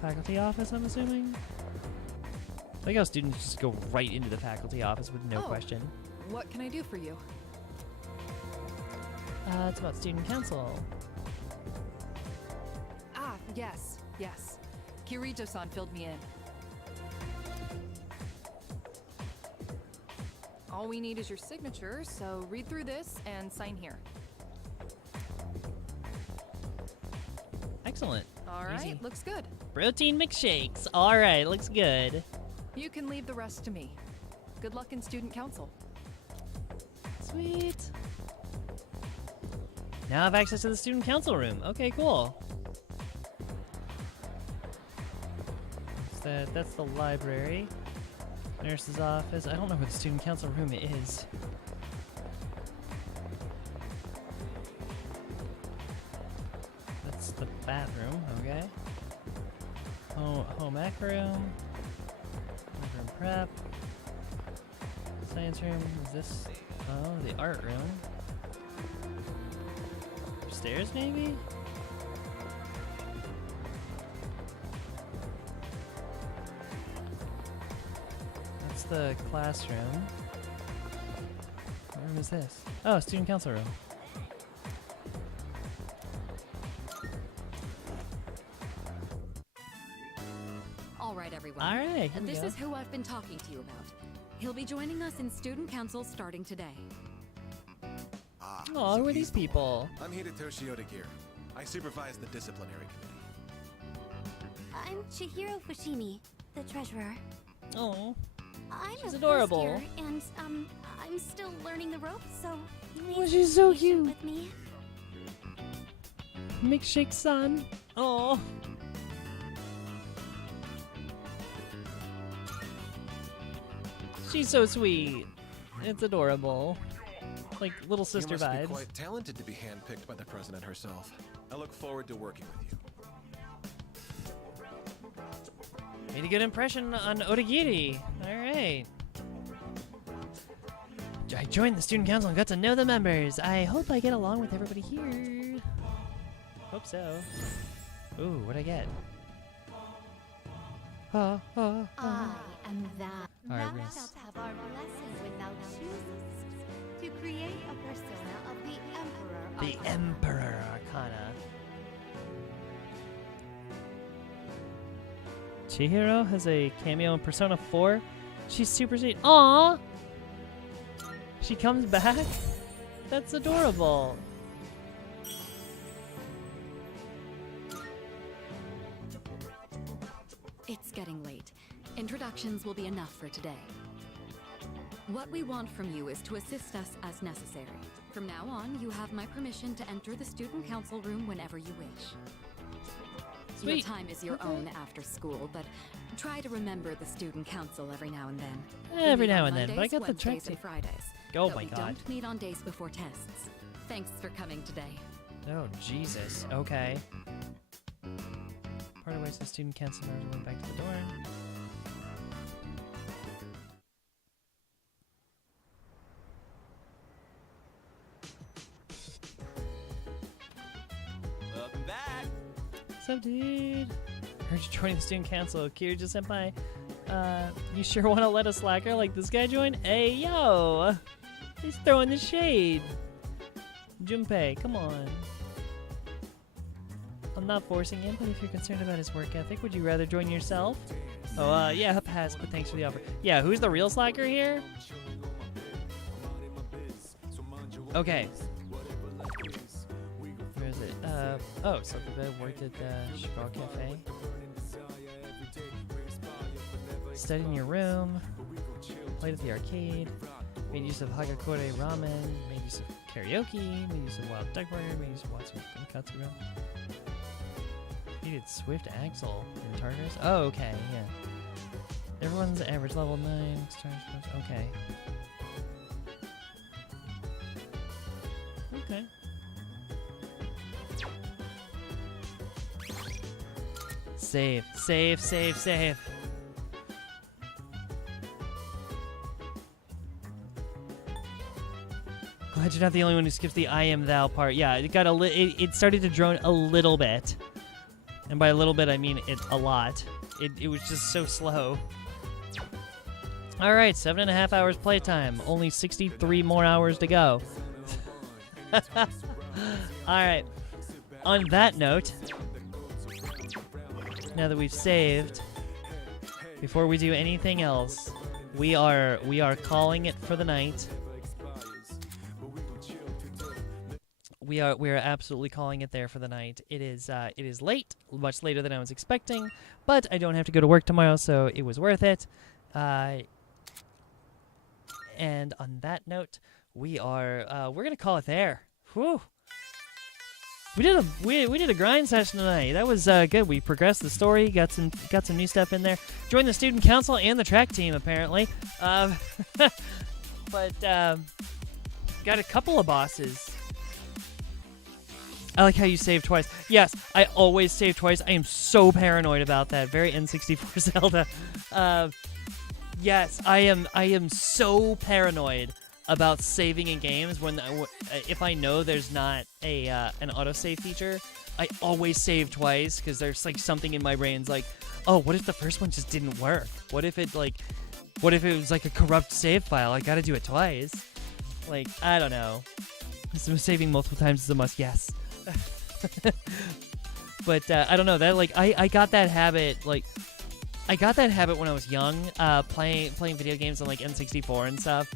Faculty office, I'm assuming. I like how students just go right into the faculty office with no question. What can I do for you? It's about student council. Ah, yes. Kirito-san filled me in. All we need is your signature, so read through this and sign here. Excellent. All right, Easy. looks good. Protein McShakes. All right, looks good. You can leave the rest to me. Good luck in student council. Sweet. Now I have access to the student council room. Okay, cool. That's the library. Nurse's office. I don't know where the student council room is. That's the bathroom, okay. Home ec room. Room prep. Science room. Is this? Oh, the art room. Upstairs, maybe? That's the classroom. What room is this? Oh, student council room. All right, everyone. All right, here we This go. is who I've been talking to you about. He'll be joining us in student council starting today. Oh, who are these people? I'm Hidetoshi Odagir. I supervise the disciplinary committee. I'm Chihiro Fushimi, the treasurer. Oh, I'm she's a adorable. first year, and I'm still learning the ropes, so please Oh, she's so be patient cute. with me. Milkshake son. Oh. She's so sweet. It's adorable. Like little sister you must vibes. be quite talented to be handpicked by the president herself. I look forward to working with you. Made a good impression on Odagiri. Alright. I joined the student council and got to know the members. I hope I get along with everybody here. Hope so. Ooh, what'd I get? I am that. Alright, Thou we're gonna shalt have our blessing when thou choosest to create a persona of the Emperor. The Arcana. Emperor Arcana. Chihiro has a cameo in Persona 4. She's super sweet. Aww! She comes back? That's adorable. It's getting late. Introductions will be enough for today. What we want from you is to assist us as necessary. From now on, you have my permission to enter the student council room whenever you wish. Your Sweet. time is your own after school, but try to remember the student council every now and then. Every We meet now on and then, but I Mondays, got the track Wednesdays, and tape. Fridays. Oh but my we god. don't meet on days before tests. Thanks for coming today. Oh, Jesus. Okay. Part of ways the student council members went back to the dorm. Welcome back. What's up, dude? Heard you joining the student council. Kiryu-senpai, you sure want to let a slacker like this guy join? Hey, yo! He's throwing the shade. Junpei, come on. I'm not forcing him, but if you're concerned about his work ethic, would you rather join yourself? Oh, yeah, pass, but thanks for the offer. Yeah, who's the real slacker here? Okay. Where is it? Oh, so the worked at the Chicago Cafe. Studied in your room. Played at the arcade. Made use of Hagakure ramen. Made use of karaoke. Made use of wild duck burger. Made use of Watsu Katsura. Needed Swift Axle in Tartarus. Oh, okay, yeah. Everyone's average level 9. Okay. Okay. Save, save, save, save. Glad you're not the only one who skips the I am thou part. Yeah, it got it started to drone a little bit. And by a little bit, I mean it a lot. It was just so slow. All right, 7.5 hours playtime. Only 63 more hours to go. All right. On that note, now that we've saved, before we do anything else, we are calling it for the night. We are absolutely calling it there for the night. It is late, much later than I was expecting, but I don't have to go to work tomorrow, so it was worth it. And on that note, we're gonna call it there. Whew. We did a grind session tonight. That was good. We progressed the story, got some new stuff in there. Joined the student council and the track team apparently. But got a couple of bosses. I like how you save twice. Yes, I always save twice. I am so paranoid about that. Very N64 Zelda. Yes, I am so paranoid about saving in games when if I know there's not a an autosave feature. I always save twice because there's like something in my brain's like, oh, what if the first one just didn't work? What if it was like a corrupt save file? I gotta do it twice. Like, I don't know. So saving multiple times is a must. Yes. But I don't know, that like I got that habit when I was young, playing video games on like N64 and stuff.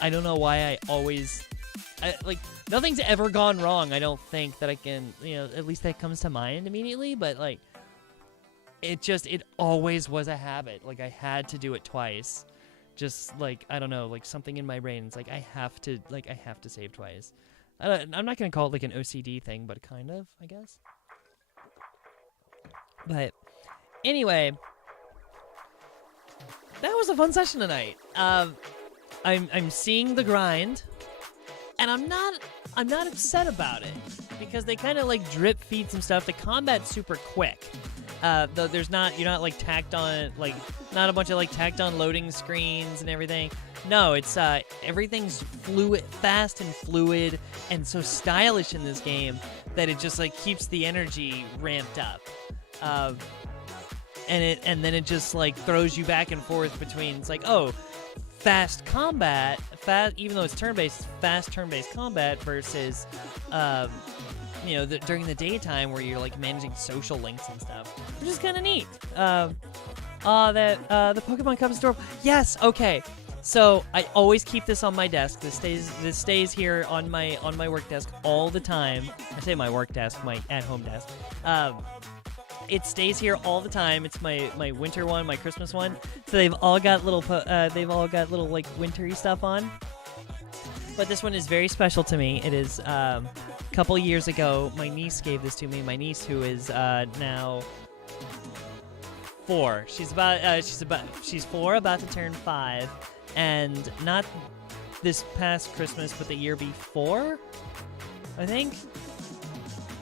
I don't know why I always like nothing's ever gone wrong. I don't think that I can, at least that comes to mind immediately, but like it always was a habit. Like I had to do it twice. Just like, I don't know, like something in my brain. It's like I have to save twice. I'm not gonna call it like an OCD thing, but kind of, I guess. But anyway, that was a fun session tonight. I'm seeing the grind, and I'm not upset about it because they kind of like drip feed some stuff. The combat's super quick. Though you're not like tacked on, like not a bunch of like tacked on loading screens and everything. No, it's everything's fast and fluid, and so stylish in this game that it just like keeps the energy ramped up. And then it just like throws you back and forth between, it's like, oh, fast combat, even though it's turn-based, fast turn-based combat versus during the daytime where you're like managing social links and stuff, which is kind of neat. The Pokemon Cup store. Yes, okay. So I always keep this on my desk. This stays here on my work desk all the time. I say my work desk, my at-home desk. It stays here all the time. It's my winter one, my Christmas one. So they've all got little like wintry stuff on. But this one is very special to me. It is a couple years ago. My niece gave this to me. My niece, who is now 4. She's 4, about to turn 5, and not this past Christmas, but the year before, I think.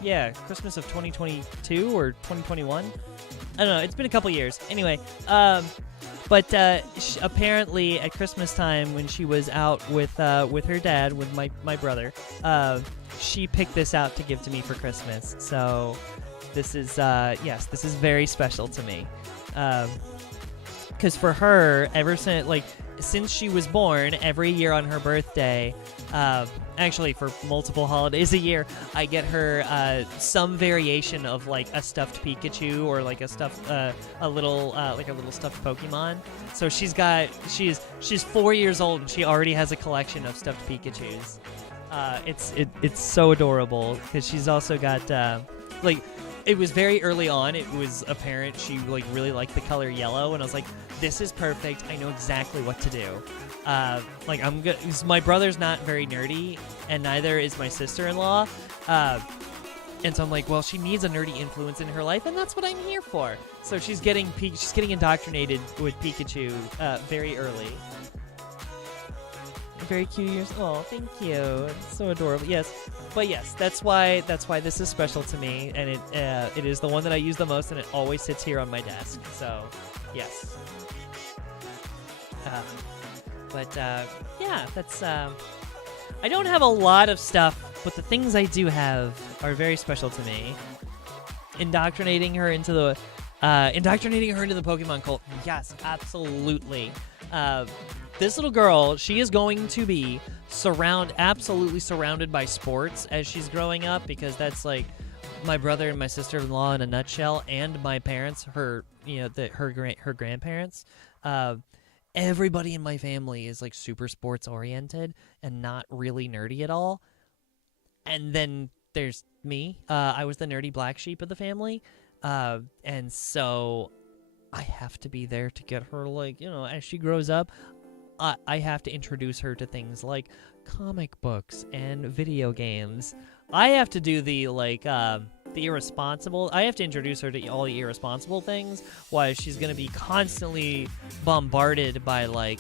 Yeah, Christmas of 2022 or 2021. I don't know. It's been a couple years. Anyway, but apparently at Christmas time when she was out with her dad, with my brother, she picked this out to give to me for Christmas. So this is this is very special to me. Because for her, since she was born, every year on her birthday, actually for multiple holidays a year, I get her some variation of like a stuffed Pikachu or like a little stuffed Pokemon. So she's 4 years old and she already has a collection of stuffed Pikachus. It's so adorable because she's also got it was very early on. It was apparent she like really liked the color yellow, and I was like, this is perfect. I know exactly what to do. I'm good. My brother's not very nerdy, and neither is my sister-in-law. And so I'm like, well, she needs a nerdy influence in her life, and that's what I'm here for. So she's getting indoctrinated with Pikachu very early. Very cute ears. Oh, thank you. It's so adorable. Yes, but yes, that's why this is special to me, and it is the one that I use the most, and it always sits here on my desk. So, yes. Yeah, that's. I don't have a lot of stuff, but the things I do have are very special to me. Indoctrinating her into the Pokemon cult. Yes, absolutely. This little girl, she is going to be absolutely surrounded by sports as she's growing up, because that's like my brother and my sister-in-law in a nutshell, and my parents, her grandparents. Everybody in my family is like super sports oriented and not really nerdy at all. And then there's me. I was the nerdy black sheep of the family. And so I have to be there to get her, as she grows up. I have to introduce her to things like comic books and video games. I have to do the irresponsible. I have to introduce her to all the irresponsible things, while she's going to be constantly bombarded by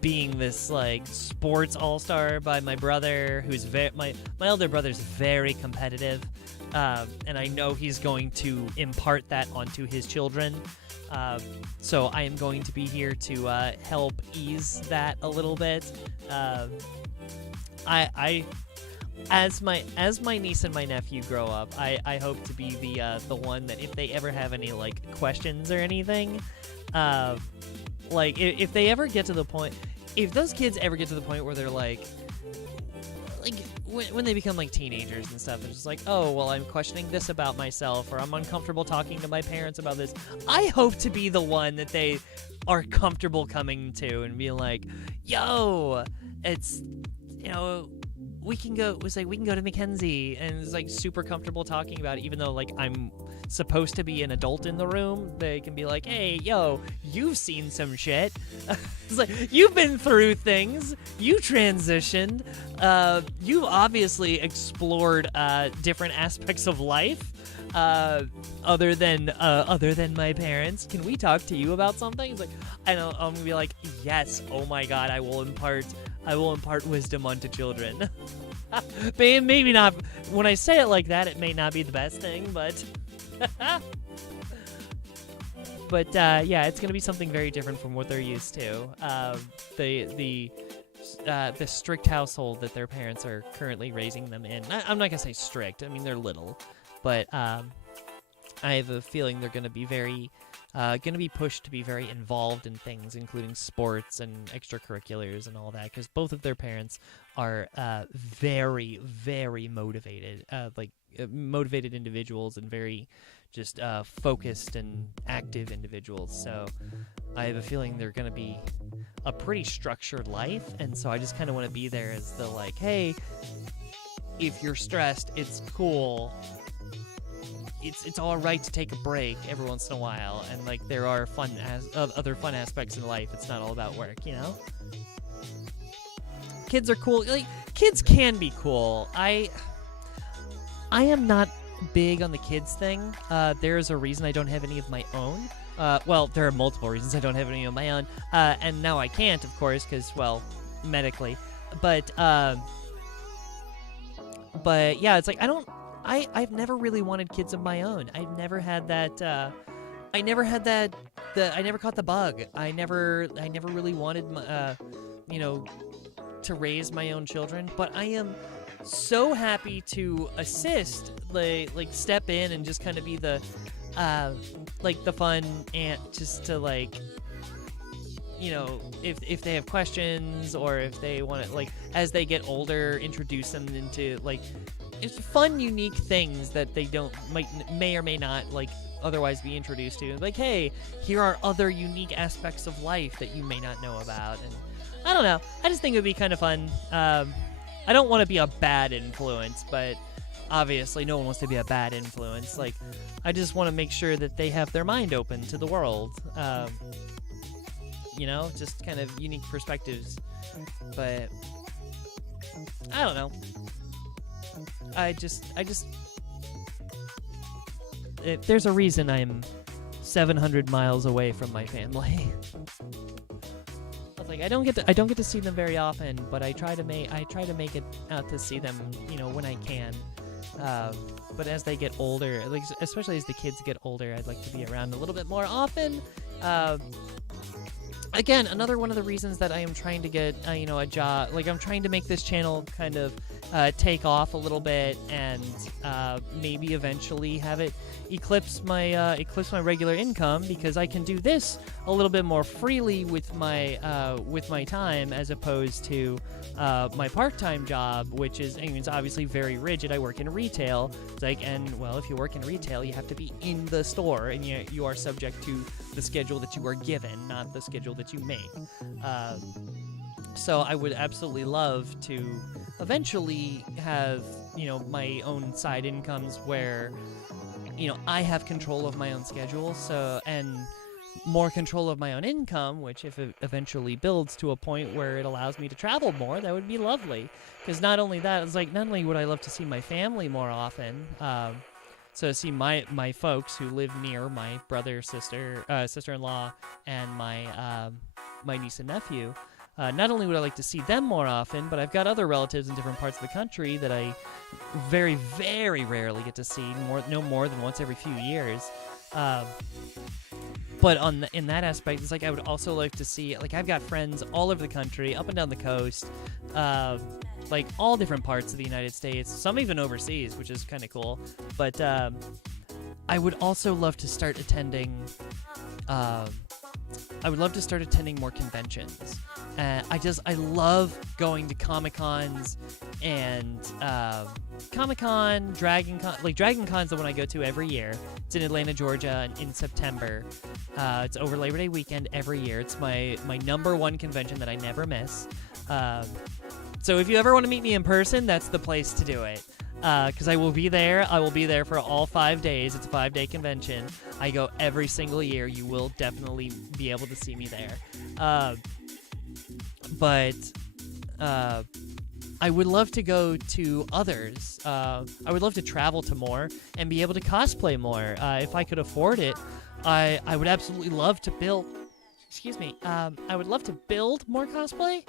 being this sports all-star by my brother, who's my elder brother's very competitive, and I know he's going to impart that onto his children. So I am going to be here to help ease that a little bit. As my niece and my nephew grow up, I hope to be the one that if they ever have any like questions or anything, like if they ever get to the point, if those kids ever get to the point where they're like when they become like teenagers and stuff, they're just like, oh well, I'm questioning this about myself, or I'm uncomfortable talking to my parents about this. I hope to be the one that they are comfortable coming to and being like, yo, it's, you know, we can go to Mackenzie, and it's like super comfortable talking about it, even though like I'm supposed to be an adult in the room. They can be like, hey, yo, you've seen some shit. It's like, you've been through things, you transitioned, you've obviously explored different aspects of life other than my parents. Can we talk to you about something? It's like, I'm gonna be like, yes, oh my god, I will impart wisdom onto children. Maybe not. When I say it like that, it may not be the best thing, but but yeah, it's gonna be something very different from what they're used to. The strict household that their parents are currently raising them in. I'm not gonna say strict. I mean, they're little, but I have a feeling they're gonna be very pushed to be very involved in things, including sports and extracurriculars and all that, because both of their parents are very, very motivated, motivated individuals, and very just focused and active individuals. So I have a feeling they're going to be a pretty structured life, and so I just kind of want to be there as the like, hey, if you're stressed, it's cool. It's all right to take a break every once in a while, and like there are other fun aspects in life. It's not all about work, you know. Kids are cool. Like, kids can be cool. I am not big on the kids thing. There is a reason I don't have any of my own. Well, there are multiple reasons I don't have any of my own, and now I can't, of course, because, well, medically. But yeah, it's like I've never really wanted kids of my own. I've never had that. I never caught the bug. I never really wanted, to raise my own children. But I am so happy to assist, like step in and just kind of be the, the fun aunt, just to if they have questions, or if they want to, as they get older, introduce them into it's fun, unique things that they may or may not otherwise be introduced to. Like, hey, here are other unique aspects of life that you may not know about. And I don't know. I just think it would be kind of fun. I don't want to be a bad influence, but obviously no one wants to be a bad influence. I just want to make sure that they have their mind open to the world. Just kind of unique perspectives. But I don't know. There's a reason I'm 700 miles away from my family. I don't get to see them very often, but I try to make it out to see them, when I can. But as they get older, especially as the kids get older, I'd like to be around a little bit more often. Again, another one of the reasons that I am trying to get, a job. I'm trying to make this channel kind of take off a little bit, and maybe eventually have it eclipse my regular income, because I can do this a little bit more freely with my time, as opposed to my part-time job, which is, it's obviously very rigid. I work in retail. It's if you work in retail, you have to be in the store, and you are subject to the schedule that you are given, not the schedule that you make. So I would absolutely love to eventually have, my own side incomes where, I have control of my own schedule, and more control of my own income, which if it eventually builds to a point where it allows me to travel more, that would be lovely. Because not only that, it's not only would I love to see my family more often, so see my folks who live near, my brother, sister-in-law, and my niece and nephew. Not only would I like to see them more often, but I've got other relatives in different parts of the country that I very, very rarely get to see, no more than once every few years. But but in that aspect, it's like I would also like to see, like, I've got friends all over the country, up and down the coast, like all different parts of the United States, some even overseas, which is kind of cool. But I would also love to start attending. I would love to start attending more conventions. I love going to Comic-Cons and Comic-Con, Dragon Con. Like, Dragon Con's the one I go to every year. It's in Atlanta, Georgia, in September. It's over Labor Day weekend every year. It's my number one convention that I never miss. So if you ever want to meet me in person, that's the place to do it. Because I will be there. I will be there for all 5 days. It's a 5-day convention. I go every single year. You will definitely be able to see me there. But I would love to go to others. I would love to travel to more and be able to cosplay more. If I could afford it, I would absolutely love to build... Excuse me. I would love to build more cosplay.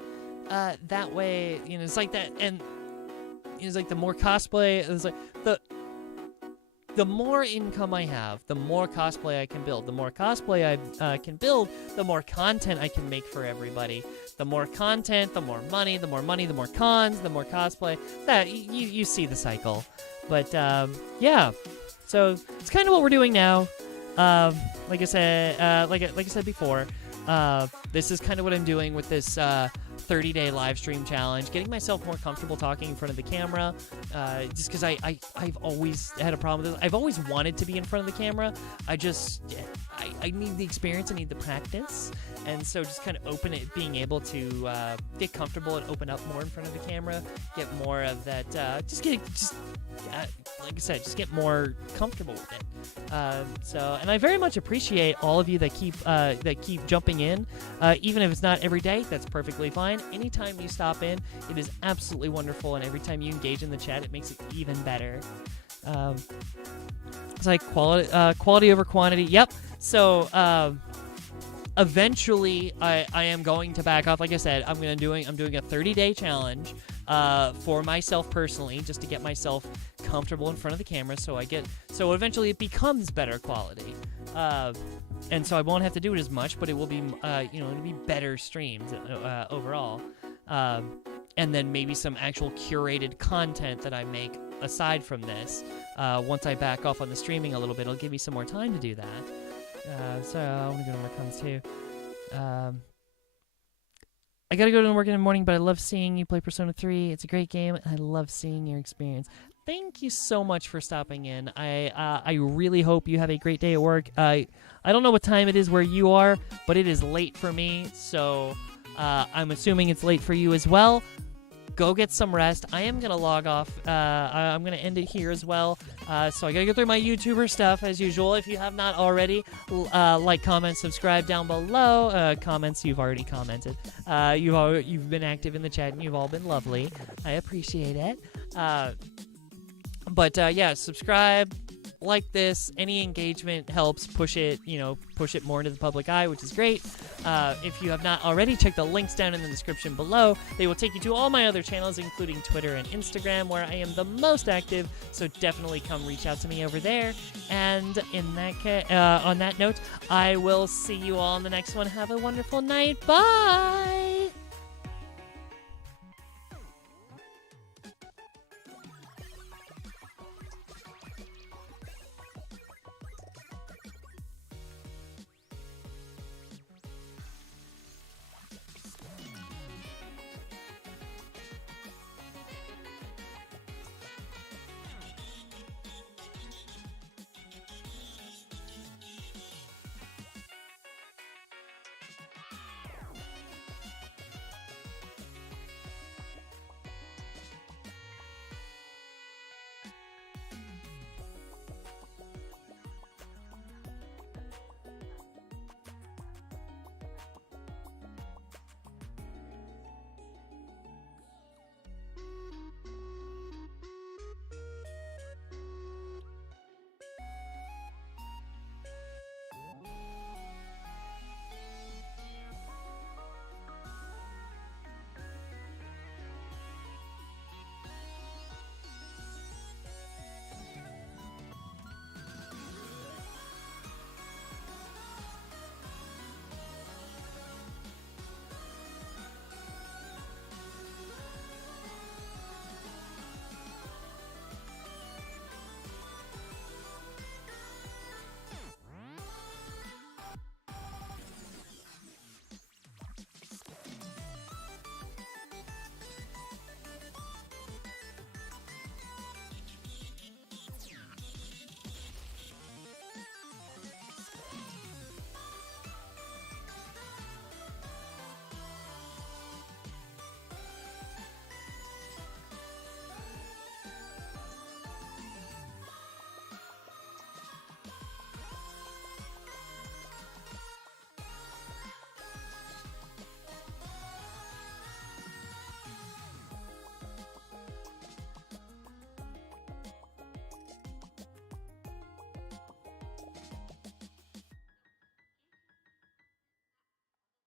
That way, you know, it's like that... And it's like the more cosplay... It's like the more income I have, the more cosplay I can build. The more cosplay I can build, the more content I can make for everybody. The more content, the more money, the more cons, the more cosplay. That you see the cycle. But yeah, so it's kind of what we're doing now. Like I said, like I said before, this is kind of what I'm doing with this 30-day live stream challenge, getting myself more comfortable talking in front of the camera, just because I've always had a problem with this. I've always wanted to be in front of the camera. I need the experience, I need the practice, and so just kind of being able to get comfortable and open up more in front of the camera, get more of that, like I said, just get more comfortable with it. And I very much appreciate all of you that keep jumping in, even if it's not every day. That's perfectly fine. Anytime you stop in, it is absolutely wonderful, and every time you engage in the chat, it makes it even better. It's like quality over quantity. Yep. So eventually, I am going to back off. Like I said, I'm doing a 30-day challenge for myself personally, just to get myself comfortable in front of the camera. So eventually it becomes better quality. And so I won't have to do it as much, but it will be, it'll be better streams overall. And then maybe some actual curated content that I make aside from this. Once I back off on the streaming a little bit, it'll give me some more time to do that. So I want to go to work on this too. I gotta go to work in the morning, but I love seeing you play Persona 3. It's a great game, and I love seeing your experience. Thank you so much for stopping in. I really hope you have a great day at work. I don't know what time it is where you are, but it is late for me, so I'm assuming it's late for you as well. Go get some rest. I am going to log off. I'm going to end it here as well. So I got to go through my YouTuber stuff as usual. If you have not already, like, comment, subscribe down below. Comments, you've already commented. You've been active in the chat, and you've all been lovely. I appreciate it. But yeah, subscribe, like this. Any engagement helps push it more into the public eye, which is great. If you have not already, check the links down in the description below. They will take you to all my other channels, including Twitter and Instagram, where I am the most active, so definitely come reach out to me over there. And on that note, I will see you all in the next one. Have a wonderful night. Bye!